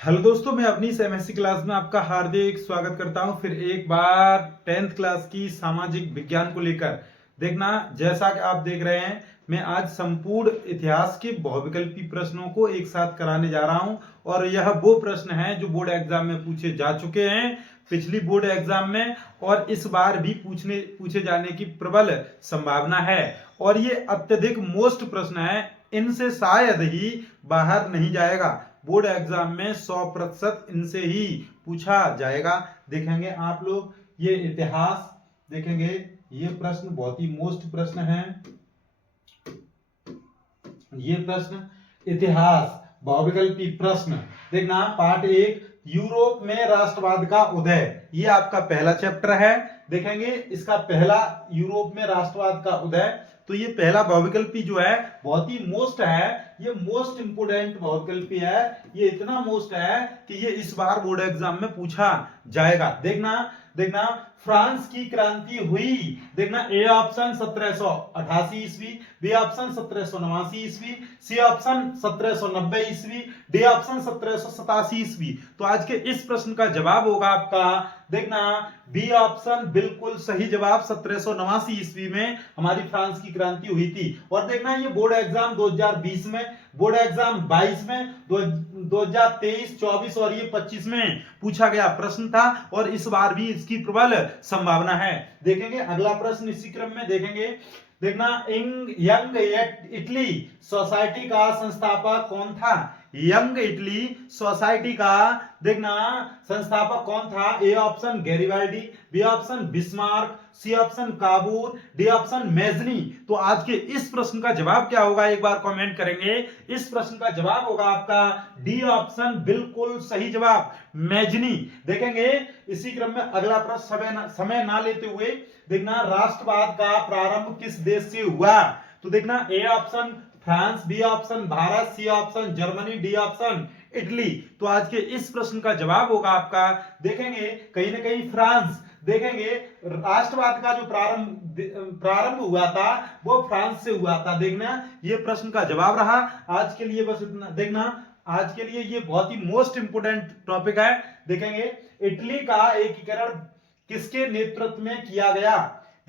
Hello दोस्तों, मैं अपनी एमएससी क्लास में आपका हार्दिक स्वागत करता हूं। फिर एक बार 10th क्लास की सामाजिक विज्ञान को लेकर देखना। जैसा कि आप देख रहे हैं, मैं आज संपूर्ण इतिहास के बहुविकल्पी प्रश्नों को एक साथ कराने जा रहा हूं। और यह वो प्रश्न हैं जो बोर्ड एग्जाम में पूछे जा चुके हैं पिछली बोर्ड एग्जाम में, और इस बार भी पूछे जाने की प्रबल संभावना है। और ये अत्यधिक मोस्ट प्रश्न है, इनसे शायद ही बाहर नहीं जाएगा। बोर्ड एग्जाम में 100% इनसे ही पूछा जाएगा। देखेंगे आप लोग, ये इतिहास देखेंगे, ये प्रश्न बहुत ही मोस्ट प्रश्न है। ये प्रश्न इतिहास बहुविकल्पी प्रश्न देखना। पार्ट 1, यूरोप में राष्ट्रवाद का उदय, ये आपका पहला चैप्टर है। देखेंगे इसका पहला, यूरोप में राष्ट्रवाद का उदय। तो ये पहला बहुविकल्पी जो है बहुत ही मोस्ट है, ये मोस्ट इंपोर्टेंट बहुविकल्पी है। ये इतना मोस्ट है कि ये इस बार बोर्ड एग्जाम में पूछा जाएगा। देखना देखना, फ्रांस की क्रांति हुई। देखना, ए ऑप्शन 1788 ईस्वी, बी ऑप्शन 1789 ईस्वी, सी ऑप्शन 1790 ईस्वी, डी ऑप्शन 1787 ईस्वी। तो आज के इस प्रश्न का जवाब होगा आपका, देखना, बी ऑप्शन बिल्कुल सही जवाब। 1789 ईस्वी में हमारी फ्रांस की क्रांति हुई थी। और देखना, ये बोर्ड एग्जाम 2020 में, बोर्ड एग्जाम 22 में, 2023, 24 और ये 25 में पूछा गया प्रश्न था। और इस बार भी इसकी प्रबल संभावना है। देखेंगे अगला प्रश्न इसी क्रम में देखेंगे। देखना, यंग इटली सोसाइटी का संस्थापक कौन था? यंग इटली सोसाइटी का देखना संस्थापक कौन था? A option Garibaldi, B option Bismarck, C option Cavour, D option Mazzini. तो आज के इस प्रश्न का जवाब क्या होगा, एक बार कमेंट करेंगे। इस प्रश्न का जवाब होगा आपका डी ऑप्शन बिल्कुल सही जवाब, मेजनी। देखेंगे इसी क्रम में अगला प्रश्न, समय ना लेते हुए देखना, राष्ट्रवाद का प्रारंभ किस देश से हुआ? तो देखना, A option France, B option Bharat, C option Germany, D option Italy. तो आज के इस प्रश्न का जवाब होगा आपका, देखेंगे कहीं ना कहीं फ्रांस। देखेंगे राष्ट्रवाद का जो प्रारंभ हुआ था वो फ्रांस से हुआ था। देखना, ये प्रश्न का जवाब रहा। आज के लिए बस इतना। देखना, आज के लिए ये बहुत ही मोस्ट इंपोर्टेंट टॉपिक है। देखेंगे इटली का एकीकरण किसके नेतृत्व में किया गया?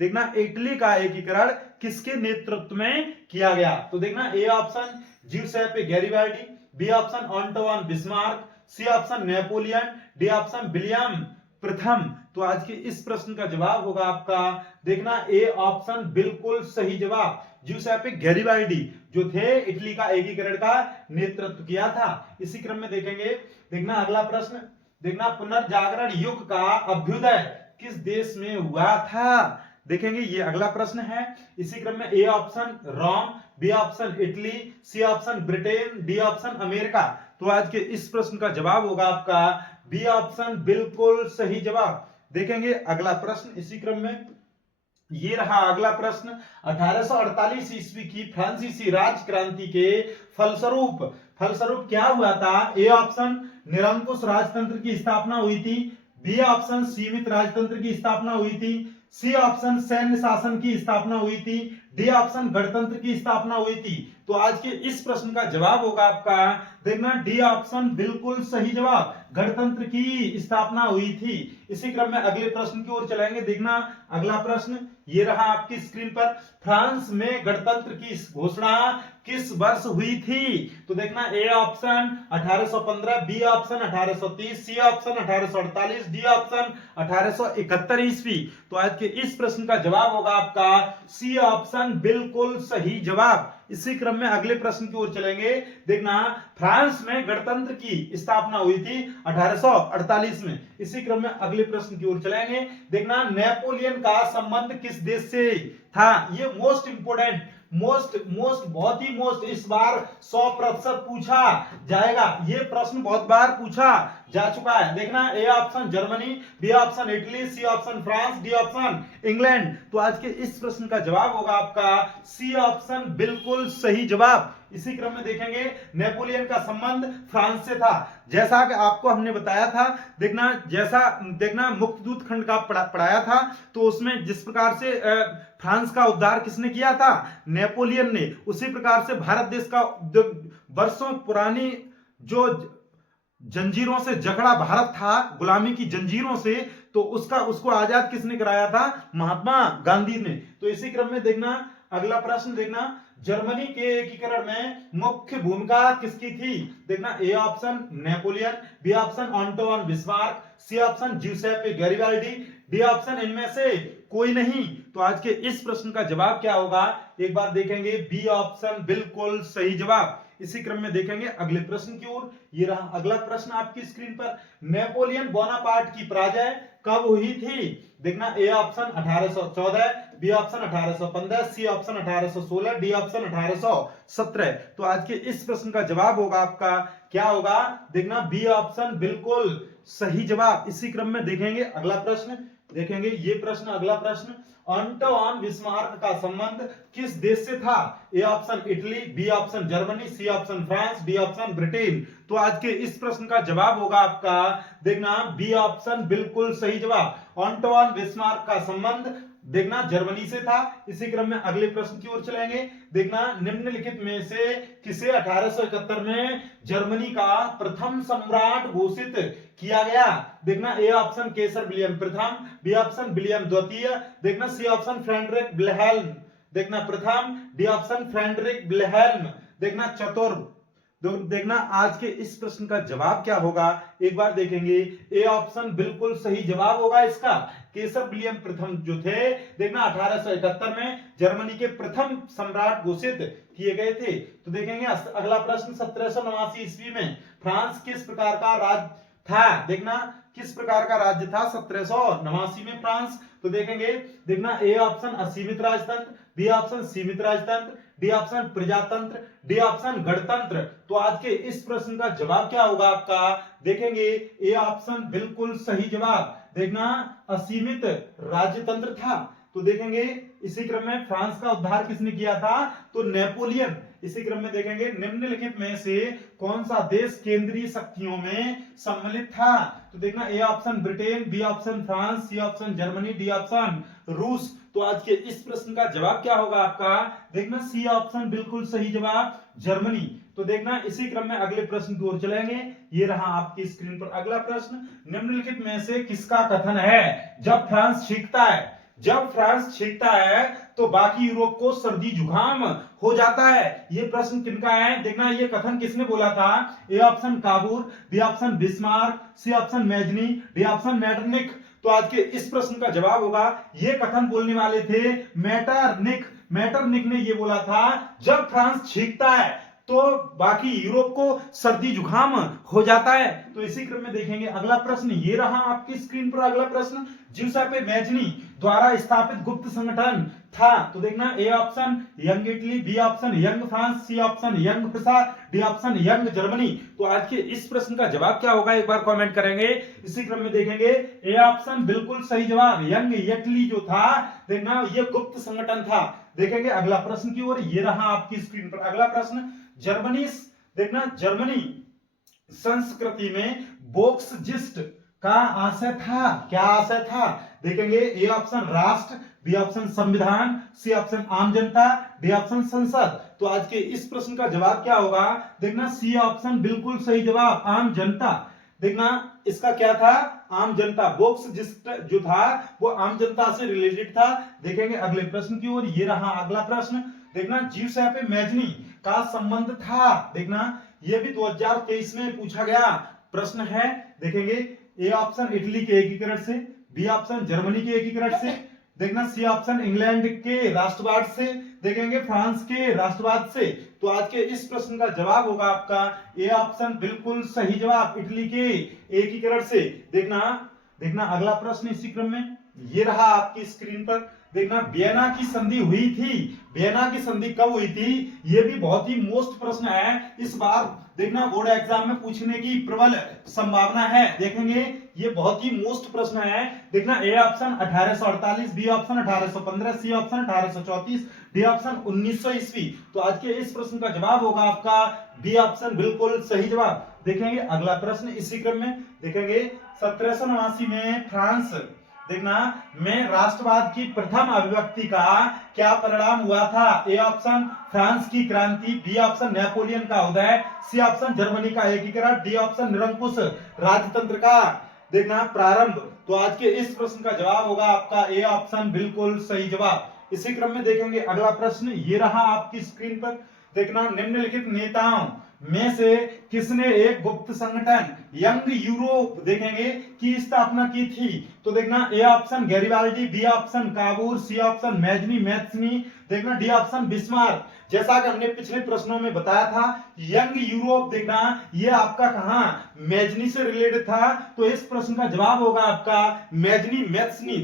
देखना, इटली का एकीकरण किसके नेतृत्व में किया गया? तो देखना, A option Giuseppe Garibaldi, B option Otto Bismarck, C option Napoleon, D option William प्रथम। तो आज के इस प्रश्न का जवाब होगा आपका, देखना, ए ऑप्शन बिल्कुल सही जवाब, ज्यूसेppe गैरिबाल्डी जो थे इटली का एकीकरण का नेतृत्व किया था। इसी क्रम में देखेंगे, देखना अगला प्रश्न। देखना, पुनर्जागरण युग का अभ्युदय किस देश में हुआ था? देखेंगे ये अगला प्रश्न है। इसी क्रम में A option Rome, B option Italy, C option Britain, D option America. तो आज के इस प्रश्न का जवाब होगा आपका बी ऑप्शन बिल्कुल सही जवाब। देखेंगे अगला प्रश्न इसी क्रम में, ये रहा अगला प्रश्न। 1848 ईस्वी की फ्रांसीसी राज क्रांति के फलस्वरूप फलस्वरूप क्या हुआ था? ए ऑप्शन निरंकुश राजतंत्र की स्थापना हुई थी, बी ऑप्शन सीमित राजतंत्र की स्थापना हुई थी, सी ऑप्शन सैन्य शासन की स्थापना हुई थी, डी ऑप्शन गणतंत्र की स्थापना हुई थी। तो आज के इस प्रश्न का जवाब होगा आपका, देखना, डी ऑप्शन बिल्कुल सही जवाब, गणतंत्र की स्थापना हुई थी। इसी क्रम में अगले प्रश्न की ओर चलेंगे। देखना अगला प्रश्न, ये रहा आपकी स्क्रीन पर। फ्रांस में गणतंत्र की घोषणा किस वर्ष हुई थी? तो देखना, A option 1815, B option 1830, C option 1848, D option 1871 ईस्वी। तो आज के इस प्रश्न का जवाब होगा आपका सी ऑप्शन बिल्कुल सही जवाब। इसी क्रम में अगले प्रश्न की ओर चलेंगे। देखना, फ्रांस में गणतंत्र की स्थापना हुई थी 1848 में। इसी क्रम में अगले प्रश्न की ओर चलेंगे। देखना, नेपोलियन का संबंध किस देश से था? ये मोस्ट इंपोर्टेंट, मोस्ट बहुत ही मोस्ट, इस बार 100% पूछा जाएगा। ये प्रश्न बहुत बार पूछा जा चुका है। देखना, A option Germany, B option Italy, C option France, D option England. तो आज के इस प्रश्न का जवाब होगा आपका सी ऑप्शन बिल्कुल सही जवाब। इसी क्रम में देखेंगे, नेपोलियन का संबंध फ्रांस से था, जैसा कि आपको हमने बताया था। देखना मुक्तदूत खंड का पढ़ाया था, तो उसमें जिस प्रकार से फ्रांस का उद्धार किसने किया था? नेपोलियन ने। उसी प्रकार से भारत देश का वर्षों पुरानी जो जंजीरों से जकड़ा भारत था, गुलामी की जंजीरों से, तो उसको आजाद किसने कराया था? महात्मा गांधी ने। तो इसी क्रम में देखना अगला प्रश्न, देखना जर्मनी के एकीकरण में मुख्य भूमिका किसकी थी? देखना A option Napoleon, B option Otto Bismarck, C option Giuseppe Garibaldi, D option इनमें से कोई नहीं। तो आज के इस प्रश्न का जवाब क्या होगा? एक बार देखेंगे, बी ऑप्शन बिल्कुल सही जवाब। इसी क्रम में देखेंगे अगले प्रश्न की ओर। ये रहा अगला प्रश्न आपकी स्क्रीन पर। नेपोलियन बोनापार्ट की पराजय कब हुई थी? देखना A option 1814, B option 1815, C option 1816, D option 1817। तो आज के इस प्रश्न का जवाब होगा आपका क्या होगा? देखना बी ऑप्शन बिल्कुल सही जवाब। इसी क्रम में देखेंगे अगला प्रश्न, देखेंगे ये प्रश्न, अगला प्रश्न, ऑटो बिस्मार्क का संबंध किस देश से था? A option Italy, B option Germany, C option France, D option Britain. तो आज के इस प्रश्न का जवाब होगा आपका, देखना बी ऑप्शन बिल्कुल सही जवाब। ऑटो बिस्मार्क का संबंध देखना जर्मनी से था। इसी क्रम में अगले प्रश्न की ओर चलेंगे। देखना निम्नलिखित में से किसे 1871 में जर्मनी का प्रथम सम्राट घोषित किया गया? देखना ए ऑप्शन केसर विलियम प्रथम, बी ऑप्शन विलियम द्वितीय, देखना सी ऑप्शन फ्रेडरिक विल्हेल्म देखना प्रथम, डी ऑप्शन फ्रेडरिक विल्हेल्म देखना चतुर्थ। देखना आज के इस प्रश्न का जवाब क्या होगा? एक बार देखेंगे, ए ऑप्शन बिल्कुल सही जवाब होगा इसका। केसर विलियम प्रथम जो थे, देखना 1871 में जर्मनी के प्रथम सम्राट घोषित किए गए थे। तो देखेंगे अगला प्रश्न, 1789 ईस्वी में फ्रांस किस प्रकार का राज्य था? देखना किस प्रकार का राज्य था 1789 में फ्रांस? तो देखेंगे, देखना ए ऑप्शन असीमित राजतंत्र, बी ऑप्शन सीमित राजतंत्र, डी ऑप्शन प्रजातंत्र, डी ऑप्शन गणतंत्र। तो आज के इस प्रश्न का जवाब क्या होगा आपका? देखेंगे ए ऑप्शन बिल्कुल सही जवाब। देखना असीमित राज्यतंत्र था। तो देखेंगे इसी क्रम में फ्रांस का उद्धार किसने किया था? तो नेपोलियन। इसी क्रम में देखेंगे निम्नलिखित में से कौन सा देश केंद्रीय शक्तियों में सम्मिलित था? तो देखना A option Britain, B option France, C option Germany, D option रूस। तो आज के इस प्रश्न का जवाब क्या होगा आपका? देखना सी ऑप्शन बिल्कुल सही जवाब, जर्मनी। तो देखना इसी क्रम में अगले प्रश्न की ओर चलेंगे। ये रहा आपकी स्क्रीन पर अगला प्रश्न, निम्नलिखित में से किसका कथन है जब फ्रांस छींकता है तो बाकी यूरोप को सर्दी जुकाम हो जाता है? ये प्रश्न किनका है? देखना ये कथन किसने बोला था? A option Cavour, B option Bismarck, C option Mazzini, D option Metternich. तो आज के इस प्रश्न का जवाब होगा, ये कथन बोलने वाले थे मेटरनिख ने ये बोला था, जब फ्रांस छींकता है तो बाकी यूरोप को सर्दी जुकाम हो जाता है। तो इसी क्रम में देखेंगे अगला प्रश्न। ये रहा आपकी स्क्रीन पर अगला प्रश्न, ज्यूसेppe मेजनी द्वारा स्थापित गुप्त संगठन था? तो देखना A option Young Italy, B option Young France, C option Young Prussia, D option Young Germany. तो आज के इस प्रश्न का जवाब क्या होगा? एक बार कमेंट करेंगे। इसी क्रम में देखेंगे ए ऑप्शन बिल्कुल सही जवाब, यंग इटली जो था, देखना ये गुप्त संगठन था। देखेंगे अगला प्रश्न की ओर। ये रहा आपकी स्क्रीन पर अगला प्रश्न, जर्मनी संस्कृति में बोक्सजिस्ट का आशय था, क्या आशय था? देखेंगे ए ऑप्शन राष्ट्र, बी ऑप्शन संविधान, सी ऑप्शन आम जनता, डी ऑप्शन संसद। तो आज के इस प्रश्न का जवाब क्या होगा? देखना सी ऑप्शन बिल्कुल सही जवाब, आम जनता। देखना इसका क्या था? आम जनता। बोक्सजिस्ट जो था वो आम जनता से रिलेटेड था। देखेंगे अगले प्रश्न की ओर। ये रहा अगला प्रश्न, देखना ज्यूसेppe मेजनी का संबंध था, देखना ये भी 2023 में पूछा गया प्रश्न है। देखेंगे ए ऑप्शन इटली के एकीकरण से, बी ऑप्शन जर्मनी के एकीकरण से, देखना सी ऑप्शन इंग्लैंड के राष्ट्रवाद से, देखेंगे फ्रांस के राष्ट्रवाद से। तो आज के इस प्रश्न का जवाब होगा आपका ए ऑप्शन बिल्कुल सही जवाब, इटली के एकीकरण से। देखना अगला प्रश्न इसी क्रम में। ये रहा आपकी स्क्रीन पर। देखना वियना की संधि हुई थी, वियना की संधि कब हुई थी? ये भी बहुत ही मोस्ट प्रश्न है, इस बार देखना बोर्ड एग्जाम में पूछने की प्रबल संभावना है। देखेंगे ये बहुत ही मोस्ट प्रश्न है। देखना A option 1848, B option 1815, C option 1834, D option 1900 ईस्वी। तो आज के इस प्रश्न का जवाब होगा आपका बी ऑप्शन बिल्कुल सही जवाब। देखेंगे अगला प्रश्न इसी क्रम में। देखेंगे 1789 में फ्रांस देखना में राष्ट्रवाद की प्रथम अभिव्यक्ति का क्या परिणाम हुआ था? ए ऑप्शन फ्रांस की क्रांति, बी ऑप्शन नेपोलियन का उदय, सी ऑप्शन जर्मनी का एकीकरण, डी ऑप्शन निरंकुश राजतंत्र का देखना प्रारंभ। तो आज के इस प्रश्न का जवाब होगा आपका ए ऑप्शन बिल्कुल सही जवाब। इसी क्रम में देखेंगे अगला प्रश्न, ये रहा आपकी स्क्रीन पर। देखना निम्नलिखित नेताओं में से किसने एक गुप्त संगठन यंग यूरोप देखेंगे की स्थापना की थी? तो देखना A option Garibaldi, B option Cavour, C option Mazzini Mazzini, देखना डी ऑप्शन बिस्मार्क। जैसा कि हमने पिछले प्रश्नों में बताया था, यंग यूरोप देखना ये आपका कहां मैजनी से रिलेटेड था, तो इस प्रश्न का जवाब होगा आपका मैजनी मैथ्सनी।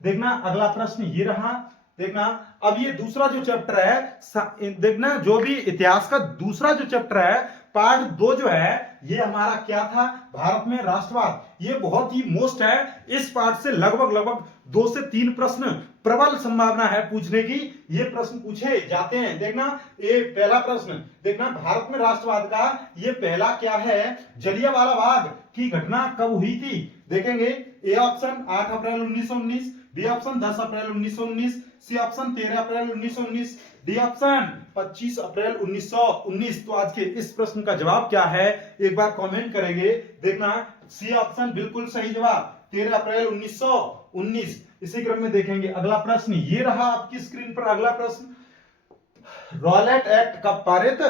देखना अगला प्रश्न ये रहा। देखना अब ये दूसरा जो चैप्टर है, देखना जो भी इतिहास का दूसरा जो चैप्टर है पार्ट 2 जो है, ये हमारा क्या था? भारत में राष्ट्रवाद। ये बहुत ही मोस्ट है। इस पार्ट से लगभग 2 से 3 प्रश्न प्रबल संभावना है पूछने की, ये प्रश्न पूछे जाते हैं। देखना ये पहला प्रश्न, देखना भारत में राष्ट्रवाद का ये पहला क्या है? जलियांवाला बाग की घटना कब हुई थी? देखेंगे ए ऑप्शन 8 अप्रैल 1919, बी ऑप्शन 10 अप्रैल 1919, सी ऑप्शन 13 अप्रैल 1919, डी ऑप्शन 25 अप्रैल 1919। तो आज के इस प्रश्न का जवाब क्या है एक बार कमेंट करेंगे। देखना सी ऑप्शन बिल्कुल सही जवाब, 13 अप्रैल 1919। इसी क्रम में देखेंगे अगला प्रश्न, ये रहा आपकी स्क्रीन पर अगला प्रश्न। रॉलेट एक्ट कब पारित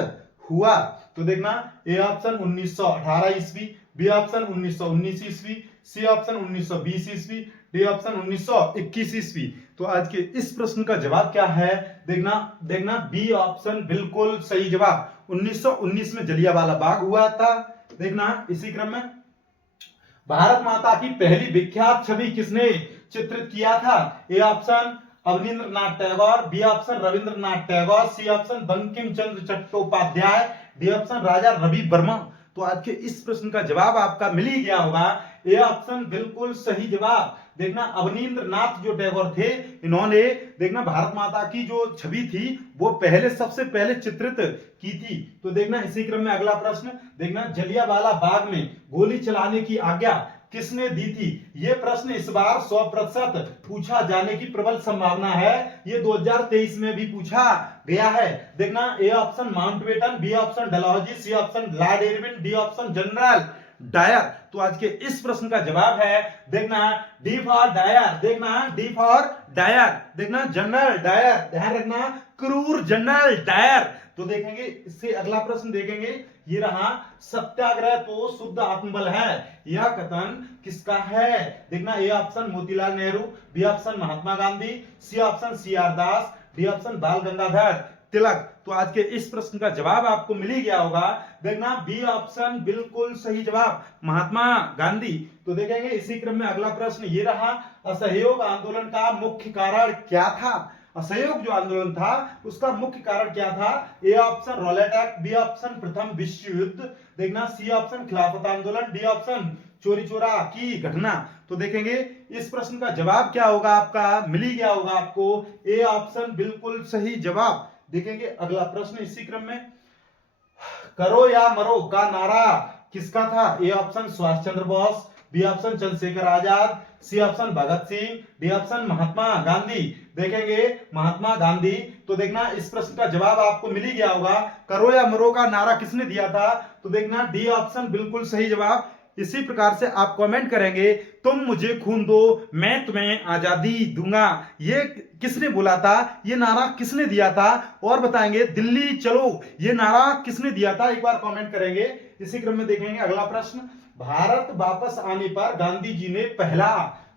हुआ? तो देखना ए ऑप्शन 1918 ईस्वी, बी ऑप्शन 1919 ईस्वी, सी ऑप्शन 1920 ईस्वी, डी ऑप्शन 1921 ईस्वी। तो आज के इस प्रश्न का जवाब क्या है? देखना बी ऑप्शन बिल्कुल सही जवाब, 1919 में जलियांवाला बाग हुआ था। देखना इसी क्रम में भारत माता की पहली विख्यात छवि किसने चित्रित किया था? A option Abanindranath Tagore, B option Rabindranath Tagore, C option Bankim Chandra Chattopadhyay, D option Raja Ravi Varma. तो आज के इस प्रश्न का जवाब आपका मिल ही गया होगा, ए ऑप्शन बिल्कुल सही जवाब। देखना अवनींद्रनाथ जो टैगोर थे, इन्होंने देखना भारत माता की जो छवि थी वो सबसे पहले चित्रित की थी। तो देखना इसी क्रम में अगला प्रश्न, देखना जलियांवाला बाग में गोली चलाने की आज्ञा किसने दी थी? यह प्रश्न इस बार 100% पूछा जाने की प्रबल संभावना है। ये 2023 में भी पूछा गया है। देखना A option Mountbatten, B option Dalhousie, C option Lord Irwin, D option General Dyer. तो आज के इस प्रश्न का जवाब है देखना डी फॉर डायर। देखना डी फॉर डायर, देखना जनरल डायर, ध्यान रखना क्रूर जनरल डायर। तो देखेंगे इससे अगला प्रश्न देखेंगे, ये रहा सत्याग्रह तो शुद्ध आत्मबल है, यह कथन किसका है? देखना A option Motilal Nehru, B option Mahatma Gandhi, C option C R Das, D option Bal Gangadhar तिलक। तो आज के इस प्रश्न का जवाब आपको मिल ही गया होगा। देखना बी ऑप्शन बिल्कुल सही जवाब, महात्मा गांधी। तो देखेंगे इसी क्रम में अगला प्रश्न ये रहा, असहयोग आंदोलन का मुख्य कारण क्या था? असहयोग जो आंदोलन था उसका मुख्य कारण क्या था? A option Rowlatt Act, B option प्रथम विश्व युद्ध, देखना सी ऑप्शन खिलाफत आंदोलन, डी ऑप्शन चोरी चोरा की घटना। तो देखेंगे इस प्रश्न का जवाब क्या होगा आपका, मिल ही गया होगा आपको, ए ऑप्शन बिल्कुल सही जवाब। देखेंगे अगला प्रश्न इसी क्रम में, करो या मरो का नारा किसका था? A option Subhash Chandra Bose, B option Chandrashekhar Azad, C option Bhagat Singh, D option Mahatma Gandhi. देखेंगे महात्मा गांधी। तो देखना इस प्रश्न का जवाब आपको मिल ही गया होगा, करो या मरो का नारा किसने दिया था? तो देखना डी ऑप्शन बिल्कुल सही जवाब। इसी प्रकार से आप कमेंट करेंगे, तुम मुझे खून दो मैं तुम्हें आजादी दूंगा, ये किसने बोला था? ये नारा किसने दिया था? और बताएंगे दिल्ली चलो, ये नारा किसने दिया था? एक बार कमेंट करेंगे। इसी क्रम में देखेंगे अगला प्रश्न, भारत वापस आने पर गांधी जी ने पहला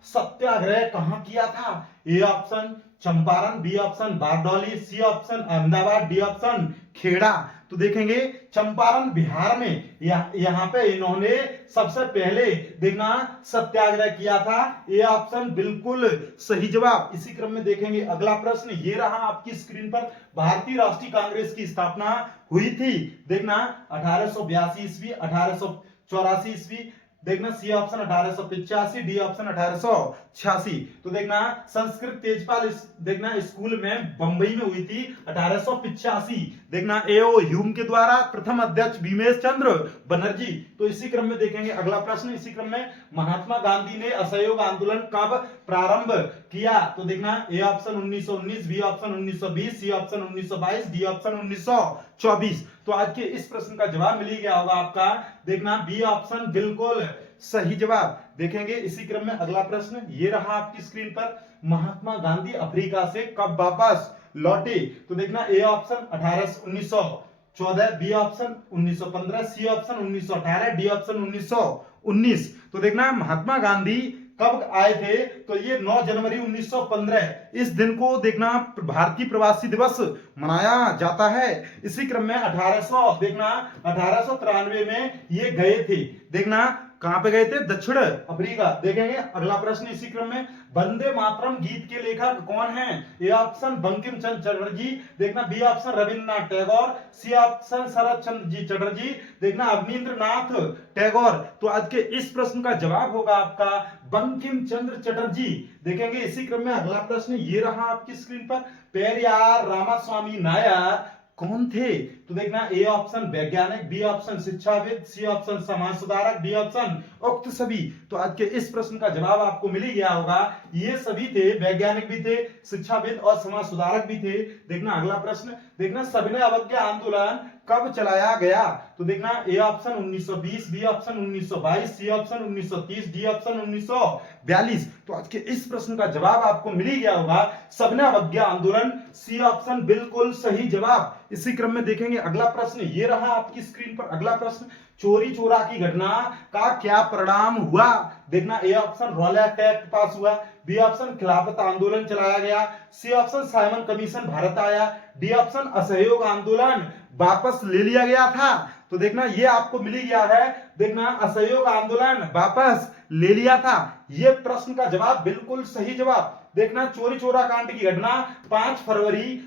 सत्याग्रह कहां किया था? A option Champaran, B option Bardoli, C option Ahmedabad, D option Kheda. तो देखेंगे चंपारण बिहार में, यहाँ पे इन्होंने सबसे पहले देखना सत्याग्रह किया था। ये ऑप्शन बिल्कुल सही जवाब। इसी क्रम में देखेंगे अगला प्रश्न, ये रहा आपकी स्क्रीन पर, भारतीय राष्ट्रीय कांग्रेस की स्थापना हुई थी देखना 1882 ईस्वी, 1884 ईस्वी, देखना सी ऑप्शन 1885, डी ऑप्शन 1886। तो देखना संस्कृत तेजपाल देखना स्कूल में बंबई में हुई थी 1885। देखना एओ ह्यूम के द्वारा, प्रथम अध्यक्ष भीमेश चंद्र बनर्जी। तो इसी क्रम में देखेंगे अगला प्रश्न, इसी क्रम में महात्मा गांधी ने असहयोग आंदोलन कब प्रारंभ किया? तो देखना A option 1919, B option 1920, C option 1922, D option 1924। तो आज के इस प्रश्न का जवाब मिल ही गया होगा आपका, देखना बी ऑप्शन बिल्कुल सही जवाब। देखेंगे इसी क्रम में अगला प्रश्न, ये रहा आपकी स्क्रीन पर, महात्मा गांधी अफ्रीका से कब वापस लौटे? तो देखना A option 1914, B option 1915, C option 1918, D option 1919। तो देखना महात्मा गांधी कब आए थे? तो ये 9 जनवरी 1915, इस दिन को देखना भारतीय प्रवासी दिवस मनाया जाता है। इसी क्रम में 1893 में ये गए थे, देखना कहां पे गए थे? दक्षिण अफ्रीका। देखेंगे अगला प्रश्न इसी क्रम में, वंदे मातरम गीत के लेखक कौन हैं? ए ऑप्शन बंकिम चंद्र चटर्जी, देखना B option Rabindranath Tagore, C option शरद चंद्र जी चटर्जी, देखना अवनींद्रनाथ टैगोर। तो आज के इस प्रश्न का जवाब होगा आपका बंकिम चंद्र चटर्जी। देखेंगे इसी क्रम में अगला प्रश्न, ये रहा आपकी स्क्रीन पर, पेरियार रामास्वामी नायर कौन थे? तो देखना ए ऑप्शन वैज्ञानिक, बी ऑप्शन शिक्षाविद, सी ऑप्शन समाज सुधारक, डी ऑप्शन उक्त सभी। तो आज के इस प्रश्न का जवाब आपको मिल ही गया होगा, ये सभी थे, वैज्ञानिक भी थे, शिक्षाविद और समाज सुधारक भी थे। देखना अगला प्रश्न, देखना सविनय अवज्ञा आंदोलन कब चलाया गया? तो देखना A option 1920, B option 1922, C option 1930, D option 1942। तो आज के इस प्रश्न का जवाब आपको मिल ही गया होगा, सविनय अवज्ञा आंदोलन, सी ऑप्शन बिल्कुल सही जवाब। इसी क्रम में देखेंगे अगला प्रश्न, ये रहा आपकी स्क्रीन पर अगला प्रश्न, चोरी चोरा की घटना का क्या परिणाम हुआ? देखना A option Rowlatt Act pass हुआ, बी ऑप्शन खिलाफत आंदोलन चलाया गया, C option Simon Commission Bharat आया, डी ऑप्शन असहयोग आंदोलन वापस ले लिया गया था। तो देखना ये आपको मिल ही गया है, देखना असहयोग आंदोलन वापस ले लिया था, ये प्रश्न का जवाब बिल्कुल सही जवाब। देखना चोरी चोरा कांड की घटना 5 फरवरी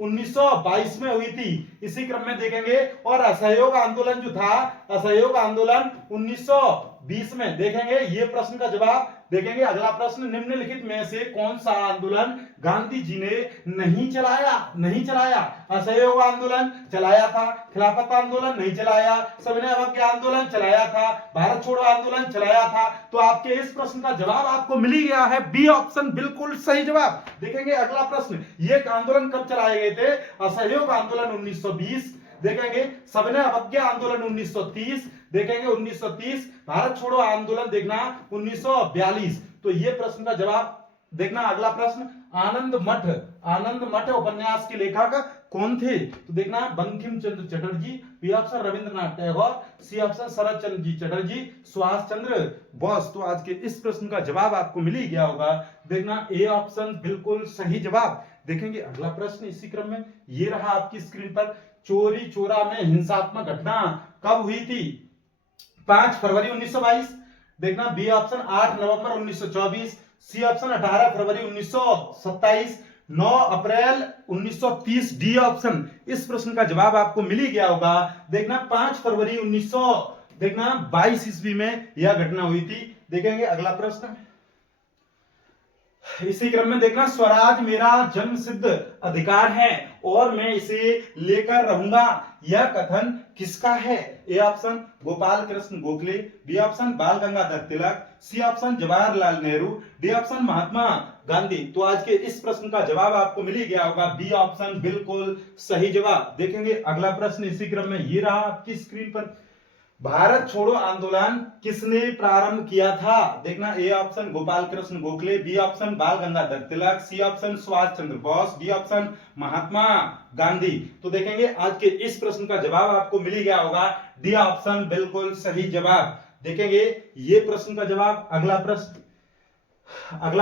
1922 में हुई थी। इसी क्रम में देखेंगे, और असहयोग आंदोलन जो था, असहयोग आंदोलन 1920 में। देखेंगे ये प्रश्न का जवाब। देखेंगे अगला प्रश्न, निम्नलिखित में से कौन सा आंदोलन गांधी जी ने नहीं चलाया? असहयोग आंदोलन चलाया था, खिलाफत आंदोलन नहीं चलाया, सविनय अवज्ञा आंदोलन चलाया था, भारत छोड़ो आंदोलन चलाया था। तो आपके इस प्रश्न का जवाब आपको मिल ही गया है, बी ऑप्शन बिल्कुल सही जवाब। देखेंगे अगला प्रश्न, ये आंदोलन कब चलाए गए थे? असहयोग आंदोलन 1920, देखेंगे सविनय अवज्ञा आंदोलन 1930, देखेंगे 1930, भारत छोड़ो आंदोलन देखना 1942। तो ये प्रश्न का जवाब। देखना अगला प्रश्न, आनंद मठ उपन्यास के लेखक कौन थे? तो देखना Bankim Chandra Chatterjee, B option Rabindranath Tagore, C option शरद चंद्र जी चटर्जी, सुभाष चंद्र बोस। तो आज के इस प्रश्न का जवाब आपको मिल ही गया होगा, देखना ए ऑप्शन बिल्कुल सही जवाब। देखेंगे अगला प्रश्न इसी क्रम में, ये रहा आपकी स्क्रीन पर, चोरी चोरा में हिंसात्मक घटना कब हुई थी? 5 फरवरी 1922, देखना बी ऑप्शन 8 नवंबर 1924, सी ऑप्शन 18 फरवरी 1927, 9 अप्रैल 1930, डी ऑप्शन। इस प्रश्न का जवाब आपको मिल ही गया होगा, देखना 5 फरवरी 1922 ईस्वी में यह घटना हुई थी। देखेंगे अगला प्रश्न इसी क्रम में, देखना स्वराज मेरा जन्म सिद्ध अधिकार है और मैं इसे लेकर रहूंगा, यह कथन किसका है? A option Gopal Krishna Gokhale, B option Bal Gangadhar Tilak, C option Jawaharlal Nehru, D option Mahatma Gandhi. तो आज के इस प्रश्न का जवाब आपको मिल ही गया होगा, बी ऑप्शन बिल्कुल सही जवाब। देखेंगे अगला प्रश्न इसी क्रम में, ये रहा आपकी स्क्रीन पर, भारत छोड़ो आंदोलन किसने प्रारंभ किया था? देखना A option Gopal Krishna Gokhale, B option Bal Gangadhar Tilak, C option Subhash Chandra Bose, D option Mahatma Gandhi. तो देखेंगे आज के इस प्रश्न का जवाब आपको मिल ही गया होगा, डी ऑप्शन बिल्कुल सही जवाब। देखेंगे ये प्रश्न का जवाब। अगला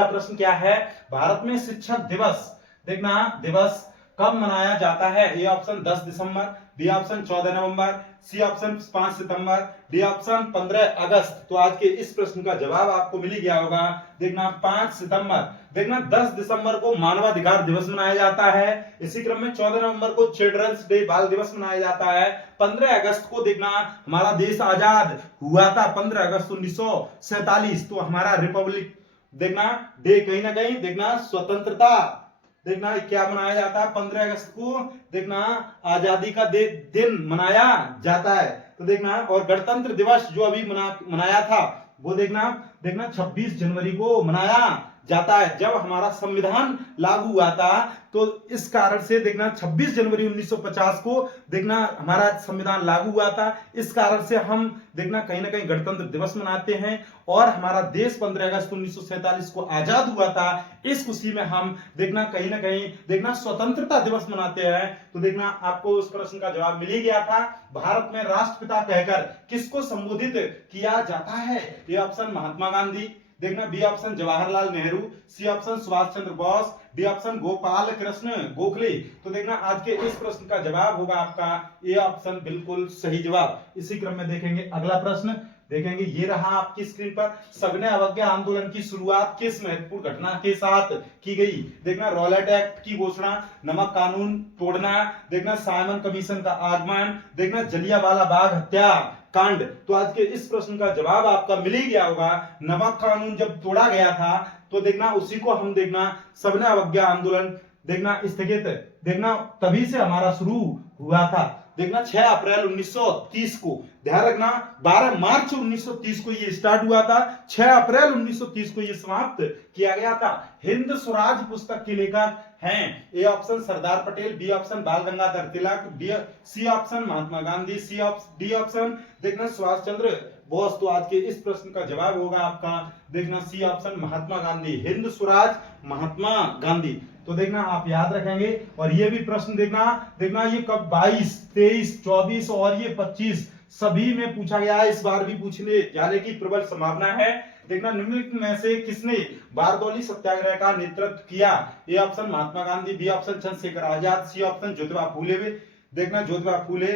प्रश्न क्या है? भारत में शिक्षक दिवस, देखना दिवस कब मनाया जाता है? ए ऑप्शन 10 दिसंबर, बी ऑप्शन 14 नवंबर, सी ऑप्शन 5 सितंबर, डी ऑप्शन 15 अगस्त। तो आज के इस प्रश्न का जवाब आपको मिल ही गया होगा, देखना 5 सितंबर। देखना 10 दिसंबर को मानवाधिकार दिवस मनाया जाता है, इसी क्रम में 14 नवंबर को चिल्ड्रंस डे बाल दिवस मनाया जाता है, 15 अगस्त को देखना हमारा देश आजाद हुआ था 15 अगस्त 1947, तो हमारा रिपब्लिक देखना डे कहीं ना कहीं देखना स्वतंत्रता देखना क्या मनाया जाता है 15 अगस्त को, देखना आजादी का दिन मनाया जाता है। तो देखना, और गणतंत्र दिवस जो अभी मनाया था वो देखना देखना 26 जनवरी को मनाया जाता है, जब हमारा संविधान लागू हुआ था। तो इस कारण से देखना 26 जनवरी 1950 को देखना हमारा संविधान लागू हुआ था। इस कारण से हम देखना कहीं ना कहीं गणतंत्र दिवस मनाते हैं, और हमारा देश 15 अगस्त 1947 को आजाद हुआ था। इस खुशी में हम देखना कहीं ना कहीं देखना स्वतंत्रता दिवस मनाते हैं। तो देखना आपको उस प्रश्न का जवाब मिल ही गया था। भारत में राष्ट्रपिता कहकर किसको संबोधित किया जाता है? ये ऑप्शन महात्मा गांधी, देखना B option Jawaharlal Nehru, C option Subhash Chandra Bose, D option Gopal Krishna Gokhale. तो देखना आज के इस प्रश्न का जवाब होगा आपका ए ऑप्शन बिल्कुल सही जवाब। इसी क्रम में देखेंगे अगला प्रश्न, देखेंगे ये रहा आपकी स्क्रीन पर। सविनय अवज्ञा आंदोलन की शुरुआत किस महत्वपूर्ण घटना के साथ की गई? देखना रॉलेट एक्ट की घोषणा, नमक कानून तोड़ना, देखना साइमन कमीशन का आगमन, देखना जलियांवाला बाग हत्या कांड। तो आज के इस प्रश्न का जवाब आपका मिल ही गया होगा। नमक कानून जब तोड़ा गया था तो देखना उसी को हम देखना सविनय अवज्ञा आंदोलन देखना स्थगित देखना तभी से हमारा शुरू हुआ था। देखना 6 अप्रैल 1930 को, ध्यान रखना 12 मार्च 1930 को ये स्टार्ट हुआ था, 6 अप्रैल 1930 को ये समाप्त किया गया था। हिंद स्वराज पुस्तक के लेखक हैं A option Sardar Patel, B option Bal Gangadhar Tilak, C option Mahatma Gandhi, D option देखना सुभाष चंद्र बोस। तो आज के इस प्रश्न का जवाब होगा आपका देखना सी ऑप्शन महात्मा गांधी, हिंद स्वराज महात्मा गांधी। तो देखना आप याद रखेंगे। और ये भी प्रश्न देखना ये कब 22, 23, 24 और ये 25 सभी में पूछा गया है। इस बार भी पूछने जाने की प्रबल संभावना है। देखना निम्नलिखित में से किसने बारदौली सत्याग्रह का नेतृत्व किया? A option Mahatma Gandhi, B option Chandrashekhar Azad, C option Jyotiba Phule, देखना Jyotiba Phule,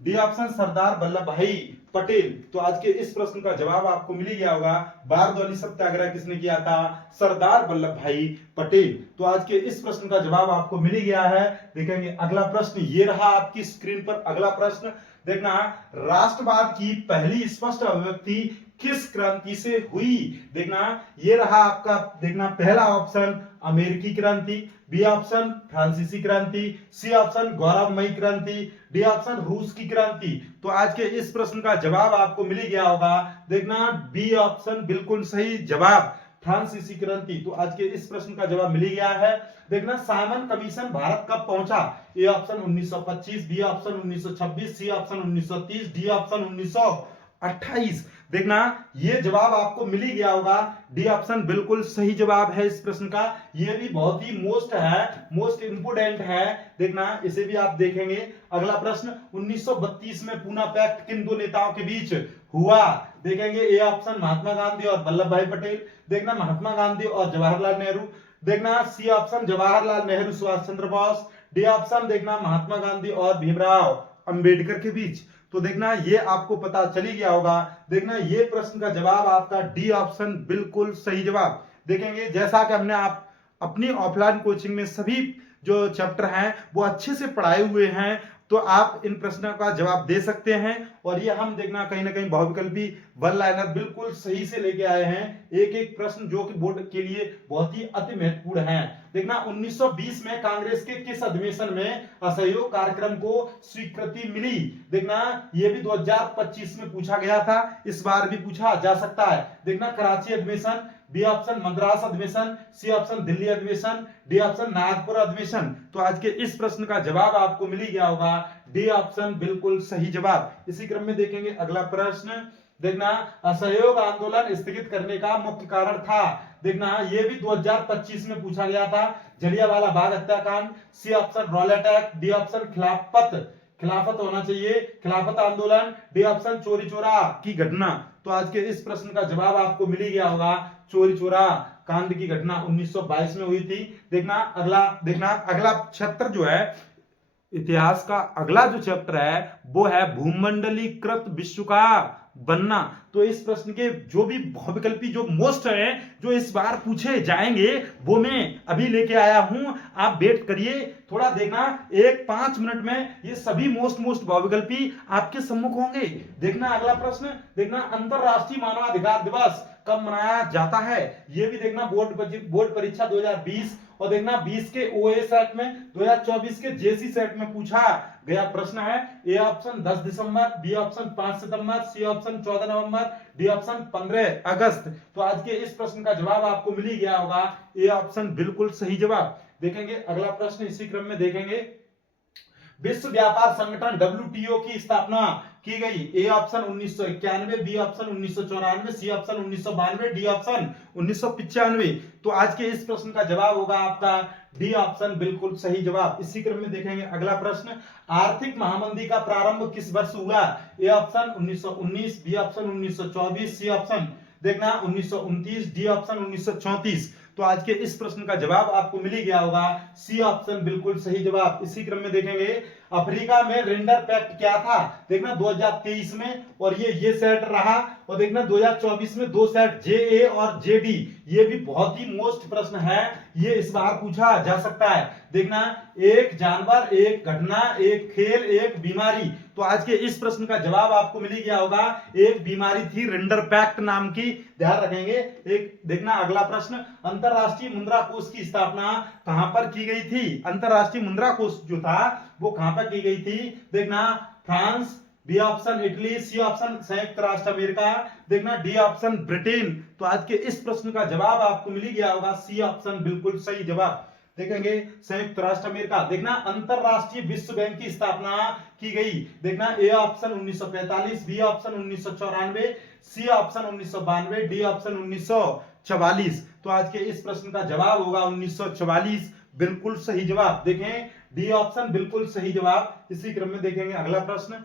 D option Sardar Vallabhbhai Patel. तो आज के इस प्रश्न का जवाब आपको मिल गया होगा। बारदौली सत्याग्रह किसने किया था? सरदार वल्लभ भाई पटेल। तो आज के इस प्रश्न का जवाब आपको मिल गया है। देखेंगे अगला प्रश्न, ये रहा आपकी स्क्रीन पर अगला प्रश्न। देखना राष्ट्रवाद की पहली स्पष्ट अभिव्यक्ति किस क्रांति से हुई? देखना ये रहा आपका देखना पहला ऑप्शन अमेरिकी क्रांति, बी ऑप्शन फ्रांसीसी क्रांति, सी ऑप्शन गौरवमयी क्रांति, डी ऑप्शन रूस की क्रांति। तो आज के इस प्रश्न का जवाब आपको मिल गया होगा। देखना बी ऑप्शन बिल्कुल सही जवाब, फ्रांसीसी क्रांति। तो आज के इस प्रश्न का जवाब मिल गया है। देखना साइमन कमीशन भारत कब पहुंचा? A option 1925, B option 1926, C option 1930, D option 1928। देखना ये जवाब आपको मिल ही गया होगा। डी ऑप्शन बिल्कुल सही जवाब है इस प्रश्न का। ये भी बहुत ही मोस्ट इंपोर्टेंट है। देखना इसे भी आप देखेंगे। अगला प्रश्न, 1932 में पूना पैक्ट किन दो नेताओं के बीच हुआ? देखेंगे ए ऑप्शन महात्मा गांधी और वल्लभ भाई पटेल, देखना महात्मा गांधी और जवाहरलाल नेहरू, देखना सी option Jawaharlal Nehru Subhash Chandra Bose, D option देखना महात्मा गांधी और भीमराव अंबेडकर के बीच। तो देखना ये आपको पता चली गया होगा। देखना ये प्रश्न का जवाब आपका डी ऑप्शन बिल्कुल सही जवाब। देखेंगे जैसा कि हमने आप अपनी ऑफलाइन कोचिंग में सभी जो चैप्टर हैं वो अच्छे से पढ़ाए हुए हैं, तो आप इन प्रश्नों का जवाब दे सकते हैं। और ये हम देखना कहीं ना कहीं बहुविकल्पी वन लाइनर बिल्कुल सही से लेके आए हैं, एक एक प्रश्न जो कि बोर्ड के लिए बहुत ही अति महत्वपूर्ण है। देखना 1920 में कांग्रेस के किस अधिवेशन में असहयोग कार्यक्रम को स्वीकृति मिली? देखना ये भी 2025 में पूछा गया था, इस बार भी पूछा जा सकता है। देखना कराची अधिवेशन, बी ऑप्शन मद्रास अधिवेशन, सी ऑप्शन दिल्ली अधिवेशन, डी ऑप्शन नागपुर अधिवेशन। तो आज के इस प्रश्न का जवाब आपको मिल गया होगा। डी ऑप्शन बिल्कुल सही जवाब। इसी क्रम में देखेंगे अगला प्रश्न। देखना असहयोग आंदोलन स्थगित करने का मुख्य कारण था? देखना ये भी 2025 में पूछा गया था। जलियांवाला बाग हत्याकांड, C option Rowlatt Act, D option Khilafat होना चाहिए, खिलाफत आंदोलन, डी ऑप्शन चोरी चोरा की घटना। तो आज के इस प्रश्न का जवाब आपको मिल गया होगा। चोरी चोरा कांड की घटना 1922 में हुई थी। देखना अगला चैप्टर जो है इतिहास का, अगला जो चैप्टर है वो है भूमंडलीकृत विश्व का बनना। तो इस प्रश्न के जो भी बहुविकल्पी जो मोस्ट है जो इस बार पूछे जाएंगे वो मैं अभी लेके आया हूं, आप वेट करिए थोड़ा। देखना 5 मिनट में ये सभी मोस्ट बहुविकल्पी आपके सम्मुख होंगे। देखना अगला प्रश्न, देखना अंतरराष्ट्रीय मानवाधिकार दिवस कब मनाया जाता है? ये भी देखना बोर्ड परीक्षा 2020 और देखना 20 के ओए सेट में 2024 के जेसी सेट में पूछा गया प्रश्न है। ए ऑप्शन 10 दिसंबर, बी ऑप्शन 5 सितंबर, सी ऑप्शन 14 नवंबर, डी ऑप्शन 15 अगस्त। तो आज के इस प्रश्न का जवाब आपको मिल ही गया होगा, ए ऑप्शन बिल्कुल सही जवाब। देखेंगे अगला प्रश्न इसी क्रम में देखेंगे। विश्व व्यापार संगठन WTO की स्थापना की गई। A option 1991, B option 1994, C option 1992, D option 1995। तो आज के इस प्रश्न का जवाब होगा आपका डी ऑप्शन बिल्कुल सही जवाब। इसी क्रम में देखेंगे अगला प्रश्न। आर्थिक महामंदी का प्रारंभ किस वर्ष हुआ? A option 1919, B option 1924, C option देखना 1929, डी ऑप्शन 1934। तो आज के इस प्रश्न का जवाब आपको मिल ही गया होगा, सी ऑप्शन बिल्कुल सही जवाब। इसी क्रम में देखेंगे अफ्रीका में रेंडर पैक्ट क्या था? देखना 2023 में और ये सेट रहा, और देखना 2024 में 2 सेट JA और JD। ये भी बहुत ही मोस्ट प्रश्न है, ये इस बार पूछा जा सकता है। देखना एक जानवर, एक घटना, एक खेल, एक बीमारी। तो आज के इस प्रश्न का जवाब आपको मिल ही गया होगा, एक बीमारी थी रेंडर पैक्ट नाम की, ध्यान रखेंगे। एक देखना अगला प्रश्न। अंतरराष्ट्रीय मुद्रा कोष की स्थापना कहां पर की गई थी? अंतरराष्ट्रीय मुद्रा कोष जो था वो कहां पर की गई थी? देखना France, B option Italy, C option संयुक्त राष्ट्र अमेरिका, देखना डी ऑप्शन ब्रिटेन। तो आज के इस प्रश्न का जवाब आपको मिल ही गया होगा, सी ऑप्शन बिल्कुल सही जवाब। देखेंगे संयुक्त राष्ट्र अमेरिका। देखना अंतरराष्ट्रीय विश्व बैंक की स्थापना की गई। देखना A option 1945, B option 1994, C option 1992, D option 1944। तो आज के इस प्रश्न का जवाब होगा 1944 बिल्कुल सही जवाब। देखें डी ऑप्शन बिल्कुल सही जवाब। इसी क्रम में देखेंगे अगला प्रश्न।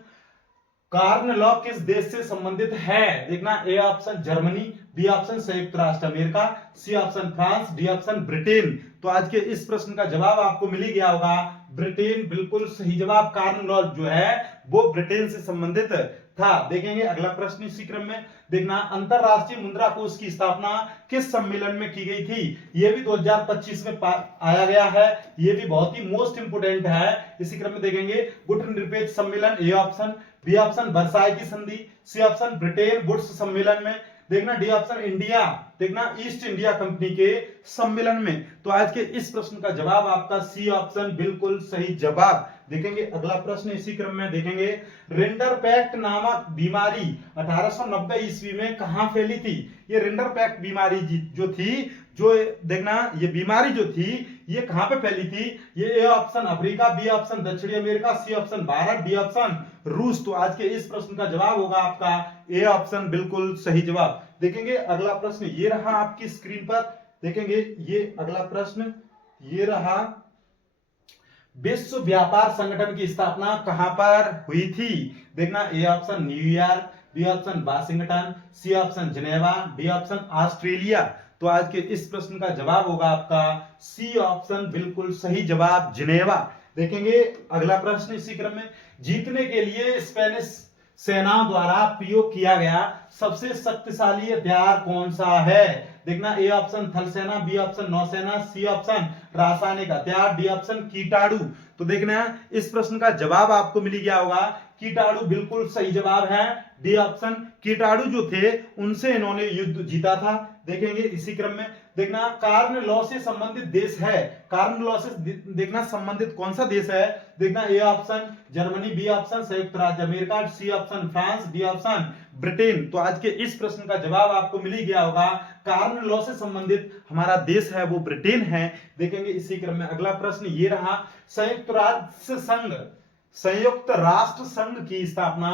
कार्न लॉ किस देश से संबंधित है? देखना A option Germany, B option संयुक्त राष्ट्र America, C option France, D option Britain. तो आज के इस प्रश्न का जवाब आपको मिल ही गया होगा, ब्रिटेन बिल्कुल सही जवाब। कार्न लॉ जो है वो ब्रिटेन से संबंधित था। देखेंगे अगला प्रश्न इसी क्रम में। देखना अंतरराष्ट्रीय मुद्रा कोष की स्थापना किस सम्मेलन में की गई थी? ये भी 2025 में आया गया है, ये भी बहुत ही मोस्ट इंपोर्टेंट है। इसी क्रम में देखेंगे गुटनिरपेक्ष सम्मेलन, A option, B option Versailles की संधि, सी ऑप्शन ब्रिटेन वुड्स सम्मेलन में, देखना डी ऑप्शन इंडिया, देखना ईस्ट इंडिया कंपनी के सम्मेलन में। तो आज के इस प्रश्न का जवाब आपका सी ऑप्शन बिल्कुल सही जवाब। देखेंगे अगला प्रश्न इसी क्रम में देखेंगे। रेंडर पैक्ट नामक बीमारी 1890 ईस्वी में कहां फैली थी? ये रेंडर पैक्ट बीमारी जो थी, जो देखना ये बीमारी जो थी ये कहां पे फैली थी? ये A option Africa, B option दक्षिणी America, C option Bharat, D option रूस। तो आज के इस प्रश्न का जवाब होगा आपका ए ऑप्शन बिल्कुल सही जवाब। देखेंगे अगला प्रश्न, ये रहा आपकी स्क्रीन पर। देखेंगे ये अगला प्रश्न, ये रहा विश्व व्यापार संगठन की स्थापना कहां पर हुई थी? देखना A option New York, B option Washington, C option Geneva, D option Australia. तो आज के इस प्रश्न का जवाब होगा आपका सी ऑप्शन बिल्कुल सही जवाब, जिनेवा। देखेंगे अगला प्रश्न इसी क्रम में। जीतने के लिए स्पेनिश सेनाओं द्वारा प्रयोग किया गया सबसे शक्तिशाली हथियार कौन सा है? देखना ए ऑप्शन थल सेना, बी ऑप्शन नौसेना, सी ऑप्शन रासायनिक हथियार, डी ऑप्शन कीटाणु। तो देखना इस प्रश्न का जवाब आपको मिल गया होगा, कीटाणु बिल्कुल सही जवाब है। डी ऑप्शन कीटाणु जो थे उनसे इन्होंने युद्ध जीता था। देखेंगे इसी क्रम में। देखना कार्न लॉ से संबंधित देश है, कार्न लॉ से देखना संबंधित कौन सा देश है? देखना A option Germany, B option संयुक्त राज्य America, C option France, D option Britain. तो आज के इस प्रश्न का जवाब आपको मिल ही गया होगा, कार्न लॉ से संबंधित हमारा देश है वो ब्रिटेन है। देखेंगे इसी क्रम में अगला प्रश्न, ये रहा संयुक्त राष्ट्र संघ की स्थापना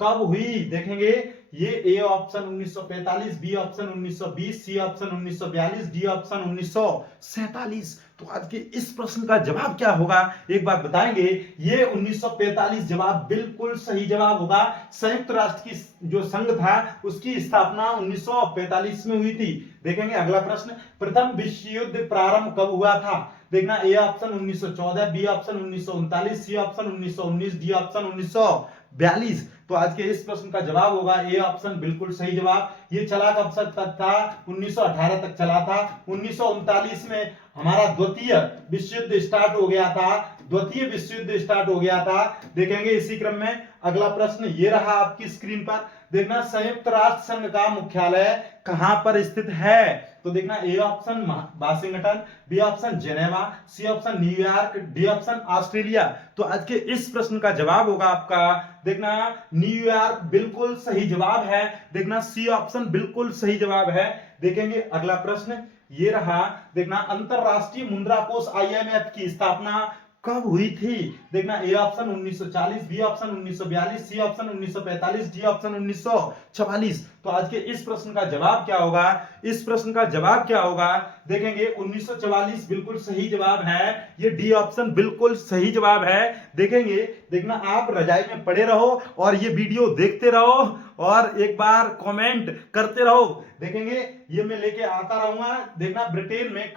कब हुई? देखेंगे ये A option 1945, B option 1920, C option 1942, D option 1947। तो आज के इस प्रश्न का जवाब क्या होगा एक बार बताएंगे। ये 1945 जवाब बिल्कुल सही जवाब होगा। संयुक्त राष्ट्र की जो संघ था उसकी स्थापना 1945 में हुई थी। देखेंगे अगला प्रश्न, प्रथम विश्व युद्ध प्रारंभ कब हुआ था? देखना A option 1914, B option 1939, C option 1919, D option 1942। तो आज के इस प्रश्न का जवाब होगा ए ऑप्शन बिल्कुल सही जवाब। ये चला कब तक था? 1918 तक चला था। 1939 में हमारा द्वितीय विश्व युद्ध स्टार्ट हो गया था, द्वितीय विश्व युद्ध स्टार्ट हो गया था। देखेंगे इसी क्रम में अगला प्रश्न, ये रहा आपकी स्क्रीन पर। देखना संयुक्त राष्ट्र संघ का मुख्यालय कहां पर स्थित है? तो देखना A option Washington, B option Geneva, C option New York, D option Australia. तो आज के इस प्रश्न का जवाब होगा आपका देखना न्यूयॉर्क बिल्कुल सही जवाब है। देखना सी ऑप्शन बिल्कुल सही जवाब है। देखेंगे अगला प्रश्न ये रहा। देखना अंतरराष्ट्रीय मुद्रा कोष IMF की स्थापना कब हुई थी? देखना A option 1940, B option 1942, C option 1945, D option 1944। तो आज के इस प्रश्न का जवाब क्या होगा? इस प्रश्न का जवाब क्या होगा? देखेंगे 1944 बिल्कुल सही जवाब है। ये डी ऑप्शन बिल्कुल सही जवाब है। देखेंगे देखना आप रजाई में पड़े रहो और ये वीडियो देखते रहो और एक बार कमेंट करते रहो। देखेंगे ये मैं लेके आता रहूंगा। देखना ब्रिटेन में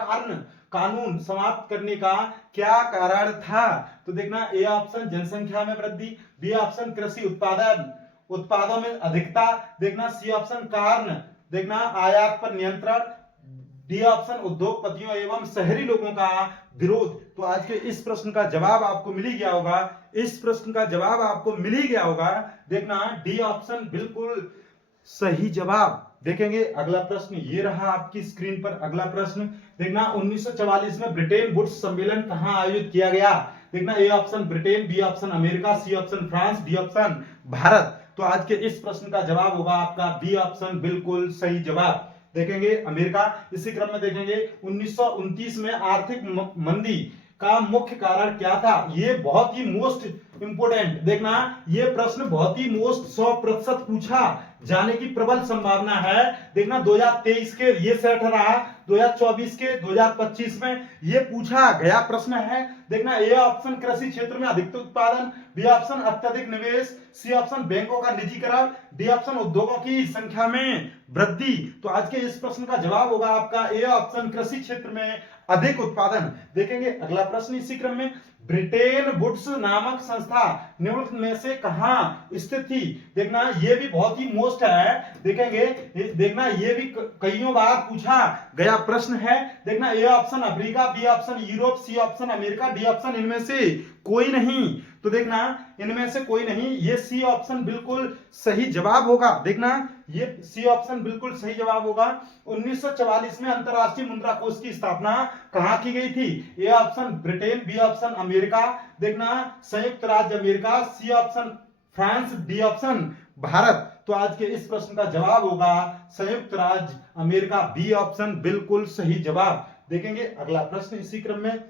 कानून समाप्त करने का क्या कारण था? तो देखना ए ऑप्शन जनसंख्या में वृद्धि, बी ऑप्शन कृषि उत्पादों में अधिकता, देखना सी ऑप्शन कारण देखना आयात पर नियंत्रण, डी ऑप्शन उद्योगपतियों एवं शहरी लोगों का विरोध। तो आज के इस प्रश्न का जवाब आपको मिल ही गया होगा। इस प्रश्न का जवाब आपको मिल ही गया होगा। देखना डी ऑप्शन बिल्कुल सही जवाब। देखेंगे अगला प्रश्न ये रहा आपकी स्क्रीन पर। अगला प्रश्न देखना 1944 में ब्रिटेन वुड्स सम्मेलन कहां आयोजित किया गया? देखना A option Britain, B option America, C option France, D option Bharat. तो आज के इस प्रश्न का जवाब होगा आपका बी ऑप्शन बिल्कुल सही जवाब। देखेंगे अमेरिका। इसी क्रम में देखेंगे 1929 में आर्थिक मंदी का मुख्य कारण क्या था? ये बहुत ही मोस्ट इंपोर्टेंट। देखना ये प्रश्न बहुत ही मोस्ट 100% पूछा जाने की प्रबल संभावना है। देखना 2023 के ये सेट रहा, 2024 के 2025 में ये पूछा गया प्रश्न है। देखना ए ऑप्शन कृषि क्षेत्र में अधिकतम उत्पादन, बी ऑप्शन अत्यधिक निवेश, सी ऑप्शन बैंकों का निजीकरण, डी ऑप्शन उद्योगों की संख्या में वृद्धि। तो आज के इस प्रश्न का जवाब होगा आपका ए ऑप्शन कृषि क्षेत्र में अधिक उत्पादन। देखेंगे अगला प्रश्न इसी क्रम में ब्रिटेन वुड्स नामक संस्था निम्न में से कहां स्थित थी? देखना ये भी बहुत ही मोस्ट है। देखेंगे देखना ये भी कईयों बार पूछा गया प्रश्न है। देखना A option Africa, B option Europe, C option America, D option इनमें से कोई नहीं। तो देखना इनमें से कोई नहीं, ये सी ऑप्शन बिल्कुल सही जवाब होगा। देखना ये सी ऑप्शन बिल्कुल सही जवाब होगा। 1944 में अंतरराष्ट्रीय मुद्रा कोष की स्थापना कहां की गई थी? A option Britain, B option America, देखना संयुक्त राज्य America, C option France, D option Bharat. तो आज के इस प्रश्न का जवाब होगा संयुक्त राज्य अमेरिका, बी ऑप्शन बिल्कुल सही जवाब। देखेंगे अगला प्रश्न इसी क्रम में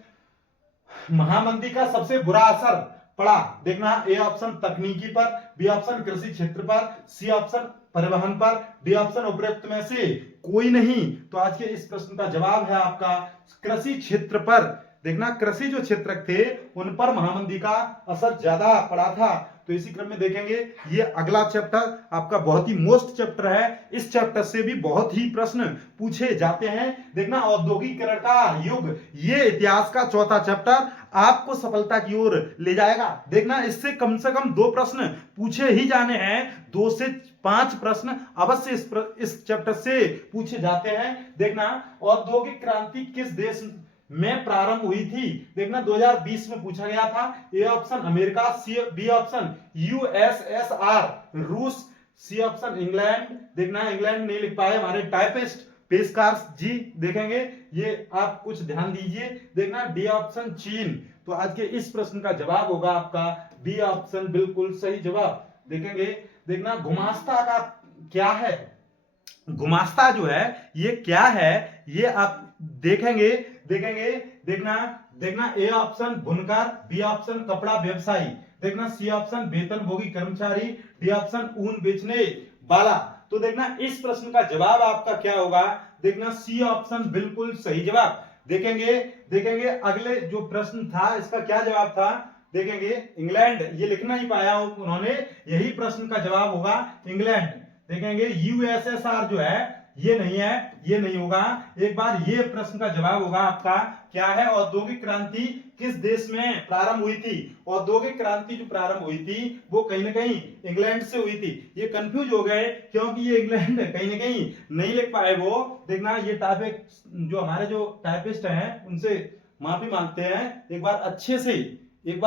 महामंदी का सबसे बुरा असर पड़ा? देखना ए ऑप्शन तकनीकी पर, बी ऑप्शन कृषि क्षेत्र पर, सी ऑप्शन परिवहन पर, डी ऑप्शन उपरोक्त में से कोई नहीं। तो आज के इस प्रश्न का जवाब है आपका कृषि क्षेत्र पर। देखना कृषि जो क्षेत्र थे उन पर महामंदी का असर ज्यादा पड़ा था। तो इसी क्रम में देखेंगे ये अगला चैप्टर आपका बहुत ही मोस्ट चैप्टर है। इस चैप्टर से भी बहुत ही प्रश्न पूछे जाते हैं। देखना औद्योगिकीकरण का युग, ये इतिहास का चौथा चैप्टर आपको सफलता की ओर ले जाएगा। देखना इससे कम से कम 2 प्रश्न पूछे ही जाने हैं। 2 से 5 प्रश्न अवश्य इस चैप्टर से पूछे जाते हैं। देखना औद्योगिक क्रांति किस देश में प्रारंभ हुई थी? देखना 2020 में पूछा गया था। A option America, B option USSR रूस, सी ऑप्शन इंग्लैंड। देखना इंग्लैंड नहीं लिख पाए हमारे टाइपिस्ट पेशकार जी। देखेंगे ये आप कुछ ध्यान दीजिए। देखना डी ऑप्शन चीन। तो आज के इस प्रश्न का जवाब होगा आपका बी ऑप्शन बिल्कुल सही जवाब। देखेंगे देखना गुमास्ता का क्या है? गुमास्ता जो है ये क्या है ये आप देखेंगे। देखना ए ऑप्शन बुनकर, बी ऑप्शन कपड़ा व्यवसायी, देखना सी ऑप्शन वेतनभोगी कर्मचारी, डी ऑप्शन ऊन बेचने वाला। तो देखना इस प्रश्न का जवाब आपका क्या होगा? देखना सी ऑप्शन बिल्कुल सही जवाब। देखेंगे अगले जो प्रश्न था इसका क्या जवाब था? देखेंगे इंग्लैंड, ये लिखना ही पाया उन्होंने, यही प्रश्न का जवाब होगा इंग्लैंड। देखेंगे USSR जो है ये नहीं है, ये नहीं होगा। एक बार ये प्रश्न का जवाब होगा आपका क्या है? औद्योगिक क्रांति किस देश में प्रारंभ हुई थी? औद्योगिक क्रांति जो प्रारंभ हुई थी वो कहीं ना कहीं इंग्लैंड से हुई थी। ये कंफ्यूज हो गए क्योंकि ये इंग्लैंड कहीं ना कहीं नहीं लिख पाए वो। देखना ये जो हमारे जो टाइपिस्ट हैं उनसे माफी मांगते हैं। एक बार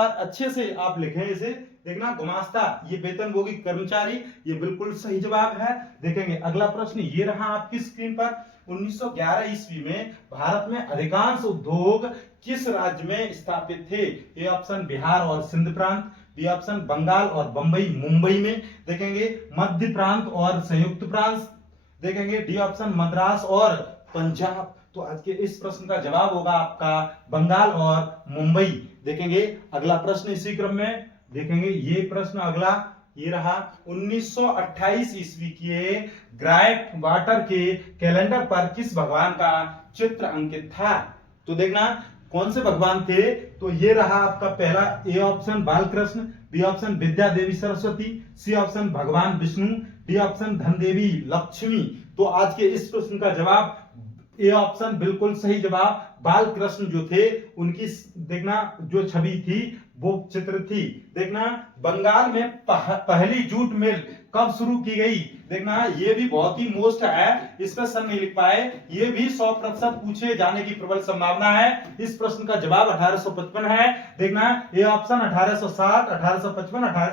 अच्छे से आप लिखें इसे देखना गुमास्ता ये वेतनभोगी कर्मचारी, ये बिल्कुल सही जवाब है। देखेंगे अगला प्रश्न ये रहा आपकी स्क्रीन पर। 1911 ईस्वी में भारत में अधिकांश उद्योग किस राज्य में स्थापित थे? ए ऑप्शन बिहार और सिंध प्रांत, बी ऑप्शन बंगाल और बंबई मुंबई में, देखेंगे मध्य प्रांत और संयुक्त प्रांत, देखेंगे डी ऑप्शन मद्रास और पंजाब। तो आज के इस प्रश्न का जवाब होगा आपका बंगाल और मुंबई। देखेंगे अगला प्रश्न इसी क्रम में, देखेंगे ये प्रश्न अगला ये रहा। 1928 ईस्वी के ग्राइफ वाटर के कैलेंडर पर किस भगवान का चित्र अंकित था? तो देखना कौन से भगवान थे, तो ये रहा आपका पहला A option Balkrishna, B option Vidya Devi Saraswati, C option भगवान विष्णु, डी ऑप्शन धन देवी लक्ष्मी। तो आज के इस प्रश्न का जवाब ए ऑप्शन बिल्कुल सही जवाब, बालकृष्ण जो थे उनकी देखना जो छवि थी वो चित्र थी। देखना बंगाल में पहली जूट मिल कब शुरू की गई? देखना ये भी बहुत ही मोस्ट है, इस पर सर नहीं लिख पाए, ये भी 100% पूछे जाने की प्रबल संभावना है। इस प्रश्न का जवाब 1855 है। देखना ये ऑप्शन 1860, 1855,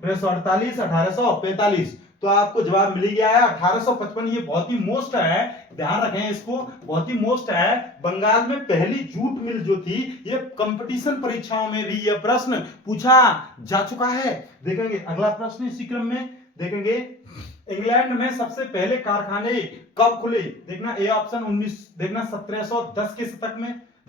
1848, 1845। तो आपको जवाब मिल गया है 1855। ये बहुत ही मोस्ट है, ध्यान रखें इसको, बहुत ही मोस्ट है। बंगाल में पहली जूट मिल जो थी, ये कंपटीशन परीक्षाओं में भी यह प्रश्न पूछा जा चुका है। देखेंगे अगला प्रश्न इसी क्रम में, देखेंगे इंग्लैंड में सबसे पहले कारखाने कब खुले? देखना ए ऑप्शन 1710 के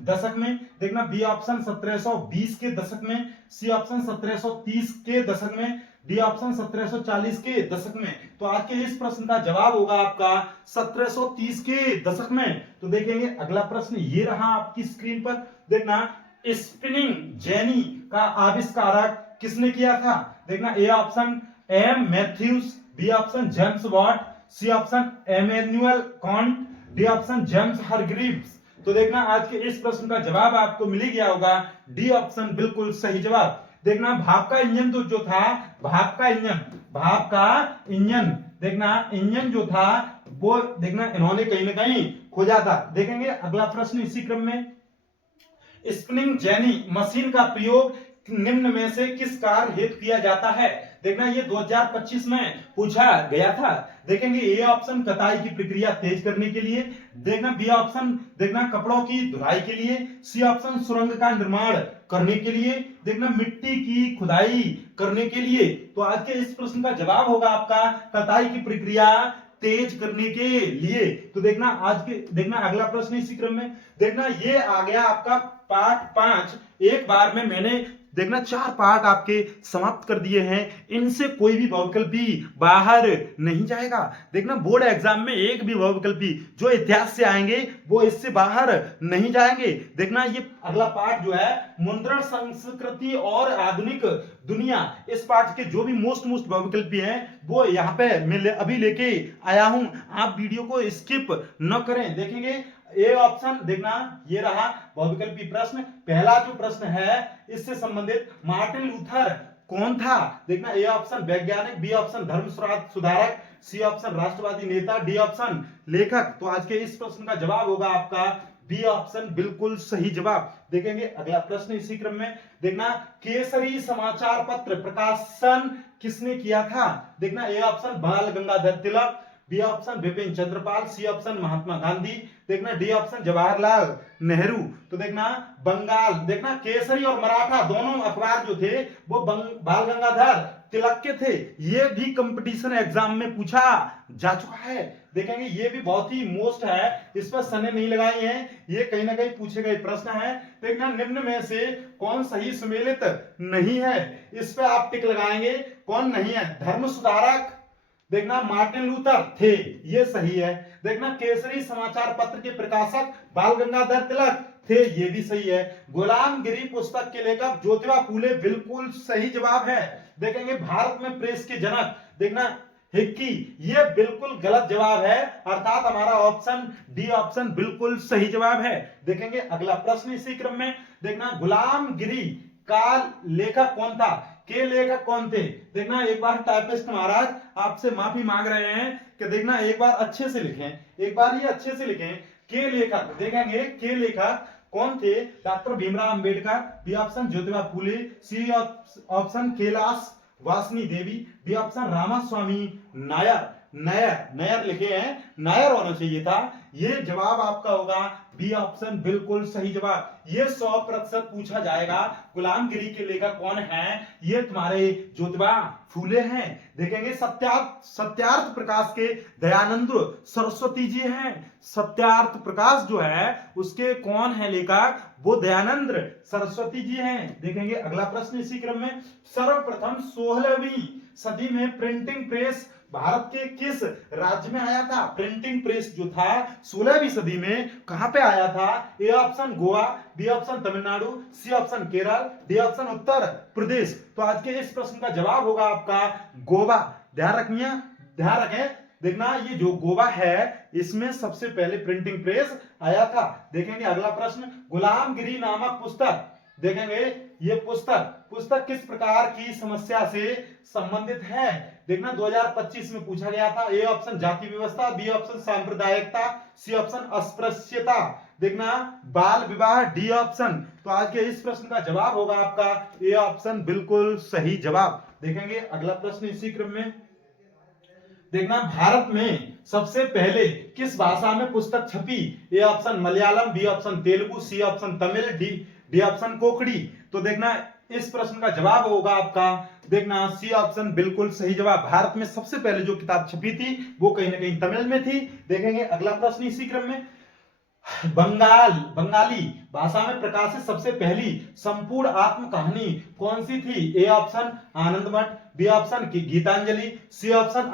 दशक में, देखना बी ऑप्शन 1720 के दशक में, सी ऑप्शन 1730 के दशक में, डी ऑप्शन 1740 के दशक में। तो आज के इस प्रश्न का जवाब होगा आपका 1730 के दशक में। तो देखेंगे अगला प्रश्न ये रहा आपकी स्क्रीन पर। देखना स्पिनिंग जेनी का आविष्कारक किसने किया था? देखना A option M Matthews, B option James Watt, C option Immanuel Kant, D option James Hargreaves. तो देखना आज के इस प्रश्न का जवाब आपको मिल गया होगा डी ऑप्शन बिल्कुल सही जवाब। देखना भाप का इंजन तो जो था, भाप का इंजन देखना इंजन जो था वो देखना इन्होंने कहीं ना कहीं खोजा था। देखेंगे अगला प्रश्न इसी क्रम में, स्पिनिंग जेनी मशीन का प्रयोग निम्न में से किस कार्य हेतु किया जाता है? देखना ये 2025 में पूछा गया था। देखेंगे ए ऑप्शन कताई की प्रक्रिया तेज करने के लिए, देखना बी ऑप्शन देखना कपड़ों की धुलाई के लिए, सी ऑप्शन सुरंग का निर्माण करने के लिए, देखना मिट्टी की खुदाई करने के लिए। तो आज के इस प्रश्न का जवाब होगा आपका कताई की प्रक्रिया तेज करने के लिए। तो देखना देखना अगला प्रश्न इसी क्रम में, देखना ये आ गया आपका पार्ट 5। एक बार में मैंने देखना 4 पार्ट आपके समाप्त कर दिए हैं, इनसे कोई भी बहुविकल्पी बाहर नहीं जाएगा। देखना बोर्ड एग्जाम में एक भी बहुविकल्पी जो इतिहास से आएंगे वो इससे बाहर नहीं जाएंगे। देखना ये अगला पार्ट जो है मुद्रण संस्कृति और आधुनिक दुनिया, इस पार्ट के जो भी मोस्ट बहुविकल्पी हैं वो यहाँ पे मैं अभी लेके आया हूं, आप वीडियो को स्किप न करें। देखेंगे ए ऑप्शन देखना ये रहा बहुविकल्पी प्रश्न। पहला जो प्रश्न है इससे संबंधित मार्टिन लूथर कौन था? देखना ए ऑप्शन वैज्ञानिक, बी ऑप्शन धर्म सुधारक, सी ऑप्शन राष्ट्रवादी नेता, डी ऑप्शन लेखक। तो आज के इस प्रश्न का जवाब होगा आपका बी ऑप्शन बिल्कुल सही जवाब। देखेंगे अगला प्रश्न इसी क्रम में, देखना केसरी समाचार पत्र प्रकाशन किसने किया था? देखना A option Bal Gangadhar Tilak, B option Bipin Chandrapal, C option Mahatma Gandhi, देखना डी ऑप्शन जवाहरलाल नेहरू। तो देखना बंगाल देखना केसरी और मराठा दोनों अखबार जो थे वो बाल गंगाधर तिलक के थे। ये भी कंपटीशन एग्जाम में पूछा जा चुका है। देखेंगे ये भी बहुत ही मोस्ट है, इस पर सने नहीं लगाई हैं, ये कहीं ना कहीं पूछे गए प्रश्न है। देखना निम्न में से कौन सही सुमेलित नहीं है, इस पर आप टिक लगाएंगे कौन नहीं है। धर्म सुधारक देखना मार्टिन लूथर थे, ये सही है। देखना केसरी समाचार पत्र के प्रकाशक बाल गंगाधर तिलक थे, ये भी सही है। गुलामगिरी पुस्तक के लेखक ज्योतिबा फूले बिल्कुल सही जवाब है। देखेंगे भारत में प्रेस के जनक देखना हिक्की, ये बिल्कुल गलत जवाब है, अर्थात हमारा ऑप्शन डी ऑप्शन बिल्कुल सही जवाब है। देखेंगे अगला प्रश्न इसी क्रम में, देखना गुलामगिरी का लेखक कौन था? के लेखक कौन थे? देखना एक बार टाइपिस्ट महाराज आपसे माफी मांग रहे हैं कि देखना एक बार अच्छे से लिखें, एक बार ये अच्छे से लिखें। के लेखक देखेंगे के लेखक कौन थे? Doctor Bhimrao Ambedkar, B option Jyotiba Phule, C option Kailash Vasni Devi, D option Ramaswamy Nair. Nair लिखे हैं, नायर होना चाहिए था। ये जवाब आपका होगा बी ऑप्शन बिल्कुल सही जवाब। ये 100% पूछा जाएगा। गुलामगिरी के लेखक कौन है? ये तुम्हारे ज्योतिबा फूले हैं। देखेंगे सत्यार्थ प्रकाश के दयानंद सरस्वती जी हैं। सत्यार्थ प्रकाश जो है उसके कौन है लेखक? वो दयानंद सरस्वती जी हैं। देखेंगे अगला प्रश्न इसी क्रम में, सर्वप्रथम 16वीं सदी में प्रिंटिंग प्रेस भारत के किस राज्य में आया था? प्रिंटिंग प्रेस जो था 16वीं सदी में कहां पे आया था? A option Goa, B option Tamil Nadu, C option Kerala, D option Uttar Pradesh. तो आज के इस प्रश्न का जवाब होगा आपका गोवा। ध्यान रखें। देखना ये जो गोवा है इसमें सबसे पहले प्रिंटिंग प्रेस आया था। देखेंगे अगला प्रश्न, गुलामगिरी नामक पुस्तक, देखेंगे ये पुस्तक किस प्रकार की समस्या से संबंधित है? देखना 2025 में पूछा गया था। ए ऑप्शन जाति व्यवस्था, बी ऑप्शन सांप्रदायिकता, सी ऑप्शन अस्पृश्यता, देखना बाल विवाह, डी ऑप्शन। तो आज के इस प्रश्न का जवाब होगा आपका ए ऑप्शन बिल्कुल सही जवाब। देखेंगे अगला प्रश्न इसी क्रम में, देखना भारत में सबसे पहले किस भाषा में पुस्तक छपी? A option Malayalam, B option Telugu, C option Tamil, D option Konkani. तो देखना इस प्रश्न का जवाब होगा आपका, देखना सी ऑप्शन बिल्कुल सही जवाब। भारत में सबसे पहले जो किताब छपी थी वो कहीं ना कहीं तमिल में थी। देखेंगे अगला प्रश्न इसी क्रम में, बंगाली भाषा में प्रकाशित सबसे पहली संपूर्ण आत्म कहानी कौन सी थी? A option Anand Math, B option Gitanjali, C option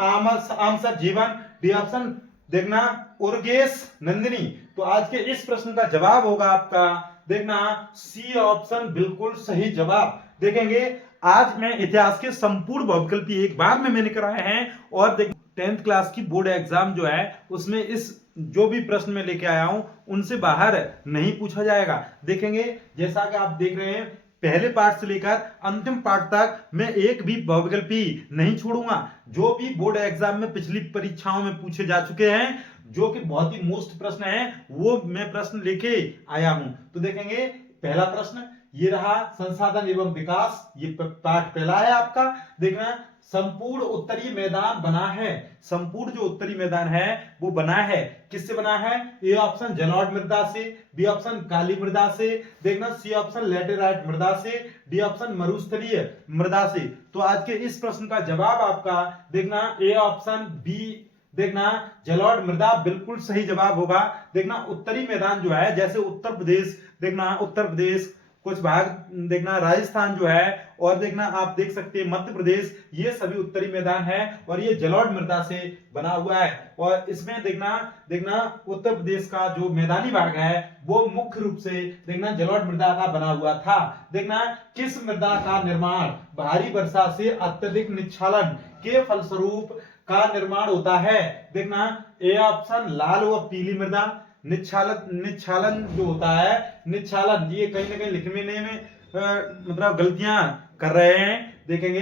आमसर जीवन, डी ऑप्शन देखना उर्गेश नंदिनी। तो आज के इस प्रश्न का जवाब होगा आपका, देखना सी ऑप्शन बिल्कुल सही जवाब। देखेंगे आज मैं इतिहास के संपूर्ण बहुविकल्पी एक बार में मैंने कराए हैं, और 10th क्लास की बोर्ड एग्जाम जो है उसमें इस जो भी प्रश्न मैं लेके आया हूं उनसे बाहर नहीं पूछा जाएगा। देखेंगे जैसा कि आप देख रहे हैं पहले पार्ट से लेकर अंतिम पार्ट तक मैं एक भी बहुविकल्पी नहीं छोड़ूंगा। जो भी बोर्ड एग्जाम में पिछली परीक्षाओं में पूछे जा चुके हैं, जो कि बहुत ही मोस्ट प्रश्न है, वो मैं प्रश्न लेके आया हूं। तो देखेंगे पहला प्रश्न ये रहा, संसाधन एवं विकास, ये पार्ट पहला है आपका। देखना संपूर्ण उत्तरी मैदान बना है, संपूर्ण जो उत्तरी मैदान है वो बना है, किससे बना है? ए ऑप्शन जलौढ़ मृदा से, बी ऑप्शन काली मृदा से, देखना सी ऑप्शन लैटेराइट मृदा से, डी ऑप्शन मरुस्थलीय मृदा से। तो आज के इस प्रश्न का जवाब आपका देखना ए ऑप्शन बी, देखना जलौढ़ मृदा बिल्कुल सही जवाब होगा। देखना उत्तरी मैदान जो है, जैसे उत्तर प्रदेश, देखना उत्तर प्रदेश, कुछ भाग देखना राजस्थान जो है, और देखना आप देख सकते हैं मध्य प्रदेश, ये सभी उत्तरी मैदान है और ये जलौढ़ मृदा से बना हुआ है। और इसमें देखना उत्तर प्रदेश का जो मैदानी भाग है वो मुख्य रूप से देखना जलौढ़ मृदा का बना हुआ था। देखना किस मृदा का निर्माण भारी वर्षा से अत्यधिक निच्छालन के फलस्वरूप का निर्माण होता है? देखना ए ऑप्शन लाल व पीली मृदा। निच्छालन जो होता है, निच्छालन, ये कहीं ना कहीं लिखने में मतलब गलतियां कर रहे हैं। देखेंगे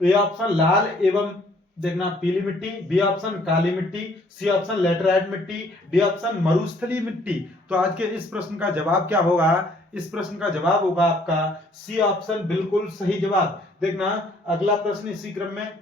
ए ऑप्शन लाल एवं देखना पीली मिट्टी, बी ऑप्शन काली मिट्टी, सी ऑप्शन लैटेराइट मिट्टी, डी ऑप्शन मरुस्थलीय मिट्टी। तो आज के इस प्रश्न का जवाब क्या होगा? इस प्रश्न का जवाब होगा आपका सी ऑप्शन बिल्कुल सही जवाब। देखना अगला प्रश्न इसी क्रम में,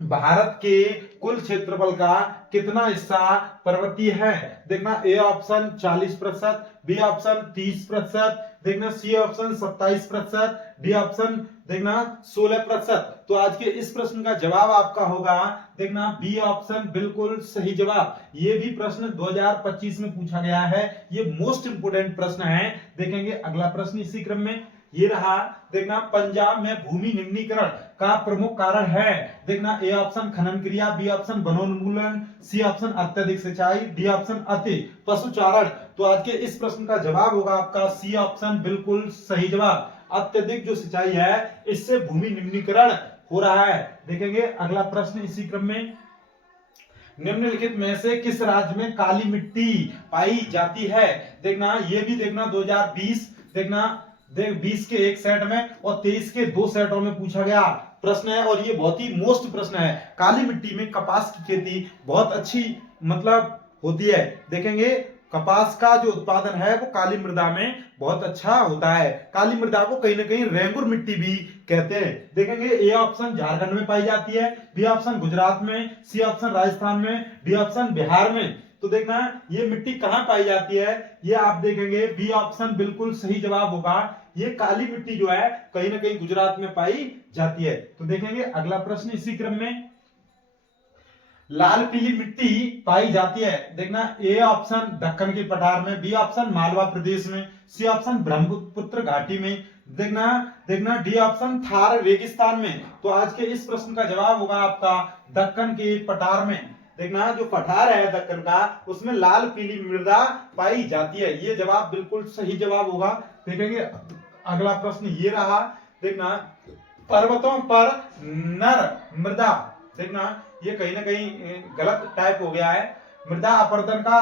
भारत के कुल क्षेत्रफल का कितना हिस्सा पर्वतीय है? देखना ए ऑप्शन 40%, बी ऑप्शन 30%, देखना सी ऑप्शन 27%, डी ऑप्शन देखना 16%। तो आज के इस प्रश्न का जवाब आपका होगा देखना बी ऑप्शन बिल्कुल सही जवाब। ये भी प्रश्न 2025 में पूछा गया है, ये मोस्ट इंपोर्टेंट प्रश्न है। देखेंगे अगला प्रश्न इसी क्रम में, ये रहा, देखना पंजाब में भूमि निम्नीकरण का प्रमुख कारण है? देखना ए ऑप्शन खनन क्रिया, बी ऑप्शन वनोन्मूलन, सी ऑप्शन अत्यधिक सिंचाई, डी ऑप्शन अति पशुचारण। तो आज के इस प्रश्न का जवाब होगा आपका सी ऑप्शन बिल्कुल सही जवाब। अत्यधिक जो सिंचाई है इससे भूमि निम्नीकरण हो रहा है। देखेंगे अगला प्रश्न इसी क्रम में, निम्नलिखित में से किस राज्य में काली मिट्टी पाई जाती है? देखना ये भी देखना 2020 देखना 20 के एक सेट में और 23 के 2 सेटों में पूछा गया प्रश्न है, और ये बहुत ही मोस्ट प्रश्न है। काली मिट्टी में कपास की खेती बहुत अच्छी मतलब होती है। देखेंगे कपास का जो उत्पादन है वो काली मृदा में बहुत अच्छा होता है। काली मृदा को कहीं ना कहीं रेंगुर मिट्टी भी कहते हैं। देखेंगे ए ऑप्शन झारखंड में पाई जाती है, बी ऑप्शन गुजरात में, सी ऑप्शन राजस्थान में, डी ऑप्शन बिहार में। तो देखना ये मिट्टी कहां पाई जाती है, ये आप देखेंगे बी ऑप्शन बिल्कुल सही जवाब होगा। ये काली मिट्टी जो है कहीं ना कहीं गुजरात में पाई जाती है। तो देखेंगे अगला प्रश्न इसी क्रम में, लाल पीली मिट्टी पाई जाती है। देखना ए ऑप्शन दक्कन की पठार में, बी ऑप्शन मालवा प्रदेश में, सी ऑप्शन ब्रह्मपुत्र घाटी में, देखना देखना डी ऑप्शन थार रेगिस्तान में। तो आज के इस प्रश्न का जवाब होगा आपका दक्कन की पठार में। देखना जो पठार है दक्कन का उसमें लाल पीली मृदा पाई जाती है, ये जवाब बिल्कुल सही जवाब होगा। देखेंगे अगला प्रश्न ये रहा, देखना पर्वतों पर नर मृदा, देखना ये कहीं ना कहीं गलत टाइप हो गया है। मृदा अपरदन का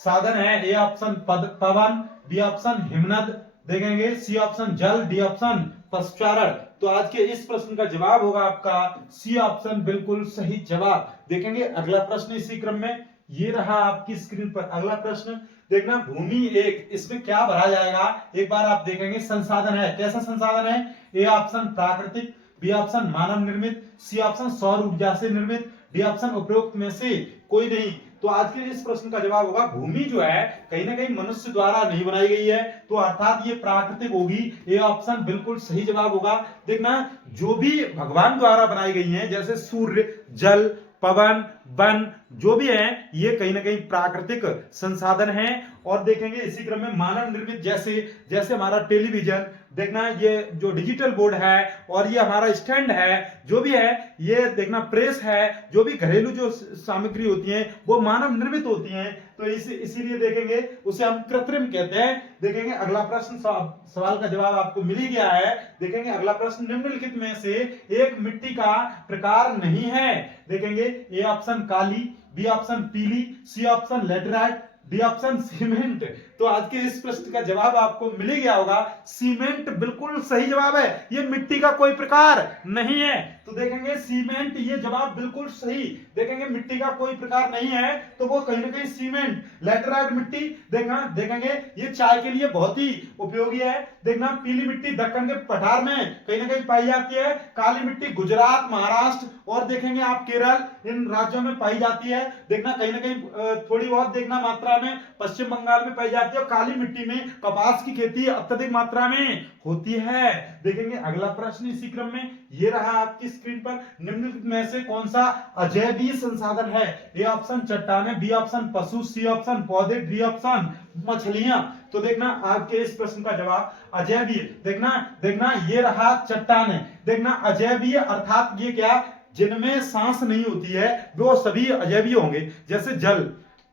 साधन है, ए ऑप्शन पवन, बी ऑप्शन हिमनद, देखेंगे सी ऑप्शन जल, डी ऑप्शन पशुचारण। तो आज के इस प्रश्न का जवाब होगा आपका सी ऑप्शन बिल्कुल सही जवाब। देखेंगे अगला प्रश्न इसी क्रम में, ये रहा आपकी स्क्रीन पर अगला प्रश्न। देखना भूमि एक, इसमें क्या भरा जाएगा एक बार आप देखेंगे। संसाधन है, कैसा संसाधन है, ए ऑप्शन प्राकृतिक, बी ऑप्शन मानव निर्मित, सी ऑप्शन सौर ऊर्जा से निर्मित, डी ऑप्शन उपरोक्त में से कोई नहीं। तो आज के इस प्रश्न का जवाब होगा भूमि जो है कहीं ना कहीं मनुष्य द्वारा नहीं बनाई गई है, तो अर्थात ये प्राकृतिक होगी। ए ऑप्शन बिल्कुल सही जवाब होगा। देखना जो भी भगवान द्वारा बनाई गई है, जैसे सूर्य, जल, पवन, वन, जो भी है ये कहीं ना कहीं प्राकृतिक संसाधन है। और देखेंगे इसी क्रम में मानव निर्मित, जैसे जैसे हमारा टेलीविजन, देखना ये जो डिजिटल बोर्ड है और ये हमारा स्टैंड है, जो भी है ये देखना प्रेस है, जो भी घरेलू जो सामग्री होती है वो मानव निर्मित होती हैं। तो इसीलिए देखेंगे उसे हम कृत्रिम कहते हैं। देखेंगे अगला प्रश्न, सवाल का जवाब आपको मिल ही गया है। देखेंगे अगला प्रश्न, निम्नलिखित में से एक मिट्टी का प्रकार नहीं है। देखेंगे ए ऑप्शन काली, बी ऑप्शन पीली, C option laterite, D option cement. तो आज के इस प्रश्न का जवाब आपको मिल गया होगा, सीमेंट बिल्कुल सही जवाब है। ये मिट्टी का कोई प्रकार नहीं है। तो देखेंगे सीमेंट, ये जवाब बिल्कुल सही। देखेंगे मिट्टी का कोई प्रकार नहीं है तो वो कहीं ना कहीं सीमेंट, लैटेराइट मिट्टी। देखना देखेंगे ये चाय के लिए बहुत ही उपयोगी है। देखना पीली मिट्टी दक्कन के पठार में कहीं ना कहीं पाई जाती है, काली मिट्टी गुजरात, महाराष्ट्र और देखेंगे आप केरल, इन राज्यों में पाई जाती है। देखना कहीं ना कहीं थोड़ी बहुत देखना मात्रा में पश्चिम बंगाल में पाई जाती है। और काली मिट्टी में कपास की खेती अत्यधिक मात्रा में होती है। देखेंगे अगला प्रश्न इसी क्रम में, ये रहा आपकी स्क्रीन पर, निम्नलिखित में से कौन सा अजैवीय संसाधन है। ए ऑप्शन चट्टाने, बी ऑप्शन पशु, सी ऑप्शन पौधे, डी ऑप्शन मछलियां। तो देखना आपके इस प्रश्न का जवाब अजैवीय। देखना ये रहा चट्टाने। देखना अजैवीय अर्थात ये क्या, जिनमें सांस नहीं होती है वो सभी अजैवीय होंगे। जैसे जल,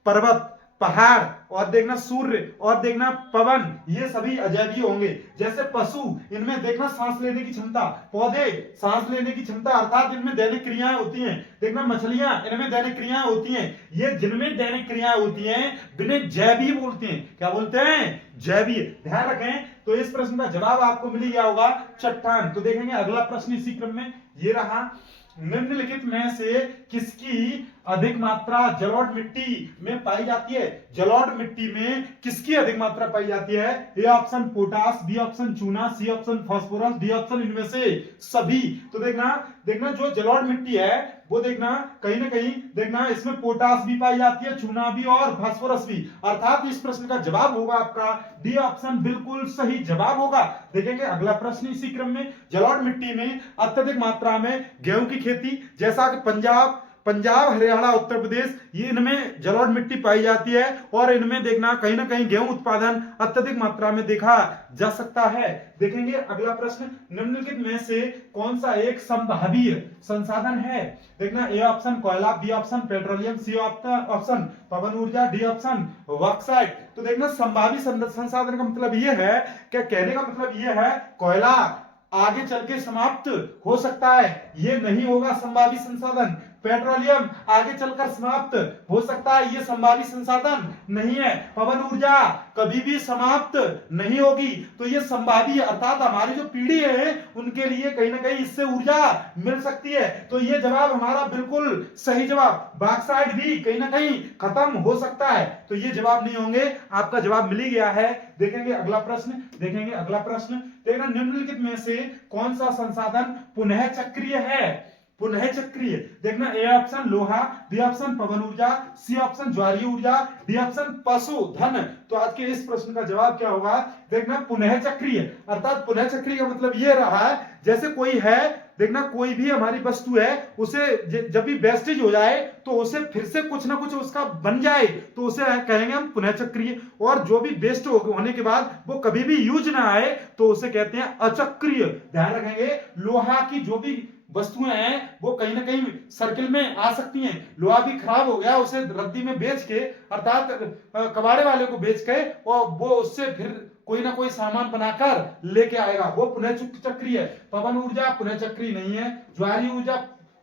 पर्वत, पहाड़ और देखना सूर्य और देखना पवन, ये सभी अजैवीय होंगे। जैसे पशु, इनमें देखना सांस लेने की क्षमता, पौधे सांस लेने की क्षमता अर्थात इनमें दैनिक क्रियाएं होती हैं। देखना मछलियां, इनमें दैनिक क्रियाएं होती हैं। ये जिनमें दैनिक क्रियाएं होती हैं बिना जैवीय बोलते हैं। क्या बोलते हैं? जैवीय। ध्यान रखें। तो इस प्रश्न का जवाब आपको मिल गया होगा चट्टान। तो देखेंगे अगला प्रश्न इसी क्रम में, ये रहा, निम्नलिखित में से किसकी अधिक मात्रा जलोढ़ मिट्टी में पाई जाती है। जलोढ़ मिट्टी में किसकी अधिक मात्रा पाई जाती है। A option potash, B option चूना, C option phosphorus, D option इनमें से सभी। तो देखना जो जलोढ़ मिट्टी है वो देखना कहीं ना कहीं देखना इसमें पोटास भी पाई जाती है, चूना भी और फास्फोरस भी। अर्थात इस प्रश्न का जवाब होगा आपका डी ऑप्शन बिल्कुल सही जवाब होगा। देखेंगे अगला प्रश्न इसी क्रम में, जलोढ़ मिट्टी में अत्यधिक मात्रा में गेहूं की खेती, जैसा कि पंजाब, हरियाणा, उत्तर प्रदेश, ये इनमें जलोढ़ मिट्टी पाई जाती है और इनमें देखना कहीं ना कहीं गेहूं उत्पादन अत्यधिक मात्रा में देखा जा सकता है। देखेंगे अगला प्रश्न, निम्नलिखित में से कौन सा एक संभावित संसाधन है। देखना ए ऑप्शन कोयला, B option petroleum, C option पवन ऊर्जा, डी ऑप्शन बॉक्साइट। तो देखना संभावित संसाधन का मतलब ये है, क्या कहने का मतलब ये है कोयला आगे चल के समाप्त हो सकता है, ये नहीं होगा संभावित संसाधन। पेट्रोलियम आगे चलकर समाप्त हो सकता है, ये संभावित संसाधन नहीं है। पवन ऊर्जा कभी भी समाप्त नहीं होगी, तो ये संभावी अर्थात हमारी जो पीढ़ी है उनके लिए कहीं ना कहीं इससे ऊर्जा मिल सकती है। तो ये जवाब हमारा बिल्कुल सही जवाब। बॉक्साइट भी कहीं ना कहीं खत्म हो सकता है, तो ये जवाब नहीं होंगे। आपका जवाब मिल ही गया है। देखेंगे अगला प्रश्न, देखेंगे अगला प्रश्न। देखना निम्नलिखित में से कौन सा संसाधन पुनः चक्रीय है? पुनः चक्रीय देखना, ए ऑप्शन लोहा, बी ऑप्शन पवन ऊर्जा, सी ऑप्शन ज्वारीय ऊर्जा, डी ऑप्शन पशुधन। तो आज के इस प्रश्न का जवाब क्या होगा? देखना पुनः चक्रीय, अर्थात पुनः चक्रीय का मतलब ये रहा है जैसे कोई है, देखना कोई भी हमारी वस्तु है उसे जब भी वेस्टेज हो जाए तो उसे फिर से कुछ ना कुछ उसका बन जाए तो उसे कहेंगे हम पुनः चक्रीय, और जो भी वेस्ट होने के बाद वो कभी भी यूज ना आए तो उसे कहते हैं अचक्रीय। ध्यान रखेंगे, लोहा की जो भी वस्तुएं हैं वो कहीं ना कहीं सर्किल में आ सकती हैं। लोहा भी खराब हो गया, उसे रद्दी में बेच के अर्थात कबाड़े वाले को बेच के और वो उससे फिर कोई ना कोई सामान बनाकर लेके आएगा, वो पुनः चक्रीय है। पवन ऊर्जा पुनः चक्रीय नहीं है, ज्वारीय ऊर्जा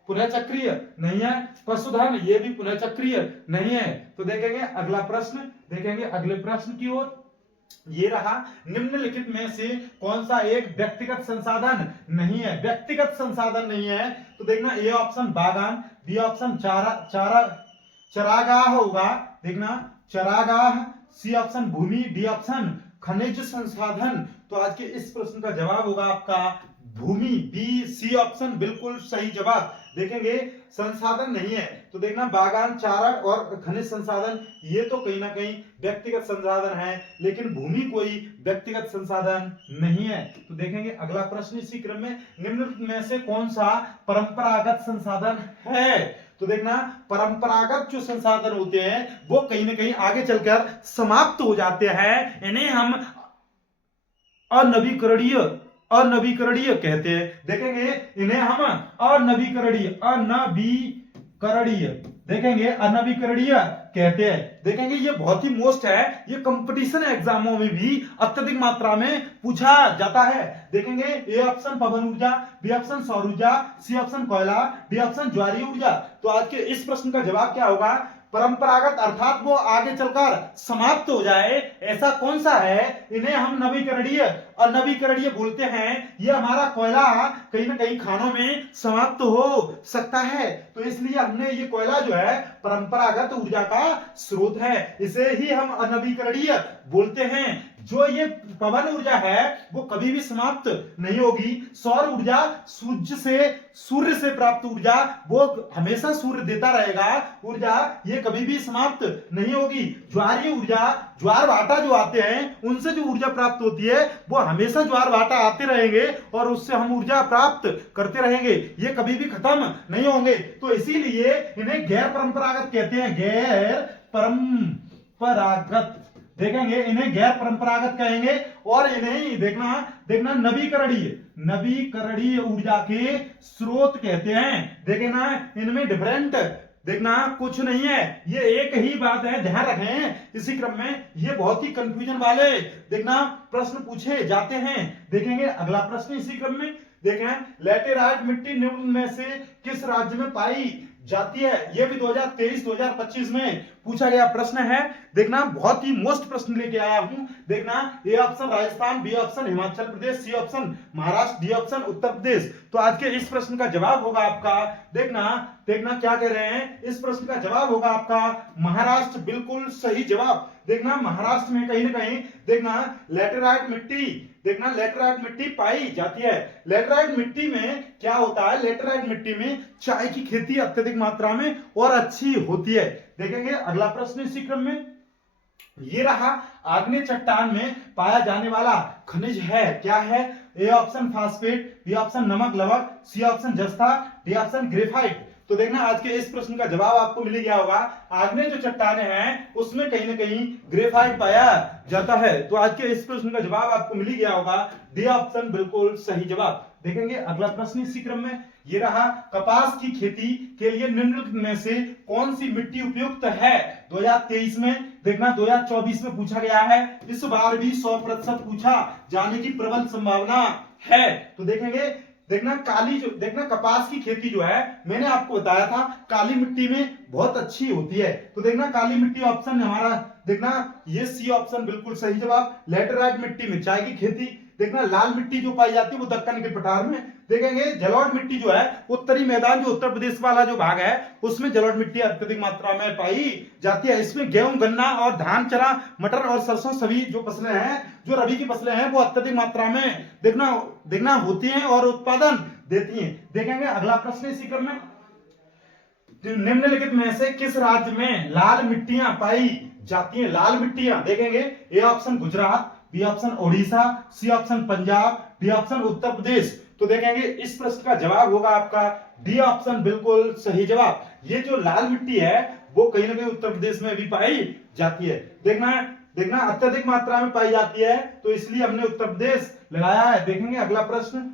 पुनः चक्रीय नहीं है, पशुधन ये भी पुनः चक्रीय नहीं है। तो देखेंगे अगला प्रश्न, देखेंगे अगले प्रश्न की ओर। ये रहा, निम्नलिखित में से कौन सा एक व्यक्तिगत संसाधन नहीं है? व्यक्तिगत संसाधन नहीं है तो देखना, ए ऑप्शन बागान, बी ऑप्शन चरागाह होगा, देखना चरागाह, सी ऑप्शन भूमि, डी ऑप्शन खनिज संसाधन। तो आज के इस प्रश्न का जवाब होगा आपका भूमि, बी सी ऑप्शन बिल्कुल सही जवाब। देखेंगे संसाधन नहीं है तो देखना बागान, चारा और खनिज संसाधन ये तो कहीं ना कहीं व्यक्तिगत संसाधन है, लेकिन भूमि कोई व्यक्तिगत संसाधन नहीं है। तो देखेंगे अगला प्रश्न इसी क्रम में, निम्नलिखित में से कौन सा परंपरागत संसाधन है? तो देखना परंपरागत जो संसाधन होते हैं वो कहीं ना कहीं आगे चलकर समाप्त हो जाते हैं, इन्हें हम अनवीकरणीय कहते हैं। देखेंगे इन्हें हम अनवीकरणीय देखेंगे अनवीकरणीय कहते हैं। देखेंगे ये बहुत ही मोस्ट है, ये कंपटीशन एग्जामों में भी अत्यधिक मात्रा में पूछा जाता है। देखेंगे ए ऑप्शन पवन ऊर्जा, बी ऑप्शन सौर ऊर्जा, सी ऑप्शन कोयला, डी ऑप्शन ज्वारीय ऊर्जा। तो आज के इस प्रश्न का जवाब क्या होगा? परंपरागत अर्थात वो आगे चलकर समाप्त हो जाए ऐसा कौन सा है, इन्हें हम अनवीकरणीय बोलते हैं। ये हमारा कोयला कहीं ना कहीं खानों में समाप्त हो सकता है, तो इसलिए हमने ये कोयला जो है परंपरागत ऊर्जा का स्रोत है, इसे ही हम अनवीकरणीय बोलते हैं। जो ये पवन ऊर्जा है वो कभी भी समाप्त नहीं होगी। सौर ऊर्जा सूर्य से प्राप्त ऊर्जा, वो हमेशा सूर्य देता रहेगा ऊर्जा, ये कभी भी समाप्त नहीं होगी। ज्वारीय ऊर्जा, ज्वार भाटा जो आते हैं उनसे जो ऊर्जा प्राप्त होती है वो हमेशा ज्वार भाटा आते रहेंगे और उससे हम ऊर्जा प्राप्त करते रहेंगे, ये कभी भी खत्म नहीं होंगे। तो इसीलिए इन्हें गैर परंपरागत कहते हैं, गैर परंपरागत। देखेंगे इन्हें गैर परंपरागत कहेंगे, और इन्हें देखना नवीकरणीय ऊर्जा के स्रोत कहते हैं। देखे ना, इनमें डिफरेंट देखना कुछ नहीं है, ये एक ही बात है, ध्यान रखें। इसी क्रम में ये बहुत ही कंफ्यूजन वाले देखना प्रश्न पूछे जाते हैं। देखेंगे अगला प्रश्न इसी क्रम में, देखें लैटेराइट मिट्टी निम्न में से किस राज्य में पाई जाती है? ये भी 2023-2025 में पूछा गया प्रश्न है। देखना बहुत ही मोस्ट प्रश्न लेके आया हूं। देखना A option Rajasthan, B option Himachal Pradesh, C option Maharashtra, D option Uttar Pradesh. तो आज के इस प्रश्न का जवाब होगा आपका, देखना क्या कह रहे हैं, इस प्रश्न का जवाब होगा आपका महाराष्ट्र, बिल्कुल सही जवाब। देखना महाराष्ट्र में कहीं ना कहीं देखना लैटेराइट मिट्टी पाई जाती है। लैटेराइट मिट्टी में क्या होता है? लैटेराइट मिट्टी में चाय की खेती अत्यधिक मात्रा में और अच्छी होती है। देखेंगे अगला प्रश्न इसी क्रम में, ये रहा, आग्नेय चट्टान में पाया जाने वाला खनिज है, क्या है? A option phosphate, B option नमक लवक, सी ऑप्शन जस्ता, डी ऑप्शन ग्रेफाइट। तो देखना आज के इस प्रश्न का जवाब आपको मिल गया होगा। आग्नेय जो चट्टाने हैं उसमें कहीं ना कहीं ग्रेफाइट पाया जाता है, तो आज के इस प्रश्न का जवाब आपको मिल गया होगा, डी ऑप्शन बिल्कुल सही जवाब। देखेंगे अगला प्रश्न इसी क्रम में, ये रहा, कपास की खेती के लिए निम्नलिखित में से कौन सी मिट्टी उपयुक्त है? 2023 में देखना 2024 में पूछा गया है, इस बार भी 100% पूछा जाने की प्रबल संभावना है। तो देखेंगे देखना देखना कपास की खेती जो है मैंने आपको बताया था काली मिट्टी में बहुत अच्छी होती है। तो देखना काली मिट्टी ऑप्शन हमारा, देखना ये सी ऑप्शन बिल्कुल सही जवाब। लेटराइट मिट्टी में चाय की खेती। देखना लाल मिट्टी जो पाई जाती है वो दक्कन के पठार में। देखेंगे जलोढ़ मिट्टी जो है उत्तरी मैदान जो उत्तर प्रदेश वाला जो भाग है उसमें जलोढ़ मिट्टी अत्यधिक मात्रा में पाई जाती है। इसमें गेहूं, गन्ना और धान, चना, मटर और सरसों सभी जो फसलें हैं, जो रबी की फसलें हैं, वो अत्यधिक मात्रा में देखना होती हैं और उत्पादन देती हैं। देखेंगे अगला प्रश्न इसी क्रम में, निम्नलिखित में से किस राज्य में लाल मिट्टियां पाई जाती हैं? लाल मिट्टियां देखेंगे A option Gujarat, B option Odisha, C option Punjab, D option Uttar Pradesh. तो देखेंगे इस प्रश्न का जवाब होगा आपका डी ऑप्शन बिल्कुल सही जवाब। ये जो लाल मिट्टी है वो कहीं ना कहीं उत्तर प्रदेश में भी पाई जाती है। देखना अत्यधिक मात्रा में पाई जाती है तो इसलिए हमने उत्तर प्रदेश लगाया है। देखेंगे अगला प्रश्न,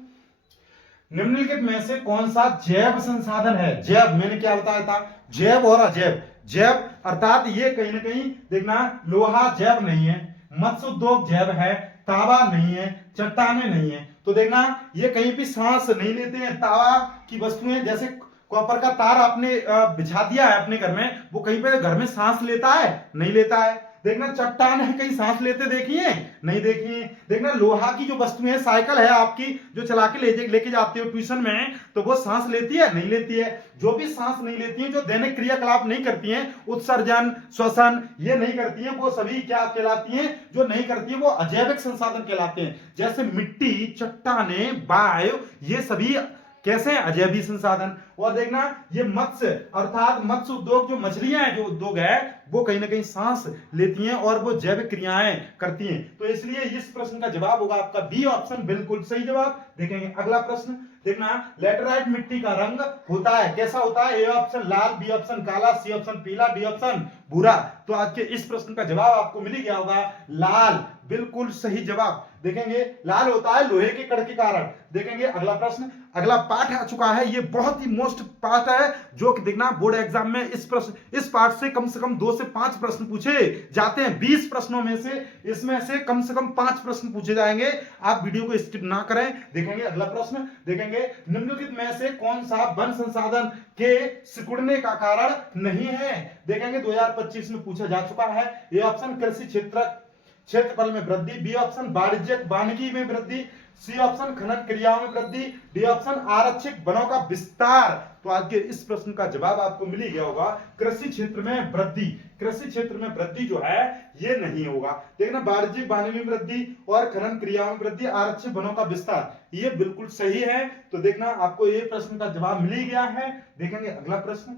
निम्नलिखित में से कौन सा जैव संसाधन है? जैव मैंने क्या बताया था, जैव और अजैव। जैव अर्थात ये कहीं ना कहीं देखना लोहा जैव नहीं है, मत्स्य उद्योग जैव है, तावा नहीं है, चट्टाने नहीं है। तो देखना ये कहीं भी सांस नहीं लेते हैं। तावा की वस्तुएं जैसे कॉपर का तार आपने बिछा दिया है अपने घर में, वो कहीं पे घर में सांस लेता है? नहीं लेता है। देखना चट्टान है, कहीं सांस लेते देखिए? नहीं देखिए। देखना लोहा की जो वस्तुएं, साइकिल है आपकी जो चला के लेके जाते हो ट्यूशन में, तो वो सांस लेती है? नहीं लेती है। जो भी सांस नहीं लेती है, जो दैनिक क्रियाकलाप नहीं करती हैं, उत्सर्जन, श्वसन ये नहीं करती हैं, वो सभी क्या कहलाती हैं? जो नहीं करती है वो अजैविक संसाधन कहलाते हैं। जैसे मिट्टी, चट्टाने, वायु ये सभी कैसे अजैविक संसाधन। और देखना ये मत्स्य अर्थात मत्स्य उद्योग जो मछलियां हैं, जो उद्योग है वो कहीं ना कहीं सांस लेती हैं और वो जैविक क्रियाएं करती हैं। तो इसलिए इस प्रश्न का जवाब होगा आपका बी ऑप्शन बिल्कुल सही जवाब। देखेंगे अगला प्रश्न, देखना लेटराइट मिट्टी का रंग होता है कैसा होता है? ए ऑप्शन लाल, बी ऑप्शन काला, सी ऑप्शन पीला, डी ऑप्शन भूरा। तो आज के इस प्रश्न का जवाब आपको मिल गया होगा लाल, बिल्कुल सही जवाब। देखेंगे लाल होता है लोहे के कण के कारण। देखेंगे अगला प्रश्न, अगला पाठ आ चुका है, ये बहुत ही मोस्ट पार्ट है जो कि देखना बोर्ड एग्जाम में इस पार्ट से कम 2 से 5 प्रश्न पूछे जाते हैं। 20 प्रश्नों में से इसमें से कम 5 प्रश्न पूछे जाएंगे। आप वीडियो को स्किप ना करें। देखेंगे अगला प्रश्न, देखेंगे निम्नलिखित में से कौन सा वन संसाधन के सिकुड़ने का कारण नहीं है? देखेंगे 2025 में पूछा जा चुका है। ये ऑप्शन कृषि क्षेत्रफल में वृद्धि, बी ऑप्शन वाणिज्यिक वानिकी में वृद्धि, सी ऑप्शन खनन क्रियाओं में वृद्धि, डी ऑप्शन आरक्षित वनों का विस्तार। तो आज के इस प्रश्न का जवाब आपको मिल ही गया होगा कृषि क्षेत्र में वृद्धि। कृषि क्षेत्र में वृद्धि जो है ये नहीं होगा। देखना वाणिज्यिक वानिकी में वृद्धि और खनन क्रियाओं में वृद्धि, आरक्षित वनों का विस्तार, ये बिल्कुल सही है। तो देखना आपको ये प्रश्न का जवाब मिल ही गया है। देखेंगे अगला प्रश्न,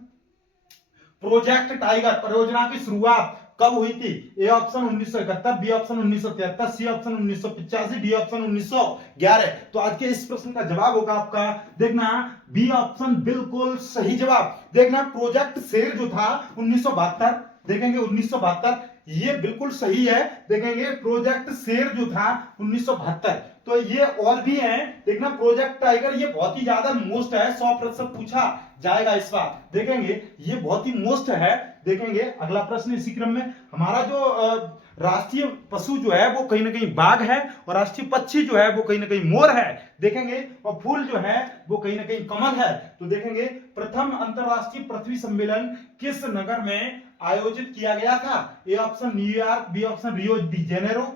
प्रोजेक्ट टाइगर परियोजना की शुरुआत कब हुई थी? A option 1971, B option 1973, C option 1985, D option 1911। तो आज के इस प्रश्न का जवाब होगा आपका देखना बी ऑप्शन बिल्कुल सही जवाब। देखना प्रोजेक्ट शेर जो था 1972, देखेंगे 1972 ये बिल्कुल सही है। देखेंगे प्रोजेक्ट शेर जो था 1972। तो ये और भी है। देखना प्रोजेक्ट टाइगर ये बहुत ही ज्यादा मोस्ट है, 100% पूछा जाएगा इस बार। देखेंगे ये बहुत ही मोस्ट है। देखेंगे अगला प्रश्न इसी क्रम में, हमारा जो राष्ट्रीय पशु जो है वो कहीं ना कहीं बाघ है और राष्ट्रीय पक्षी जो है वो कहीं ना कहीं मोर है। देखेंगे और फूल जो है वो कहीं ना कहीं कमल है। तो देखेंगे प्रथम अंतरराष्ट्रीय पृथ्वी सम्मेलन किस नगर में आयोजित किया गया था? A option New York, B option Rio de Janeiro,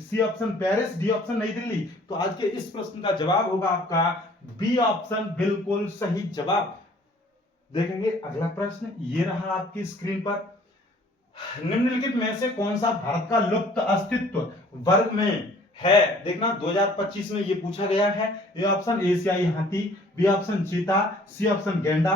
C option Paris, D option Nai Delhi. तो आज के इस प्रश्न का जवाब होगा आपका बी ऑप्शन बिल्कुल सही जवाब। देखेंगे अगला प्रश्न, ये रहा आपकी स्क्रीन पर, निम्नलिखित में से कौन सा भारत का लुप्त अस्तित्व वर्ग में है? देखना 2025 में ये पूछा गया है। ए ऑप्शन एशियाई हाथी, बी ऑप्शन चीता, सी ऑप्शन गैंडा,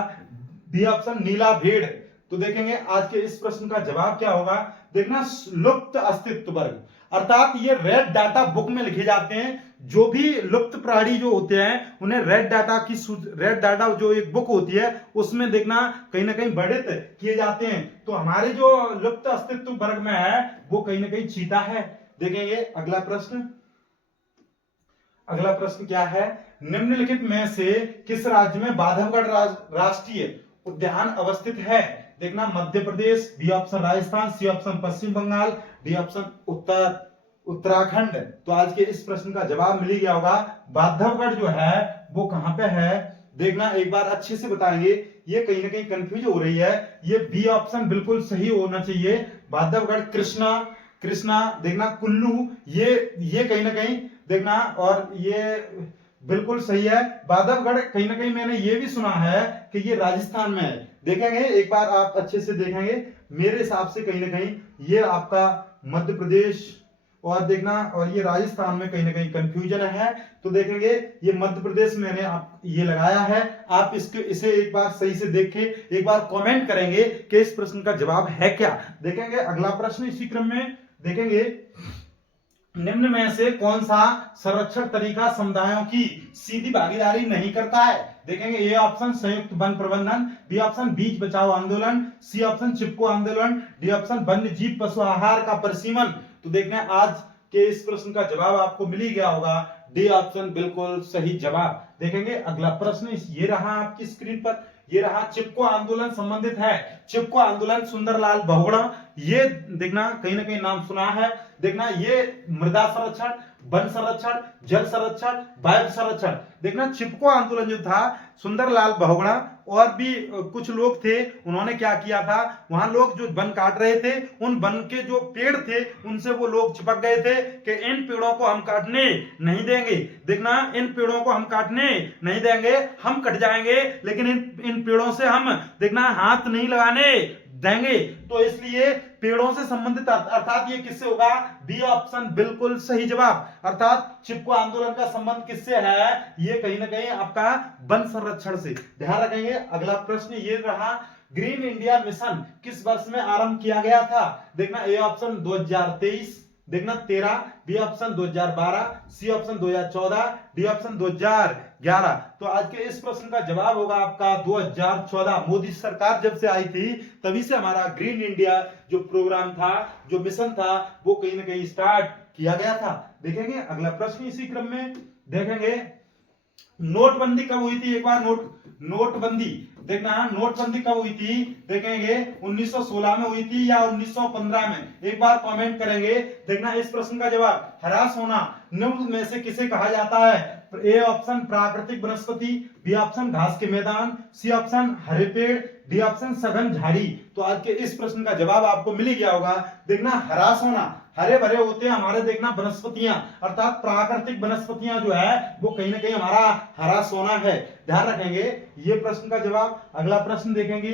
डी ऑप्शन नीला भेड़। तो देखेंगे आज के इस प्रश्न का जवाब क्या होगा? देखना लुप्त अस्तित्व वर्ग अर्थात ये रेड डाटा बुक में लिखे जाते हैं। जो भी लुप्त प्राणी जो होते हैं उन्हें रेड डाटा जो एक बुक होती है उसमें देखना कहीं ना कहीं वर्णित किए जाते हैं। तो हमारे जो लुप्त अस्तित्व वर्ग में है वो कहीं ना कहीं चीता है। देखेंगे अगला प्रश्न, अगला प्रश्न क्या है? निम्नलिखित में से किस राज्य में बांधवगढ़ राष्ट्रीय उद्यान अवस्थित है? देखना Madhya Pradesh, B option Rajasthan, C option Paschim Bangal, D option Uttarakhand. तो आज के इस प्रश्न का जवाब मिल गया होगा। बांधवगढ़ जो है वो कहां पे है, देखना एक बार अच्छे से बताएंगे। ये कहीं ना कहीं कंफ्यूज हो रही है, ये बी ऑप्शन बिल्कुल सही होना चाहिए। बांधवगढ़, कृष्णा, कृष्णा देखना, कुल्लू, ये कहीं ना कहीं देखना, और ये बिल्कुल सही है। बांधवगढ़ कहीं ना कहीं मैंने ये भी सुना है कि ये राजस्थान में है। देखेंगे एक बार आप अच्छे से देखेंगे, मेरे हिसाब से कहीं ना कहीं ये आपका मध्य प्रदेश और देखना, और ये राजस्थान में कहीं ना कहीं कंफ्यूजन है। तो देखेंगे ये मध्य प्रदेश मैंने आप ये लगाया है। आप इसे एक बार सही से देखें, एक बार कमेंट करेंगे कि इस प्रश्न का जवाब है क्या। देखेंगे अगला प्रश्न इसी क्रम में देखेंगे, निम्न में से कौन सा संरक्षण तरीका समुदायों की सीधी भागीदारी नहीं करता है। देखेंगे ए ऑप्शन संयुक्त वन प्रबंधन, बी ऑप्शन बीज बचाओ आंदोलन, सी ऑप्शन चिपको आंदोलन, डी ऑप्शन वन्य जीव पशु आहार का परिसीमन। तो देखना आज के इस प्रश्न का जवाब आपको मिल ही गया होगा, डी ऑप्शन बिल्कुल सही जवाब। देखेंगे अगला प्रश्न ये रहा आपकी स्क्रीन पर, ये रहा चिपको आंदोलन संबंधित है। चिपको आंदोलन सुंदरलाल बहुगुणा, ये देखना कहीं ना कहीं नाम सुना है। देखना ये मृदा संरक्षण, वन संरक्षण, जल संरक्षण, वायु संरक्षण। देखना चिपको आंदोलन जो था, सुंदरलाल बहुगुणा और भी कुछ लोग थे, उन्होंने क्या किया था, वहां लोग जो वन काट रहे थे, उन वन के जो पेड़ थे उनसे वो लोग चिपक गए थे कि इन पेड़ों को हम काटने नहीं देंगे। देखना इन पेड़ों को हम काटने नहीं देंगे, हम कट जाएंगे, लेकिन इन पेड़ों से हम देखना हाथ नहीं लगाने देंगे। तो इसलिए पेड़ों से संबंधित अर्थात ये किससे होगा, बी ऑप्शन बिल्कुल सही जवाब। अर्थात चिपको आंदोलन का संबंध किससे है, ये कहीं ना कहीं आपका वन संरक्षण से। ध्यान रखेंगे अगला प्रश्न ये रहा, ग्रीन इंडिया मिशन किस वर्ष में आरंभ किया गया था। देखना ए ऑप्शन 2023, देखना 13, B option 2012, C option 2014, D option 2011। तो आज के इस प्रश्न का जवाब होगा आपका 2014। मोदी सरकार जब से आई थी तभी से हमारा ग्रीन इंडिया जो प्रोग्राम था, जो मिशन था, वो कहीं ना कहीं स्टार्ट किया गया था। देखेंगे अगला प्रश्न इसी क्रम में देखेंगे, नोटबंदी कब हुई थी, एक बार नोटबंदी देखना, नोटबंदी कब हुई थी। देखेंगे 1916 में हुई थी या 1915 में, एक बार कमेंट करेंगे। देखना इस प्रश्न का जवाब, ह्रास होना निम्न में से किसे कहा जाता है। ए ऑप्शन प्राकृतिक वनस्पति, बी ऑप्शन घास के मैदान, सी ऑप्शन हरे पेड़, डी ऑप्शन सघन झाड़ी। तो आज के इस प्रश्न का जवाब आपको मिल ही गया होगा। देखना ह्रास होना, हरे भरे होते हैं हमारे देखना वनस्पतियां, अर्थात प्राकृतिक वनस्पतियां जो है वो कहीं ना कहीं हमारा हरा सोना है। ध्यान रखेंगे ये प्रश्न का जवाब। अगला प्रश्न देखेंगे,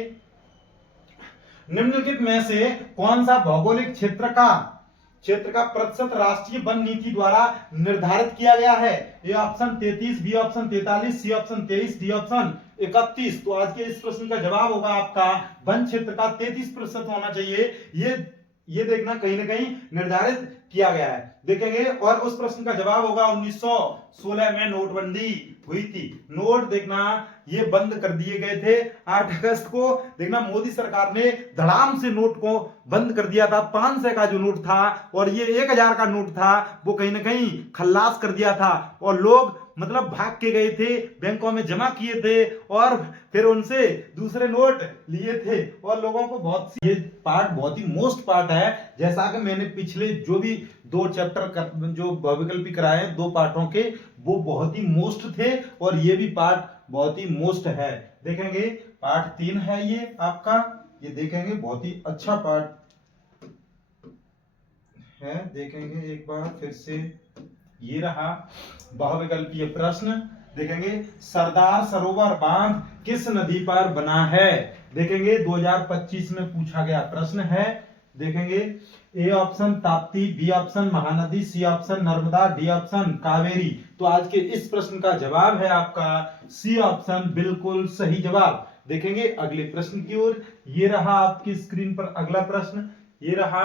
निम्नलिखित में से कौन सा भौगोलिक क्षेत्र का प्रतिशत राष्ट्रीय वन नीति द्वारा निर्धारित किया गया है। A option 33, B option 43, C option 23, D option 31। तो आज के इस प्रश्न का जवाब होगा आपका वन क्षेत्र का 33% होना चाहिए। ये देखना कहीं ना कहीं निर्धारित किया गया है। देखेंगे और उस प्रश्न का जवाब होगा 1916 में नोटबंदी हुई थी। नोट देखना ये बंद कर दिए गए थे 8 अगस्त को। देखना मोदी सरकार ने धड़ाम से नोट को बंद कर दिया था। 500 का जो नोट था और ये 1000 का नोट था वो कहीं ना कहीं खल्लास कर दिया था, और लोग मतलब भाग के गए थे, बैंकों में जमा किए थे और फिर उनसे दूसरे नोट लिए थे। और लोगों को ये पार्ट बहुत ही मोस्ट पार्ट है, जैसा कि मैंने पिछले जो भी 2 चैप्टर जो बहुविकल्पी कराए हैं 2 पार्टों के, वो बहुत ही मोस्ट थे और ये भी पार्ट बहुत ही मोस्ट है। देखेंगे पार्ट 3 है ये आपका, ये देखेंगे बहुत ही अच्छा पार्ट है। देखेंगे एक बार फिर से, ये रहा बहुविकल्पीय प्रश्न। देखेंगे सरदार सरोवर बांध किस नदी पर बना है। देखेंगे 2025 में पूछा गया प्रश्न है। देखेंगे A option Tapti, B option Mahanadi, C option Narmada, D option Kaveri. तो आज के इस प्रश्न का जवाब है आपका सी ऑप्शन बिल्कुल सही जवाब। देखेंगे अगले प्रश्न की ओर, ये रहा आपकी स्क्रीन पर अगला प्रश्न, ये रहा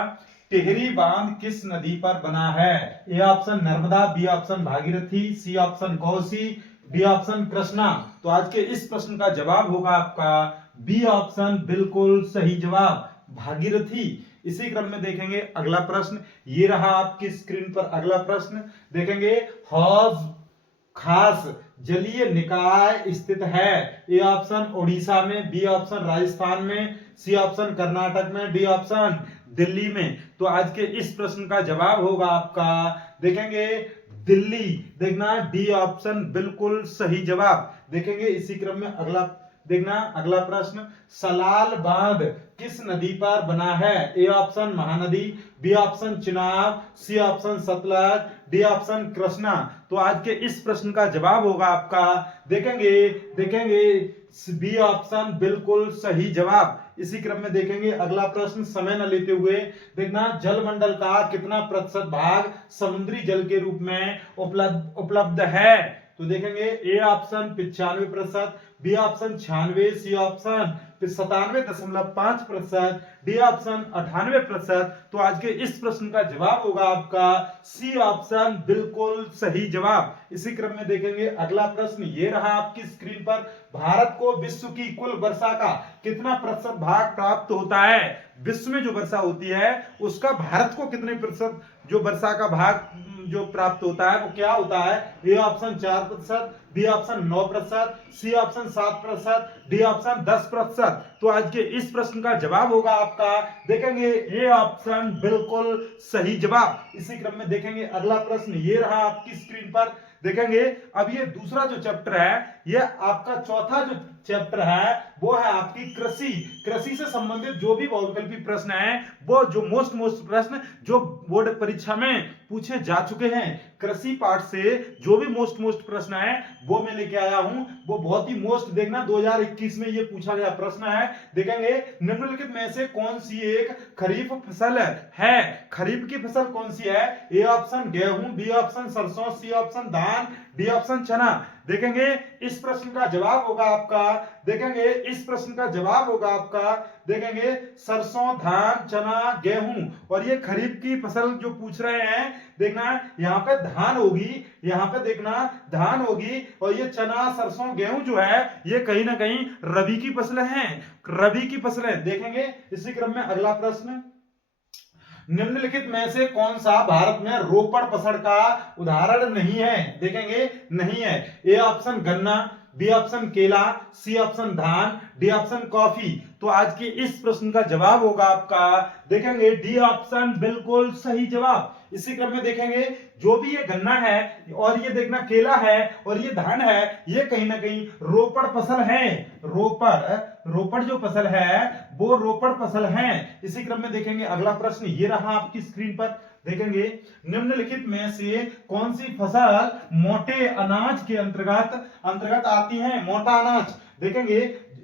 टिहरी बांध किस नदी पर बना है। A option Narmada, B option Bhagirathi, C option Kosi, D option Krishna. तो आज के इस प्रश्न का जवाब होगा आपका बी ऑप्शन बिल्कुल सही जवाब, भागीरथी। इसी क्रम में देखेंगे अगला प्रश्न, ये रहा आपकी स्क्रीन पर अगला प्रश्न। देखेंगे हौज खास जलीय निकाय स्थित है। ए ऑप्शन उड़ीसा में, बी ऑप्शन राजस्थान में, सी ऑप्शन कर्नाटक में, डी ऑप्शन दिल्ली में। तो आज के इस प्रश्न का जवाब होगा आपका देखेंगे दिल्ली। देखना डी ऑप्शन बिल्कुल सही जवाब। देखेंगे इसी क्रम में अगला, देखना अगला प्रश्न, सलाल बांध किस नदी पर बना है? A option Mahanadi, B option Chenab, C option Sutlej, D option Krishna. तो आज के इस प्रश्न का जवाब होगा आपका, देखेंगे बी ऑप्शन बिल्कुल सही जवाब। इसी क्रम में देखेंगे अगला प्रश्न, समय न लेते हुए देखना जलमंडल का कितना प्रतिशत भाग समुद्री जल के रूप में उपलब्ध है? तो देखेंगे A option 95%, B option 96%, C option 97.5%, D option 98%। तो आज के इस प्रश्न का जवाब होगा आपका सी ऑप्शन बिल्कुल सही जवाब। इसी क्रम में देखेंगे अगला प्रश्न, ये रहा आपकी स्क्रीन पर, भारत को विश्व की कुल वर्षा का कितना प्रतिशत भाग प्राप्त होता है? विश्व में जो वर्षा होती है उसका भारत को कितने प्रतिशत जो वर्षा का भाग जो प्राप्त होता है वो क्या होता है? A option 4%, B option 9%, C option 7%, D option 10%। तो आज के इस प्रश्न का जवाब होगा आपका, देखेंगे ए ऑप्शन बिल्कुल सही जवाब। इसी क्रम में देखेंगे अगला प्रश्न, ये रहा आपकी स्क्रीन पर, देखेंगे अब ये दूसरा जो चैप्टर है, ये आपका चौथा जो चैप्टर है वो है आपकी कृषि। कृषि से संबंधित जो भी बहुविकल्पी प्रश्न है वो जो मोस्ट प्रश्न जो बोर्ड परीक्षा में पूछे जा चुके हैं, कृषि पार्ट से जो भी मोस्ट प्रश्न है वो मैं लेके आया हूं। वो बहुत ही मोस्ट, देखना 2021 में ये पूछा गया प्रश्न है। देखेंगे निम्नलिखित में से कौन सी एक खरीफ फसल है? खरीफ की फसल कौन सी है? ए ऑप्शन गेहूं, बी ऑप्शन सरसों, सी ऑप्शन धान, डी ऑप्शन चना। देखेंगे इस प्रश्न का जवाब होगा आपका, देखेंगे इस प्रश्न का जवाब होगा आपका, देखेंगे सरसों, धान, चना, गेहूं। और ये खरीफ की फसल जो पूछ रहे हैं, देखना यहाँ पे धान होगी, यहाँ पे देखना धान होगी, और ये चना, सरसों, गेहूं जो है ये कहीं ना कहीं रबी की फसलें हैं, रबी की फसलें। देखेंगे इसी क्रम में अगला प्रश्न, निम्नलिखित में से कौन सा भारत में रोपड़ पसड़ का उदाहरण नहीं है? देखेंगे नहीं है। ए ऑप्शन गन्ना, बी ऑप्शन केला, सी ऑप्शन धान, डी ऑप्शन कॉफी। तो आज के इस प्रश्न का जवाब होगा आपका, देखेंगे डी ऑप्शन बिल्कुल सही जवाब। इसी क्रम में देखेंगे जो भी ये गन्ना है और ये देखना केला है और ये धान है, ये कहीं ना कहीं रोपड़ फसल है। रोपड़ जो फसल है वो रोपड़ फसल है। इसी क्रम में देखेंगे अगला प्रश्न, ये रहा आपकी स्क्रीन पर, देखेंगे निम्नलिखित में से कौन सी फसल मोटे अनाज के अंतर्गत आती है? मोटा अनाज। देखेंगे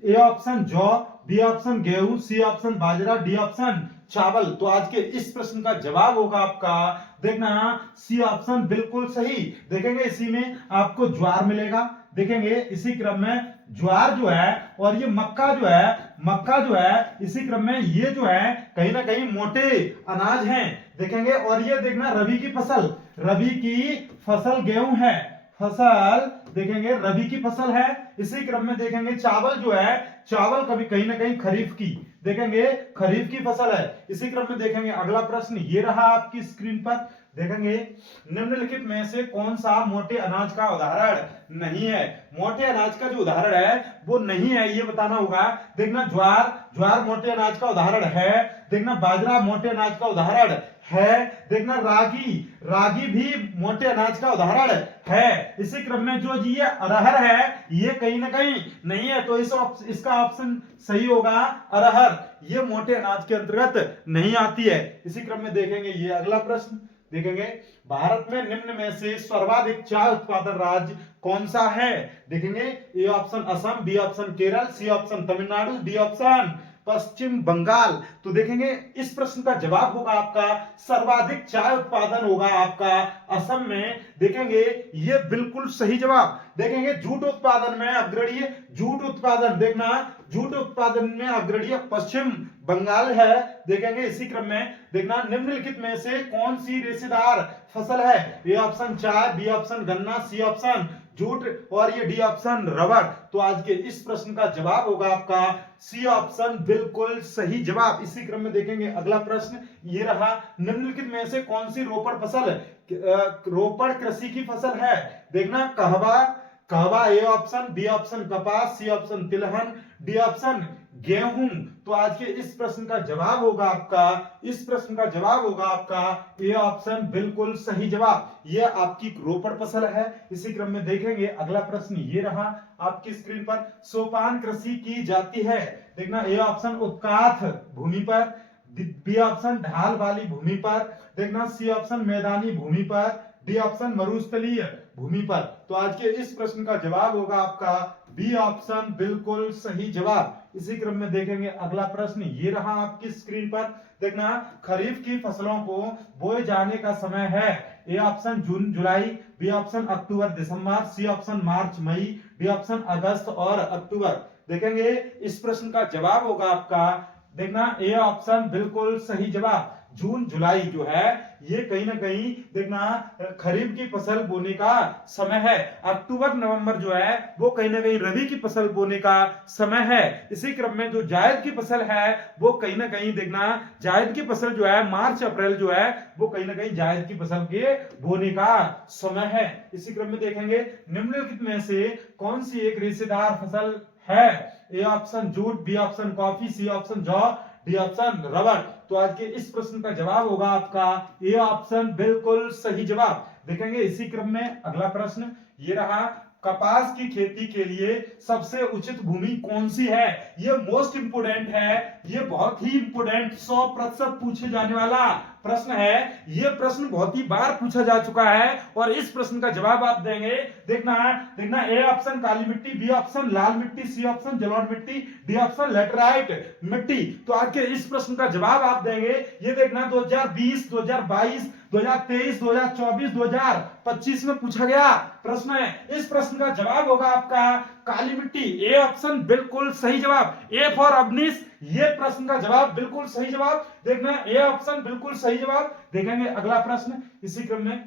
ए ऑप्शन जौ, बी ऑप्शन गेहूं, सी ऑप्शन बाजरा, डी ऑप्शन चावल। तो आज के इस प्रश्न का जवाब होगा आपका, देखना सी ऑप्शन बिल्कुल सही। देखेंगे इसी में आपको ज्वार मिलेगा। देखेंगे इसी क्रम में ज्वार जो है और ये मक्का जो है इसी क्रम में ये जो है कहीं ना कहीं मोटे अनाज हैं। देखेंगे और ये देखना रबी की फसल गेहूं है, फसल देखेंगे रबी की फसल है। इसी क्रम में देखेंगे चावल जो है, चावल कभी कहीं ना कहीं खरीफ की, देखेंगे खरीफ की फसल है। इसी क्रम में देखेंगे अगला प्रश्न, ये रहा आपकी स्क्रीन पर, देखेंगे निम्नलिखित में से कौन सा मोटे अनाज का उदाहरण नहीं है? मोटे अनाज का जो उदाहरण है वो नहीं है, ये बताना होगा। देखना ज्वार मोटे अनाज का उदाहरण है। देखना बाजरा मोटे अनाज का उदाहरण है। देखना रागी भी मोटे अनाज का उदाहरण है। इसी क्रम में जो ये अरहर है ये कहीं ना कहीं नहीं है, तो इसका ऑप्शन सही होगा अरहर, ये मोटे अनाज के अंतर्गत नहीं आती है। इसी क्रम में देखेंगे ये अगला प्रश्न, देखेंगे भारत में निम्न में से सर्वाधिक चाय उत्पादन राज्य कौन सा है? देखेंगे A option Assam, B option Kerala, C option Tamil Nadu, D option Paschim Bangal. तो देखेंगे इस प्रश्न का जवाब होगा आपका सर्वाधिक चाय उत्पादन होगा आपका असम में। देखेंगे ये बिल्कुल सही जवाब। देखेंगे जूट उत्पादन में अग्रणी, जूट उत्पादन देखना जूट उत्पादन में अग्रणी पश्चिम बंगाल है। देखेंगे इसी क्रम में देखना निम्नलिखित में से कौन सी रेशेदार फसल है? ए ऑप्शन चाय, बी ऑप्शन गन्ना, सी ऑप्शन जूट और ये डी ऑप्शन रबर। तो आज के इस प्रश्न का जवाब होगा आपका सी ऑप्शन बिल्कुल सही जवाब। इसी क्रम में देखेंगे अगला प्रश्न, ये रहा निम्नलिखित में से कौन सी रोपड़ कृषि की फसल है? देखना कहवा ए ऑप्शन, बी ऑप्शन कपास, सी ऑप्शन तिलहन, डी ऑप्शन गेहूं। तो आज के इस प्रश्न का जवाब होगा आपका ए ऑप्शन बिल्कुल सही जवाब। ये आपकी रोपड़ फसल है। इसी क्रम में देखेंगे अगला प्रश्न ये रहा आपकी स्क्रीन पर, सोपान कृषि की जाती है। देखना ए ऑप्शन उत्काथ भूमि पर, बी ऑप्शन ढाल वाली भूमि पर, देखना सी ऑप्शन मैदानी भूमि पर, डी ऑप्शन मरुस्थलीय भूमि पर। तो आज के इस प्रश्न का जवाब होगा आपका बी ऑप्शन बिल्कुल सही जवाब। इसी क्रम में देखेंगे अगला प्रश्न ये रहा आपकी स्क्रीन पर, देखना खरीफ की फसलों को बोए जाने का समय है। ए ऑप्शन जून जुलाई, बी ऑप्शन अक्टूबर दिसंबर, सी ऑप्शन मार्च मई, डी ऑप्शन अगस्त और अक्टूबर। देखेंगे इस प्रश्न का जवाब होगा आपका, देखना ए ऑप्शन बिल्कुल सही जवाब। जून जुलाई जो है ये कहीं ना कहीं देखना खरीफ की फसल बोने का समय है। अक्टूबर नवंबर जो है वो कहीं ना कहीं रबी की फसल बोने का समय है। इसी क्रम में जो जायद की फसल है वो कहीं ना कहीं देखना जायद की फसल जो है मार्च अप्रैल जो है वो कहीं ना कहीं जायद की फसल के बोने का समय है। इसी क्रम में देखेंगे निम्नलिखित में से कौन सी एक रेशेदार फसल है। A option jute, B option coffee, C option जौ, डी ऑप्शन रबर। तो आज के इस प्रश्न का जवाब होगा आपका ए ऑप्शन बिल्कुल सही जवाब। देखेंगे इसी क्रम में अगला प्रश्न ये रहा, कपास की खेती के लिए सबसे उचित भूमि कौन सी है। ये मोस्ट इंपोर्टेंट है, ये बहुत ही इंपोर्टेंट 100% पूछे जाने वाला प्रश्न है। ये प्रश्न बहुत ही बार पूछा जा चुका है और इस प्रश्न का जवाब आप देंगे। देखना ए ऑप्शन काली मिट्टी, बी ऑप्शन लाल मिट्टी, सी ऑप्शन जलोढ़ मिट्टी, डी ऑप्शन लेटराइट मिट्टी। तो आज के इस प्रश्न का जवाब आप देंगे। ये देखना 2020, 2022, 2023, 2024, 2025 में पूछा गया प्रश्न है। इस प्रश्न का जवाब होगा आपका काली मिट्टी। ए ऑप्शन बिल्कुल सही जवाब। ए फॉर अवनीश, ये प्रश्न का जवाब बिल्कुल सही जवाब। देखना ए ऑप्शन बिल्कुल सही जवाब। देखेंगे अगला प्रश्न इसी क्रम में,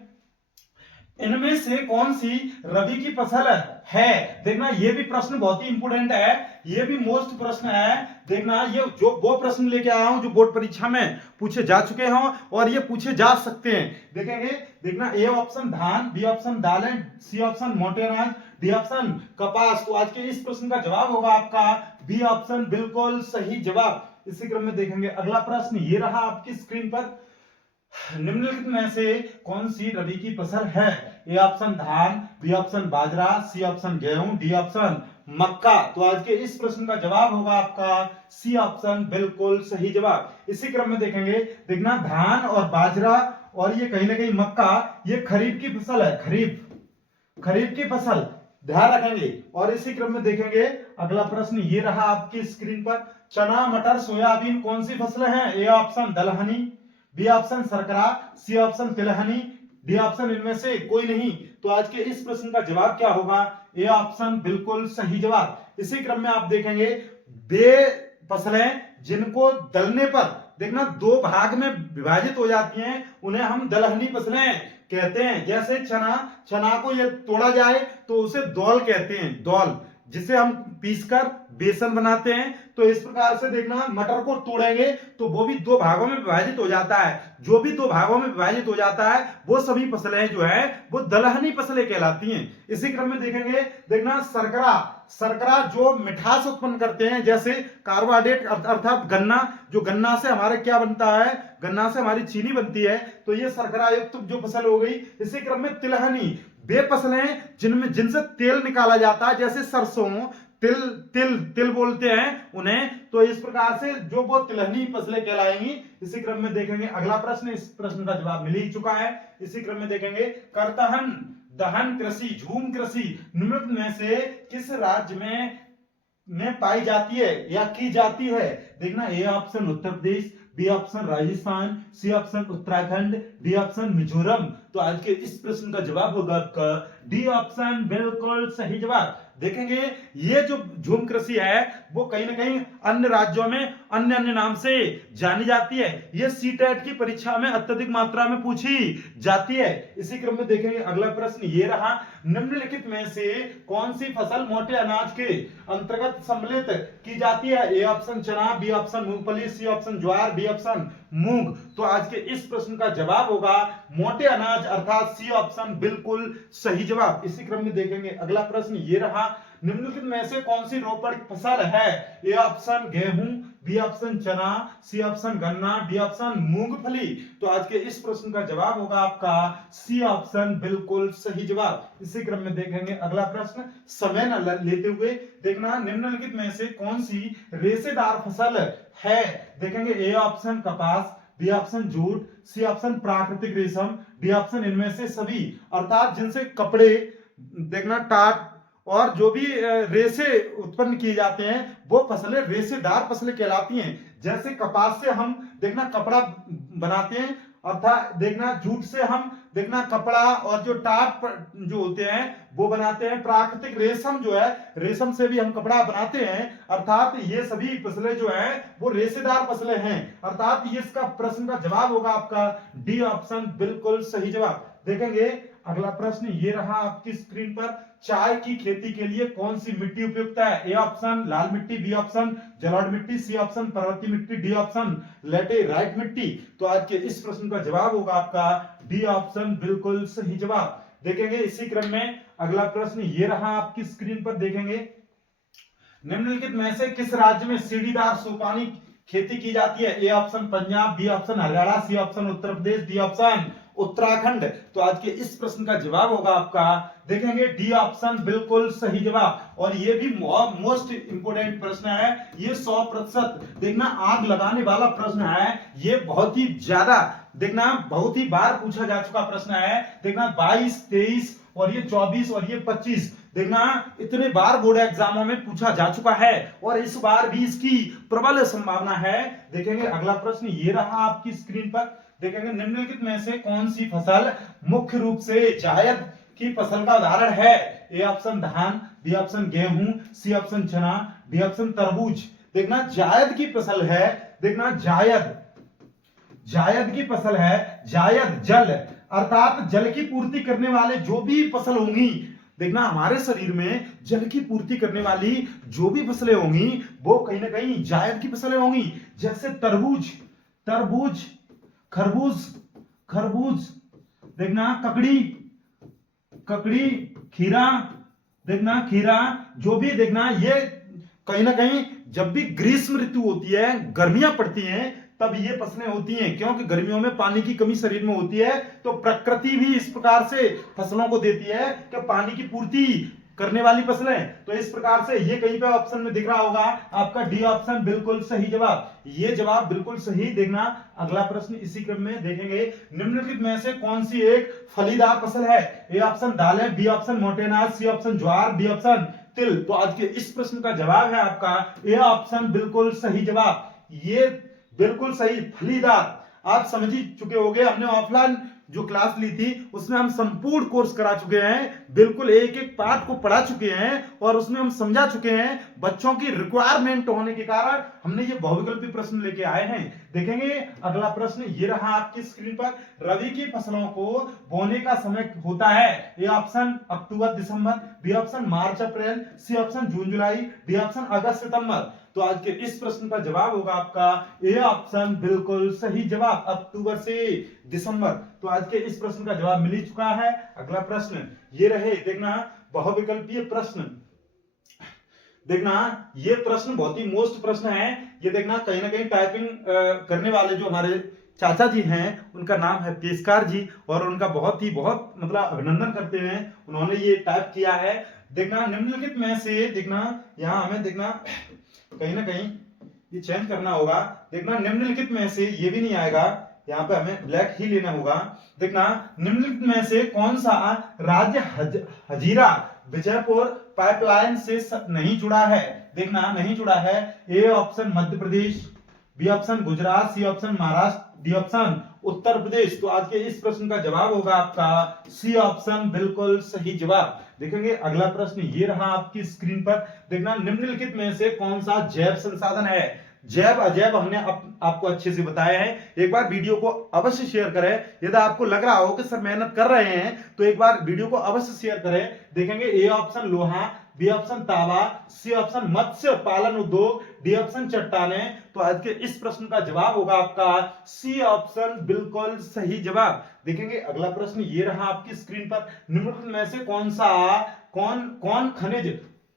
इनमें से कौन सी रबी की फसल है। देखना ये भी प्रश्न बहुत ही इंपोर्टेंट है, ये भी मोस्ट प्रश्न है। देखना ये जो वो प्रश्न लेके आया हूं जो बोर्ड परीक्षा में पूछे जा चुके हैं और ये पूछे जा सकते हैं। देखेंगे देखना ए ऑप्शन धान, बी ऑप्शन दालें, सी ऑप्शन मोटे अनाज, डी ऑप्शन कपास। तो आज के इस प्रश्न का जवाब होगा आपका बी ऑप्शन बिल्कुल सही जवाब। इसी क्रम में देखेंगे अगला प्रश्न ये रहा आपकी स्क्रीन पर, निम्नलिखित में से कौन सी रबी की फसल है। ए ऑप्शन धान, बी ऑप्शन बाजरा, सी ऑप्शन गेहूं, डी ऑप्शन मक्का। तो आज के इस प्रश्न का जवाब होगा आपका सी ऑप्शन बिल्कुल सही जवाब। इसी क्रम में देखेंगे देखना धान और बाजरा और ये कहीं ना कहीं मक्का ये खरीफ की फसल है, खरीफ की फसल ध्यान रखेंगे। और इसी क्रम में देखेंगे अगला प्रश्न ये रहा आपकी स्क्रीन पर, चना मटर सोयाबीन कौन सी फसलें हैं। ए ऑप्शन दलहनी, बी ऑप्शन सरकरा, सी ऑप्शन तिलहनी, डी ऑप्शन इनमें से कोई नहीं। तो आज के इस प्रश्न का जवाब क्या होगा, ए ऑप्शन बिल्कुल सही जवाब। इसी क्रम में आप देखेंगे वे फसलें जिनको दलने पर देखना दो भाग में विभाजित हो जाती हैं उन्हें हम दलहनी फसलें कहते हैं। जैसे चना को ये तोड़ा जाए तो उसे दौल कहते हैं, दौल, जिसे हम पीसकर बेसन बनाते हैं। तो इस प्रकार से देखना मटर को तोड़ेंगे तो वो भी दो भागों में विभाजित हो जाता है। जो भी दो भागों में विभाजित हो जाता है वो सभी फसलें जो है वो दलहनी फसलें कहलाती हैं। इसी क्रम में देखेंगे देखना सरकरा जो मिठास उत्पन्न करते हैं, जैसे कार्बोहाइड्रेट अर्थात गन्ना, जो गन्ना से हमारे क्या बनता है, गन्ना से हमारी चीनी बनती है। तो ये सरकरा युक्त जो फसल हो गई। इसी क्रम में तिलहनी वे फसलें जिनसे तेल निकाला जाता है, जैसे सरसों, तिल बोलते हैं उन्हें। तो इस प्रकार से जो वो तिलहनी फसलें कहलाएंगी। इसी क्रम में देखेंगे अगला प्रश्न, इस प्रश्न का जवाब मिल ही चुका है। इसी क्रम में देखेंगे करतहन दहन कृषि, झूम कृषि निम्नलिखित में से किस राज्य में पाई जाती है या की जाती है। देखना A option Uttar Pradesh, B option Rajasthan, C option Uttarakhand, D option Mizoram. तो आज के इस प्रश्न का जवाब होगा आपका डी ऑप्शन बिल्कुल सही जवाब। देखेंगे ये जो झूम कृषि है वो कहीं ना कहीं अन्य राज्यों में अन्य नाम से जानी जाती है। ये सीटेट की परीक्षा में अत्यधिक मात्रा में पूछी जाती है। इसी क्रम में देखेंगे अगला प्रश्न ये रहा, निम्नलिखित में से कौन सी फसल मोटे अनाज के अंतर्गत सम्मिलित की जाती है। ए ऑप्शन चना, बी ऑप्शन मूंगफली, सी ऑप्शन ज्वार, डी ऑप्शन मूंग। तो आज के इस प्रश्न का जवाब होगा मोटे अनाज अर्थात सी ऑप्शन बिल्कुल सही जवाब। इसी क्रम में देखेंगे अगला प्रश्न ये रहा, निम्नलिखित में से कौन सी रोपण फसल है? ए ऑप्शन गेहूं, बी ऑप्शन चना, सी ऑप्शन गन्ना, डी ऑप्शन मूंगफली। तो आज के इस प्रश्न का जवाब होगा आपका सी ऑप्शन बिल्कुल सही जवाब। इसी क्रम में देखेंगे अगला प्रश्न, समय न लेते हुए देखना निम्नलिखित में से कौन सी रेशेदार फसल है? देखेंगे ए ऑप्शन कपास, B option jute, C option प्राकृतिक रेशम, डी ऑप्शन इनमें से सभी। अर्थात जिनसे कपड़े देखना टाट और जो भी रेशे उत्पन्न किए जाते हैं वो फसलें रेशेदार फसलें कहलाती हैं। जैसे कपास से हम देखना कपड़ा बनाते हैं, अर्थात देखना जूट से हम देखना कपड़ा और जो टाट जो होते हैं वो बनाते हैं। प्राकृतिक रेशम जो है, रेशम से भी हम कपड़ा बनाते हैं। अर्थात ये सभी फसलें जो है वो रेशेदार फसलें हैं। अर्थात ये इसका प्रश्न का जवाब होगा आपका डी ऑप्शन बिल्कुल सही जवाब। देखेंगे अगला प्रश्न ये रहा आपकी स्क्रीन पर, चाय की खेती के लिए कौन सी मिट्टी उपयुक्त है? ए ऑप्शन लाल मिट्टी, बी ऑप्शन जलोढ़ मिट्टी, सी ऑप्शन पर्वतीय मिट्टी, डी ऑप्शन लैटेराइट मिट्टी। तो आज के इस प्रश्न का जवाब होगा आपका डी ऑप्शन बिल्कुल सही जवाब। देखेंगे इसी क्रम में अगला प्रश्न ये रहा आपकी स्क्रीन पर। देखेंगे निम्नलिखित में से किस राज्य में सीढ़ीदार सोपानी खेती की जाती है? A option Punjab, B option Haryana, C option Uttar Pradesh, D option Uttarakhand. तो आज के इस प्रश्न का जवाब होगा आपका देखेंगे डी ऑप्शन बिल्कुल सही जवाब। और ये भी मोस्ट इंपोर्टेंट प्रश्न है, ये 100% देखना आग लगाने वाला प्रश्न है। ये बहुत ही ज्यादा देखना बहुत ही बार पूछा जा चुका प्रश्न है। देखना 22, 23 और ये 24 और ये 25 देखना इतने बार बोर्ड एग्जामों में पूछा जा चुका है और इस बार भी इसकी प्रबल संभावना है। देखेंगे अगला प्रश्न ये रहा आपकी स्क्रीन पर। देखेंगे निम्नलिखित में से कौन सी फसल मुख्य रूप से जायद की फसल का उदाहरण है? ए ऑप्शन धान, बी ऑप्शन गेहूं, सी ऑप्शन चना, डी ऑप्शन तरबूज। देखना जायद की फसल है, देखना जायद की फसल है। जायद जल अर्थात जल की पूर्ति करने वाले जो भी फसल होंगी, देखना हमारे शरीर में जल की पूर्ति करने वाली जो भी फसलें होंगी वो कहीं ना कहीं जायद की फसलें होंगी। जैसे तरबूज, खरबूज देखना ककड़ी, खीरा जो भी देखना ये कहीं ना कहीं जब भी ग्रीष्म ऋतु होती है, गर्मियां पड़ती हैं, तब ये फसलें होती हैं। क्योंकि गर्मियों में पानी की कमी शरीर में होती है, तो प्रकृति भी इस प्रकार से फसलों को देती है कि पानी की पूर्ति करने वाली फसलें। तो इस प्रकार से ये कहीं पे ऑप्शन में दिख रहा होगा आपका डी ऑप्शन बिल्कुल सही जवाब। ये जवाब बिल्कुल सही। देखना अगला प्रश्न इसी क्रम में देखेंगे निम्नलिखित में से कौन सी एक फलीदार फसल है? ए ऑप्शन दालें, बी ऑप्शन मोटे अनाज, सी ऑप्शन ज्वार, डी ऑप्शन तिल। तो आज के इस प्रश्न का जवाब है आपका ए ऑप्शन बिल्कुल सही जवाब। ये बिल्कुल सही फलीदार। आप समझ ही चुके होंगे, हमने ऑफलाइन जो क्लास ली थी उसमें हम संपूर्ण कोर्स करा चुके हैं, बिल्कुल एक एक पार्ट को पढ़ा चुके हैं और उसमें हम समझा चुके हैं। बच्चों की रिक्वायरमेंट होने के कारण हमने ये बहुविकल्पी प्रश्न लेके आए हैं। देखेंगे अगला प्रश्न ये रहा आपकी स्क्रीन पर। रबी की फसलों को बोने का समय होता है? ए ऑप्शन अक्टूबर दिसंबर, बी ऑप्शन मार्च अप्रैल, सी ऑप्शन जून जुलाई, डी ऑप्शन अगस्त सितंबर। तो आज के इस प्रश्न का जवाब होगा आपका ए ऑप्शन बिल्कुल सही जवाब, अक्टूबर से दिसंबर। तो आज के इस प्रश्न का जवाब मिल ही चुका है। अगला प्रश्न ये रहे, देखना बहुविकल्पीय प्रश्न। देखना ये प्रश्न बहुत ही मोस्ट प्रश्न है। ये देखना कहीं ना कहीं टाइपिंग करने वाले जो हमारे चाचा जी हैं उनका नाम है पेशकार जी और उनका बहुत मतलब अभिनंदन करते हैं, उन्होंने ये टाइप किया है। देखना निम्नलिखित में से देखना यहाँ हमें देखना कहीं ना कहीं ये चेंज करना होगा। देखना निम्नलिखित में से ये भी नहीं आएगा, यहाँ पे हमें ब्लैक ही लेना होगा। देखना निम्नलिखित में से कौन सा राज्य हजीरा विजयपुर पाइपलाइन से नहीं जुड़ा है? देखना नहीं जुड़ा है। A option Madhya Pradesh, B option Gujarat, C option Maharashtra, D option Uttar Pradesh. तो आज के इस प्रश्न का जवाब होगा आपका सी ऑप्शन बिल्कुल सही जवाब। देखेंगे अगला प्रश्न ये रहा आपकी स्क्रीन पर। देखना निम्नलिखित में से कौन सा जैव संसाधन है? जैव अजैव हमने आपको अच्छे से बताया है। एक बार वीडियो को अवश्य शेयर करें। यदि आपको लग रहा हो कि सर मेहनत कर रहे हैं तो एक बार वीडियो को अवश्य शेयर करें। देखेंगे ए ऑप्शन लोहा, बी ऑप्शन तांबा, सी ऑप्शन मत्स्य पालन उद्योग, डी ऑप्शन चट्टाने। तो आज के इस प्रश्न का जवाब होगा आपका सी ऑप्शन बिल्कुल सही जवाब। देखेंगे अगला प्रश्न ये रहा आपकी स्क्रीन पर। निम्नलिखित में से कौन खनिज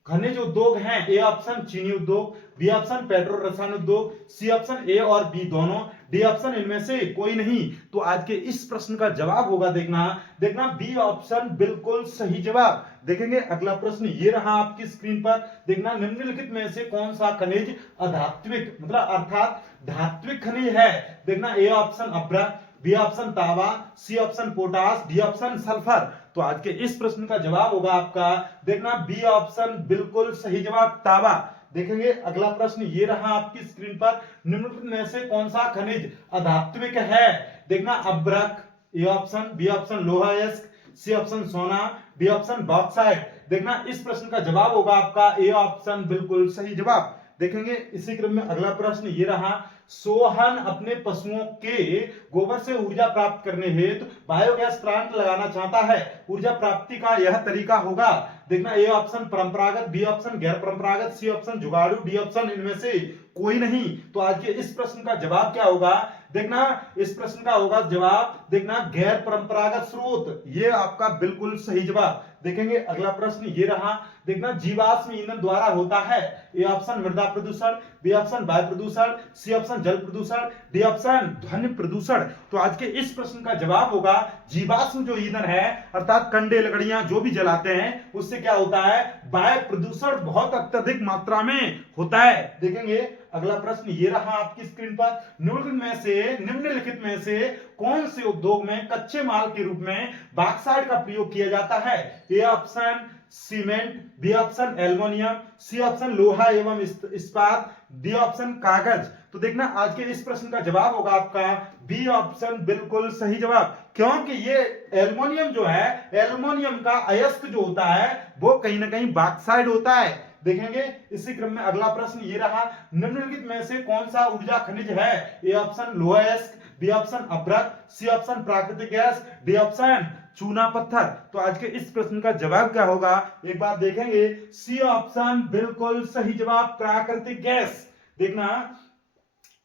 खनिज उद्योग हैं, ए ऑप्शन चीनी उद्योग, बी ऑप्शन पेट्रो रसायन उद्योग, सी ऑप्शन ए और बी दोनों, डी ऑप्शन इनमें से कोई नहीं। तो आज के इस प्रश्न का जवाब होगा देखना देखना बी ऑप्शन बिल्कुल सही जवाब। देखेंगे अगला प्रश्न ये रहा आपकी स्क्रीन पर, देखना निम्नलिखित में से कौन सा खनिज अधात्विक मतलब अर्थात धात्विक खनिज है। देखना ए ऑप्शन अभ्रक, बी ऑप्शन तांबा, C option potash, D option sulphur. तो आज के इस प्रश्न का जवाब होगा आपका देखना बी ऑप्शन बिल्कुल सही जवाब तांबा। देखेंगे अगला प्रश्न ये रहा आपकी स्क्रीन पर, निम्नलिखित में से कौन सा खनिज अधात्विक है। देखना अभ्रक ए ऑप्शन, बी ऑप्शन लोहा अयस्क, सी ऑप्शन सोना, डी ऑप्शन बॉक्साइट। देखना इस प्रश्न का जवाब होगा आपका ए ऑप्शन बिल्कुल सही जवाब। देखेंगे इसी क्रम में अगला प्रश्न ये रहा, सोहन अपने पशुओं के गोबर से ऊर्जा प्राप्त करने हेतु बायोगैस प्लांट लगाना चाहता है। ऊर्जा प्राप्ति का यह तरीका होगा। देखना ए ऑप्शन परंपरागत, बी ऑप्शन गैर परंपरागत, सी ऑप्शन जुगाड़ू, डी ऑप्शन इनमें से कोई नहीं। तो आज के इस प्रश्न का जवाब क्या होगा। देखना इस प्रश्न का होगा जवाब देखना गैर परंपरागत स्रोत, ये आपका बिल्कुल सही जवाब। देखेंगे अगला प्रश्न ये रहा, देखना जीवाश्म ईंधन द्वारा होता है। ए ऑप्शन मृदा प्रदूषण, बी ऑप्शन वायु प्रदूषण, सी ऑप्शन जल प्रदूषण, डी ऑप्शन ध्वनि प्रदूषण। तो आज के इस प्रश्न का जवाब होगा जीवाश्म जो ईंधन है अर्थात कंडे लकड़ियां जो भी जलाते हैं उससे क्या होता है, वायु प्रदूषण बहुत अत्यधिक मात्रा में होता है। देखेंगे अगला प्रश्न ये रहा आपकी स्क्रीन पर, निम्नलिखित में से कौन से उद्योग में कच्चे माल के रूप में बॉक्साइट का प्रयोग किया जाता है। A option cement, B option aluminium, C option लोहा एवं इस्पात, डी ऑप्शन कागज। तो देखना आज के इस प्रश्न का जवाब होगा आपका बी ऑप्शन बिल्कुल सही जवाब, क्योंकि ये एल्युमिनियम जो है, एल्युमिनियम का अयस्क जो होता है वो कहीं ना कहीं बॉक्साइट होता है। देखेंगे इसी क्रम में अगला प्रश्न ये रहा, निम्नलिखित में से कौन सा ऊर्जा खनिज है। ए ऑप्शन लोहा अयस्क, बी ऑप्शन अभ्रक, सी ऑप्शन प्राकृतिक गैस, डी ऑप्शन चूना पत्थर। तो आज के इस प्रश्न का जवाब क्या होगा, एक बार देखेंगे सी ऑप्शन बिल्कुल सही जवाब प्राकृतिक गैस। देखना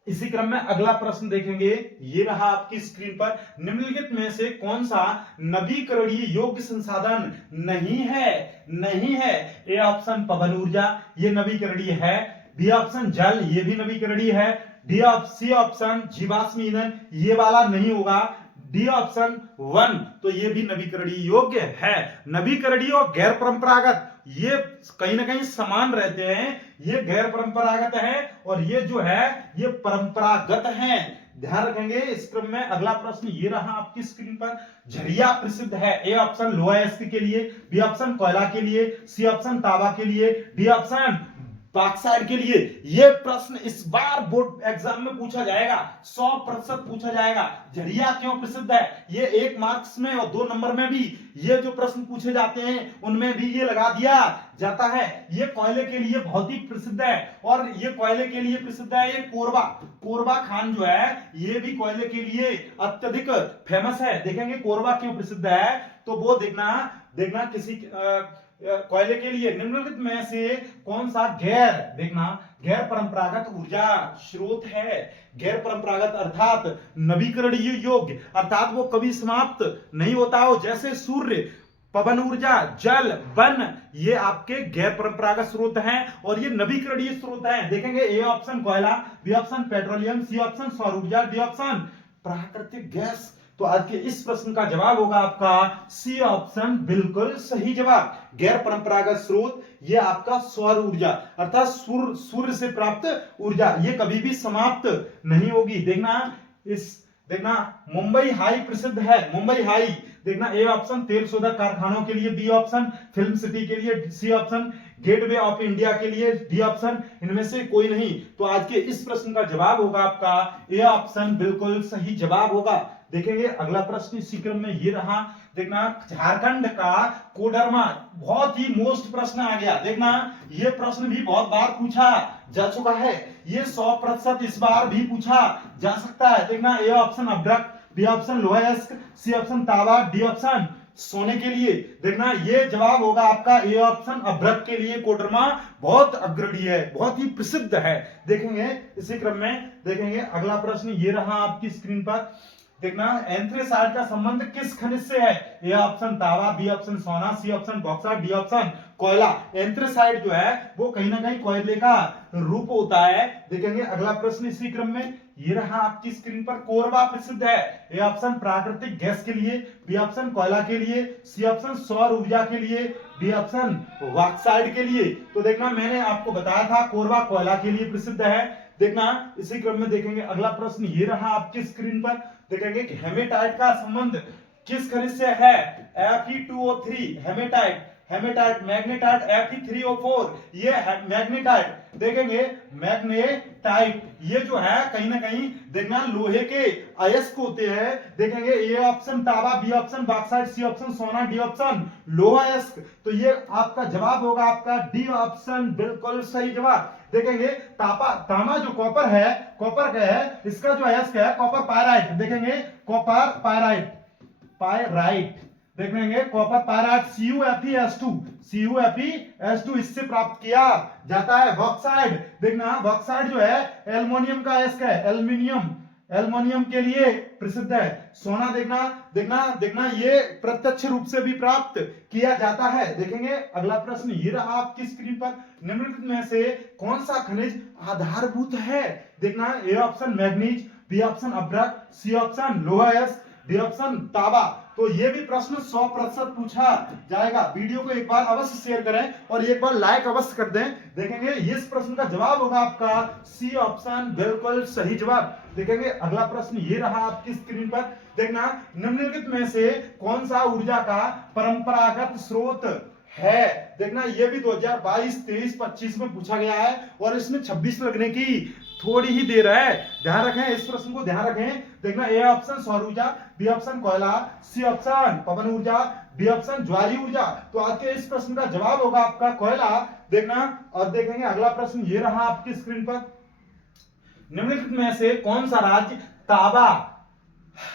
इसी क्रम में अगला प्रश्न देखेंगे, ये रहा आपकी स्क्रीन पर, निम्नलिखित में से कौन सा नवीकरणीय योग्य संसाधन नहीं है। ए ऑप्शन पवन ऊर्जा, ये नवीकरणीय है, बी ऑप्शन जल, ये भी नवीकरणीय है, सी ऑप्शन जीवाश्म ईंधन, ये वाला नहीं होगा, डी ऑप्शन वन, तो ये भी नवीकरणीय योग्य है। नवीकरणीय और गैर परंपरागत ये कहीं ना कहीं समान रहते हैं, ये गैर परंपरागत है और ये जो है ये परंपरागत है, ध्यान रखेंगे। इस क्रम में अगला प्रश्न ये रहा आपकी स्क्रीन पर, झरिया प्रसिद्ध है। ए ऑप्शन लोहा अयस्क के लिए, बी ऑप्शन कोयला के लिए, सी ऑप्शन तांबा के लिए, डी ऑप्शन बॉक्साइट के लिए। ये प्रश्न इस बार बोर्ड एग्जाम में पूछा जाएगा, 100% पूछा जाएगा। झरिया क्यों प्रसिद्ध है, ये 1 मार्क्स में और 2 नंबर में भी ये जो प्रश्न पूछे जाते हैं उनमें भी ये लगा दिया जाता है। ये कोयले के लिए बहुत ही प्रसिद्ध है और ये कोयले के लिए प्रसिद्ध है ये कोरबा खान जो है ये भी कोयले के लिए अत्यधिक फेमस है। देखेंगे कोरबा क्यों प्रसिद्ध है, तो वो देखना किसी कोयले के लिए निम्नलिखित में से कौन सा गैर परंपरागत ऊर्जा स्रोत है। गैर परंपरागत अर्थात नवीकरणीय योग्य, अर्थात वो कभी समाप्त नहीं होता हो, जैसे सूर्य, पवन ऊर्जा, जल, वन, ये आपके गैर परंपरागत स्रोत हैं और ये नवीकरणीय स्रोत हैं। देखेंगे ए ऑप्शन कोयला, B option petroleum, C option सौर ऊर्जा, डी ऑप्शन प्राकृतिक गैस। तो आज के इस प्रश्न का जवाब होगा आपका सी ऑप्शन बिल्कुल सही जवाब। गैर परंपरागत स्रोत ये आपका सौर ऊर्जा अर्थात सूर्य से प्राप्त ऊर्जा, ये कभी भी समाप्त नहीं होगी। देखना मुंबई हाई प्रसिद्ध है, मुंबई हाई। देखना ए ऑप्शन तेल शोधक कारखानों के लिए, बी ऑप्शन फिल्म सिटी के लिए, C option gateway of India के लिए, डी ऑप्शन इनमें से कोई नहीं। तो आज के इस प्रश्न का जवाब होगा आपका ए ऑप्शन बिल्कुल सही जवाब होगा। देखेंगे अगला प्रश्न इसी क्रम में ये रहा, देखना झारखंड का कोडरमा, बहुत ही मोस्ट प्रश्न आ गया। देखना ये प्रश्न भी बहुत बार पूछा जा चुका है, ये 100% इस बार भी पूछा जा सकता है। देखना ए ऑप्शन अभ्रक, बी ऑप्शन लोहा अयस्क, सी ऑप्शन तांबा, डी ऑप्शन सोने के लिए। देखना ये जवाब होगा आपका ए ऑप्शन अभ्रक के लिए। कोडरमा बहुत अग्रणी है, बहुत ही प्रसिद्ध है। देखेंगे इसी क्रम में देखेंगे अगला प्रश्न ये रहा आपकी स्क्रीन पर, देखना एंथ्रेसाइट का संबंध किस खनिज से है। ए ऑप्शन तांबा, बी ऑप्शन सोना, C option bauxite, D option कोयला, एंथ्रेसाइट जो है वो कहीं ना कहीं कोयले का रूप होता है। देखेंगे अगला प्रश्न इसी क्रम में, ये रहा आपकी स्क्रीन पर। कोरबा प्रसिद्ध है, ए ऑप्शन प्राकृतिक गैस के लिए, बी ऑप्शन कोयला के लिए, सी ऑप्शन सौर ऊर्जा के लिए, डी ऑप्शन बॉक्साइट के लिए। तो देखना मैंने आपको बताया था कोरबा कोयला के लिए प्रसिद्ध है। देखना इसी क्रम में देखेंगे अगला प्रश्न, ये रहा आपकी स्क्रीन पर। देखेंगे कि हेमेटाइट का संबंध किस खनिज से है, Fe2O3 haematite, haematite magnetite Fe3O4 ये है मैग्नेटाइट। देखेंगे मैग्नेटाइट ये जो है कहीं ना कहीं देखना लोहे के अयस्क होते हैं। देखेंगे ए ऑप्शन तांबा, B option bauxite, C option सोना, डी ऑप्शन लोहा अयस्क। तो ये आपका जवाब होगा आपका डी ऑप्शन, बिल्कुल सही जवाब। देखेंगे तांबा जो कॉपर है, कॉपर का है, इसका जो अयस्क है कॉपर पायराइट। देखेंगे कॉपर पायराइट, पायराइट देखेंगे कॉपर पायराइट CuFeS2, CuFeS2 इससे प्राप्त किया जाता है। बॉक्साइट देखना, बॉक्साइट जो है एल्युमिनियम का अयस्क है, एल्युमिनियम, एल्युमिनियम के लिए प्रसिद्ध है। सोना देखना देखना देखना ये प्रत्यक्ष रूप से भी प्राप्त किया जाता है। देखेंगे अगला प्रश्न, ये रहा आपकी स्क्रीन पर। निम्नलिखित में से कौन सा खनिज आधारभूत है? देखना A option manganese, B option अभ्रक, सी ऑप्शन लोहा अयस्क, डी ऑप्शन तांबा। तो ये भी प्रश्न 100% पूछा जाएगा। वीडियो को एक बार अवश्य शेयर करें और एक बार लाइक अवश्य कर दें। देखेंगे इस प्रश्न का जवाब होगा आपका सी ऑप्शन, बिल्कुल सही जवाब। देखेंगे अगला प्रश्न, ये रहा आपकी स्क्रीन पर। देखना निम्नलिखित में से कौन सा ऊर्जा का परंपरागत स्रोत है? देखना ये भी 2022, 23, 25 में पूछा गया है और इसमें 26 लगने की थोड़ी ही देर है। ध्यान रखें, इस प्रश्न को ध्यान रखें। देखना ए ऑप्शन सौर ऊर्जा, बी ऑप्शन कोयला, सी ऑप्शन पवन ऊर्जा, डी ऑप्शन ज्वाली ऊर्जा। तो आज के इस प्रश्न का जवाब होगा आपका कोयला। देखना और देखेंगे अगला प्रश्न, ये रहा आपकी स्क्रीन पर। निम्नलिखित में से कौन सा राज्य तांबा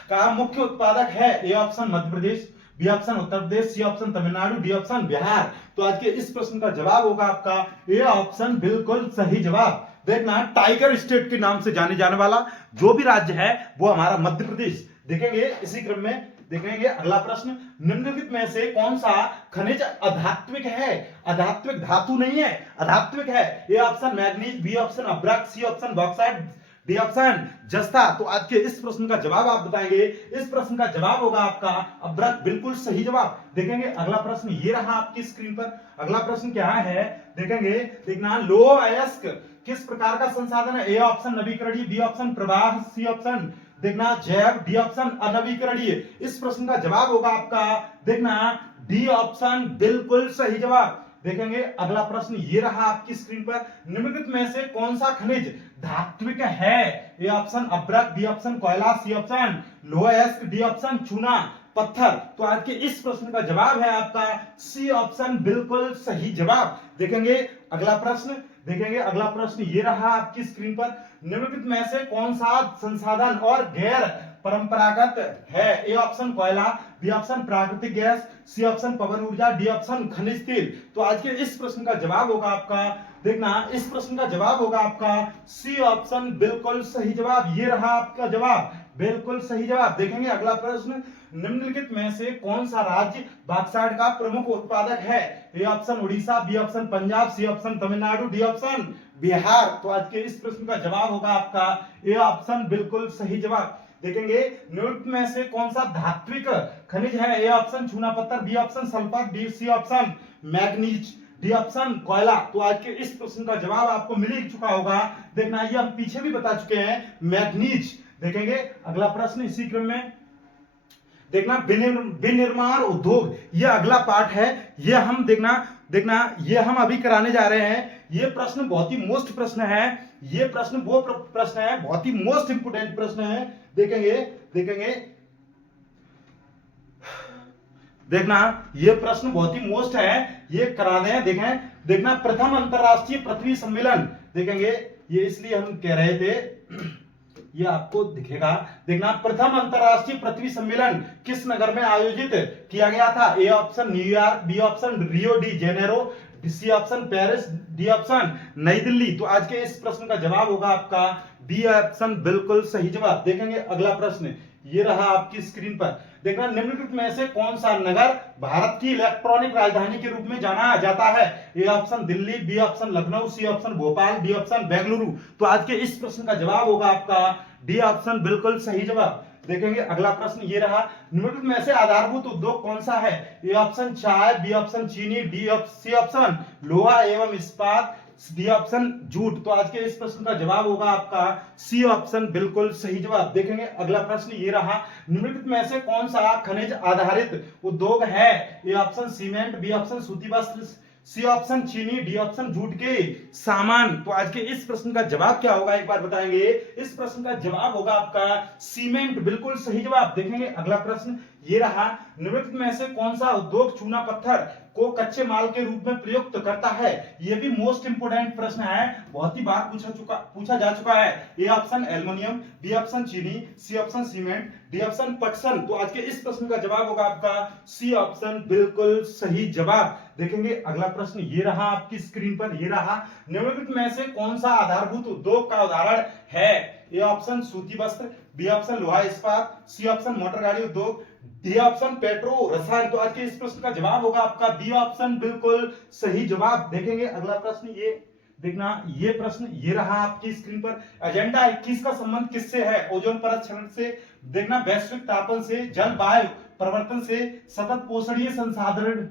का मुख्य उत्पादक है? A option Madhya Pradesh, B option Uttar Pradesh, C option Tamil Nadu, D option Bihar. तो आज के इस प्रश्न का जवाब होगा आपका ए ऑप्शन, बिल्कुल सही जवाब। देखना टाइगर स्टेट के नाम से जाने जाने वाला जो भी राज्य है वो हमारा मध्य प्रदेश। देखेंगे इसी क्रम में देखेंगे अगला प्रश्न, निम्नलिखित में से कौन सा खनिज अधात्विक है? अधात्विक धातु नहीं है, अधात्विक है। A option manganese, B option अभ्रक, C option bauxite, D option जस्ता। तो आज के इस प्रश्न का जवाब आप बताएंगे। इस प्रश्न का जवाब होगा आपका अभ्रक, बिल्कुल सही जवाब। देखेंगे अगला प्रश्न, ये रहा आपकी स्क्रीन पर। अगला प्रश्न क्या है? देखेंगे देखना लोह अयस्क किस प्रकार का संसाधन है? ए ऑप्शन नवीकरणीय, बी ऑप्शन प्रवाह, सी ऑप्शन देखना जैव, डी ऑप्शन अनवीकरणीय। इस प्रश्न का जवाब होगा आपका देखना डी ऑप्शन, बिल्कुल सही जवाब। देखेंगे अगला प्रश्न, ये रहा आपकी स्क्रीन पर। निम्नलिखित में से कौन सा खनिज धात्विक है? ए ऑप्शन अभ्रक, बी ऑप्शन कोयला, सी ऑप्शन लोहा अयस्क, डी ऑप्शन चूना पत्थर। तो आज के इस प्रश्न का जवाब है आपका सी ऑप्शन, बिल्कुल सही जवाब। देखेंगे अगला प्रश्न, देखेंगे अगला प्रश्न, ये रहा आपकी स्क्रीन पर। निम्नलिखित में से कौन सा संसाधन और गैर परंपरागत है? ए ऑप्शन कोयला, बी ऑप्शन प्राकृतिक गैस, सी ऑप्शन पवन ऊर्जा, डी ऑप्शन खनिज तेल। तो आज के इस प्रश्न का जवाब होगा आपका देखना, इस प्रश्न का जवाब होगा आपका सी ऑप्शन, बिल्कुल सही जवाब। ये रहा आपका जवाब, बिल्कुल सही जवाब। देखेंगे अगला प्रश्न, निम्नलिखित में से कौन सा राज्य बॉक्साइट का प्रमुख उत्पादक है? A option Orissa, B option Punjab, C option Tamil Nadu, D option Bihar. तो आज के इस प्रश्न का जवाब होगा आपका ए ऑप्शन, बिल्कुल सही जवाब। देखेंगे निम्नलिखित में से कौन सा धात्विक खनिज है? ए ऑप्शन चूना पत्थर, B option sulphur, D C option manganese, D option कोयला। तो आज के इस प्रश्न का जवाब आपको मिल ही चुका होगा। देखना ये हम पीछे भी बता चुके हैं, मैग्नीज। देखेंगे अगला प्रश्न इसी क्रम में। देखना विनिर्माण उद्योग, ये अगला पार्ट है। ये हम देखना ये हम अभी कराने जा रहे हैं। ये प्रश्न बहुत ही मोस्ट प्रश्न है। ये प्रश्न वो प्रश्न है, बहुत ही मोस्ट इंपोर्टेंट प्रश्न है। देखेंगे देखना ये प्रश्न बहुत ही मोस्ट है, ये करा दें। देखें देखना प्रथम अंतरराष्ट्रीय पृथ्वी सम्मेलन, देखेंगे ये इसलिए हम कह रहे थे, ये आपको दिखेगा। देखना प्रथम अंतरराष्ट्रीय पृथ्वी सम्मेलन किस नगर में आयोजित किया गया था? A option New York, B option Rio de Janeiro, C option Paris, D option Nai Delhi. तो आज के इस प्रश्न का जवाब होगा आपका बी ऑप्शन, बिल्कुल सही जवाब। देखेंगे अगला प्रश्न, ये रहा आपकी स्क्रीन पर। देखना निम्नलिखित में से कौन सा नगर भारत की इलेक्ट्रॉनिक राजधानी के रूप में जाना जाता है? A option Delhi, B option Lucknow, C option Bhopal, D option Bengaluru. तो आज के इस प्रश्न का जवाब होगा आपका डी ऑप्शन, बिल्कुल सही जवाब। देखेंगे अगला प्रश्न ये रहा, निम्नलिखित में से आधारभूत उद्योग कौन सा है? ए ऑप्शन चाय, बी ऑप्शन चीनी, सी ऑप्शन लोहा एवं इस्पात, डी ऑप्शन जूट। तो आज के इस प्रश्न का जवाब होगा आपका सी ऑप्शन, बिल्कुल सही जवाब। देखेंगे अगला प्रश्न ये रहा, निम्नलिखित में से कौन सा खनिज आधारित उद्योग है? A option cement, B option सूती वस्त्र, सी ऑप्शन चीनी, डी ऑप्शन जूट के सामान। तो आज के इस प्रश्न का जवाब क्या होगा एक बार बताएंगे। इस प्रश्न का जवाब होगा आपका सीमेंट, बिल्कुल सही जवाब। देखेंगे अगला प्रश्न ये रहा, निम्नलिखित में से कौन सा उद्योग चूना पत्थर को कच्चे माल के रूप में प्रयुक्त करता है? यह भी मोस्ट इंपोर्टेंट प्रश्न है, बहुत ही बार पूछा जा चुका है। A option aluminium, B option चीनी, C option cement, D option पटसन। तो आज के इस प्रश्न का जवाब होगा आपका सी ऑप्शन, बिल्कुल सही जवाब। देखेंगे अगला प्रश्न ये रहा आपकी स्क्रीन पर, ये रहा, निम्नलिखित में से कौन सा आधारभूत उद्योग का उदाहरण है? ए ऑप्शन सूती वस्त्र, बी ऑप्शन लोहा इस्पात, सी ऑप्शन मोटर गाड़ी उद्योग, डी ऑप्शन पेट्रो रसायन। तो आज के इस प्रश्न का जवाब होगा आपका बी ऑप्शन, बिल्कुल सही जवाब। देखेंगे अगला प्रश्न ये देखना, ये प्रश्न ये रहा आपकी स्क्रीन पर, एजेंडा 21 का संबंध किससे है? ओजोन परत क्षरण से, देखना वैश्विक तापन से, जलवायु परिवर्तन से, सतत पोषणीय संसाधन,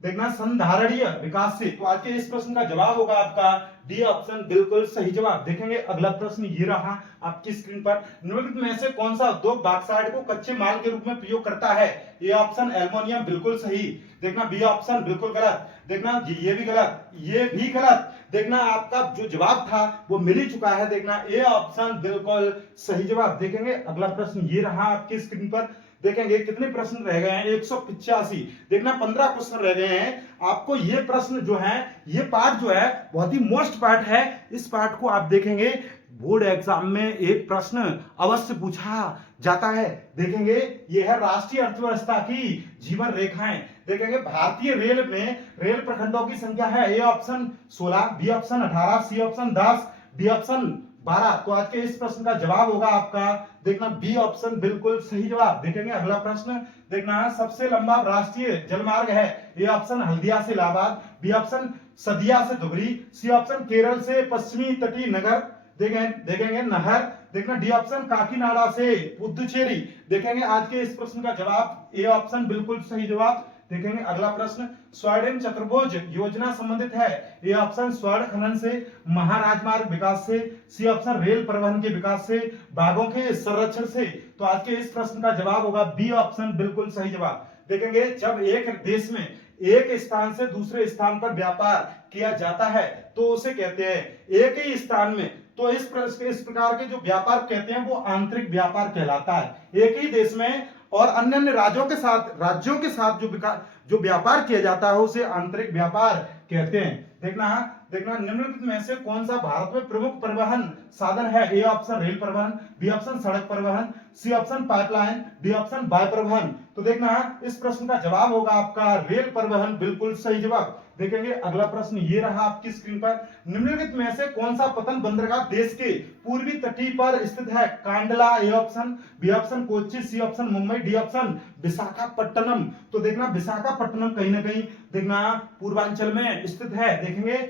देखना संधारणीय विकास से। तो आज के इस प्रश्न का जवाब होगा आपका डी ऑप्शन, बिल्कुल सही जवाब। देखेंगे अगला प्रश्न ये रहा आपकी स्क्रीन पर, निम्नलिखित में से कौन सा उद्योग बॉक्साइट को कच्चे माल के रूप में प्रयोग करता है? ए ऑप्शन एल्युमिनियम, बिल्कुल सही। देखना बी ऑप्शन बिल्कुल गलत, देखना ये भी गलत, ये भी गलत। देखना आपका जो जवाब था वो मिल ही चुका है, देखना ए ऑप्शन, बिल्कुल सही जवाब। देखेंगे अगला प्रश्न ये रहा आपकी स्क्रीन पर, देखेंगे कितने प्रश्न रह गए हैं, 185। देखना 15 क्वेश्चन रह गए हैं। आपको ये प्रश्न जो है, ये पार्ट जो है बहुत ही मोस्ट पार्ट है। इस पार्ट को आप देखेंगे बोर्ड एग्जाम में एक प्रश्न अवश्य पूछा जाता है। देखेंगे ये है राष्ट्रीय अर्थव्यवस्था की जीवन रेखाएं। देखेंगे भारतीय रेल में रेल प्रखंडों की संख्या है। A option 16, B option 18, C option 10, D option 12। तो आज के इस प्रश्न का जवाब होगा आपका देखना बी ऑप्शन, बिल्कुल सही जवाब। देखेंगे अगला प्रश्न, देखना सबसे लंबा राष्ट्रीय जलमार्ग है। ए ऑप्शन हल्दिया से इलाहाबाद, बी ऑप्शन सदिया से धुबरी, सी ऑप्शन केरल से पश्चिमी तटीय नगर, देखेंगे नहर, देखना डी ऑप्शन काकीनाडा से पुदुचेरी। देखेंगे आज के इस प्रश्न का जवाब ए ऑप्शन, बिल्कुल सही जवाब। देखेंगे अगला प्रश्न, स्वर्णिम चतुर्भुज योजना संबंधित है। ए ऑप्शन स्वर्ण खनन से, महाराजमार्ग विकास से, सी ऑप्शन रेल परिवहन के विकास से, बाघों के संरक्षण से। तो आज के इस प्रश्न का जवाब होगा बी ऑप्शन, बिल्कुल सही जवाब। देखेंगे जब एक देश में एक स्थान से दूसरे स्थान पर व्यापार किया जाता है तो उसे कहते हैं एक ही स्थान में, तो इस प्रकार के जो व्यापार कहते हैं वो आंतरिक व्यापार कहलाता है। एक ही देश में और अन्य अन्य राज्यों के साथ जो व्यापार किया जाता है उसे आंतरिक व्यापार कहते हैं। देखना निम्नलिखित में से कौन सा भारत में प्रमुख परिवहन साधन है? ए ऑप्शन रेल परिवहन, बी ऑप्शन सड़क परिवहन, C option pipeline, D option वायु परिवहन। तो देखना इस प्रश्न का जवाब होगा आपका रेल परिवहन, बिल्कुल सही जवाब। देखेंगे अगला प्रश्न ये रहा आपकी स्क्रीन पर, निम्नलिखित में से कौन सा पतन बंदरगाह देश के पूर्वी तटीय पर स्थित है? Kandla, A option, B option Kochi, C option Mumbai, D option Visakhapatnam. तो देखना विशाखापट्टनम कहीं ना कहीं देखना पूर्वांचल में स्थित है। देखेंगे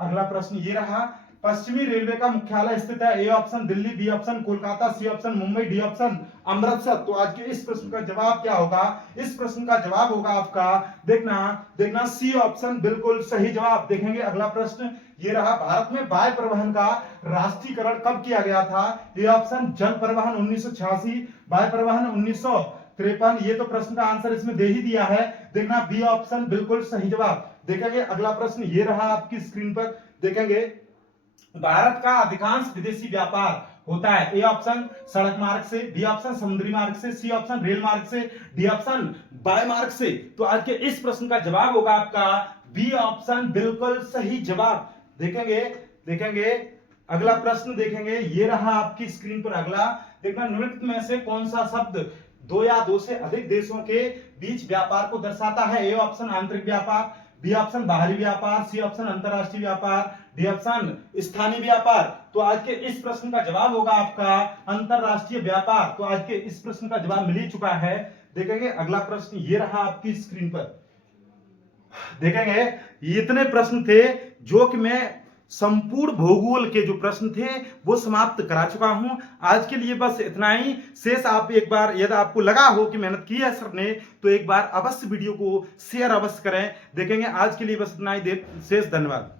अगला प्रश्न ये रहा, पश्चिमी रेलवे का मुख्यालय स्थित है। A option Delhi, B option Kolkata, C option Mumbai, D option Amritsar. तो आज के इस प्रश्न का जवाब क्या होगा? इस प्रश्न का जवाब होगा आपका देखना सी ऑप्शन, बिल्कुल सही जवाब। देखेंगे अगला प्रश्न ये रहा, भारत में वायु परिवहन का राष्ट्रीयकरण कब किया गया था? ए ऑप्शन जल परिवहन 1986, वायु परिवहन 1953। ये तो प्रश्न का आंसर इसमें दे ही दिया है। देखना बी ऑप्शन, बिल्कुल सही जवाब। देखेंगे अगला प्रश्न ये रहा आपकी स्क्रीन पर, देखेंगे भारत का अधिकांश विदेशी व्यापार होता है। ए ऑप्शन सड़क मार्ग से, बी ऑप्शन समुद्री मार्ग से, सी ऑप्शन रेल मार्ग से, डी ऑप्शन वायु मार्ग से। तो आज के इस प्रश्न का जवाब होगा आपका बी ऑप्शन, बिल्कुल सही जवाब। देखेंगे अगला प्रश्न, देखेंगे ये रहा आपकी स्क्रीन पर अगला, देखना निम्नलिखित में से कौन सा शब्द दो या दो से अधिक देशों के बीच व्यापार को दर्शाता है? ए ऑप्शन आंतरिक व्यापार, बी ऑप्शन बाहरी व्यापार, सी ऑप्शन अंतरराष्ट्रीय व्यापार, डी ऑप्शन स्थानीय व्यापार। तो आज के इस प्रश्न का जवाब होगा आपका अंतरराष्ट्रीय व्यापार। तो आज के इस प्रश्न का जवाब मिल ही चुका है। देखेंगे अगला प्रश्न ये रहा आपकी स्क्रीन पर। देखेंगे इतने प्रश्न थे जो कि मैं संपूर्ण भूगोल के जो प्रश्न थे वो समाप्त करा चुका हूं। आज के लिए बस इतना ही। शेष आप एक बार यदि आपको लगा हो कि मेहनत की है सर ने तो एक बार अवश्य वीडियो को शेयर अवश्य करें। देखेंगे आज के लिए बस इतना ही। शेष धन्यवाद।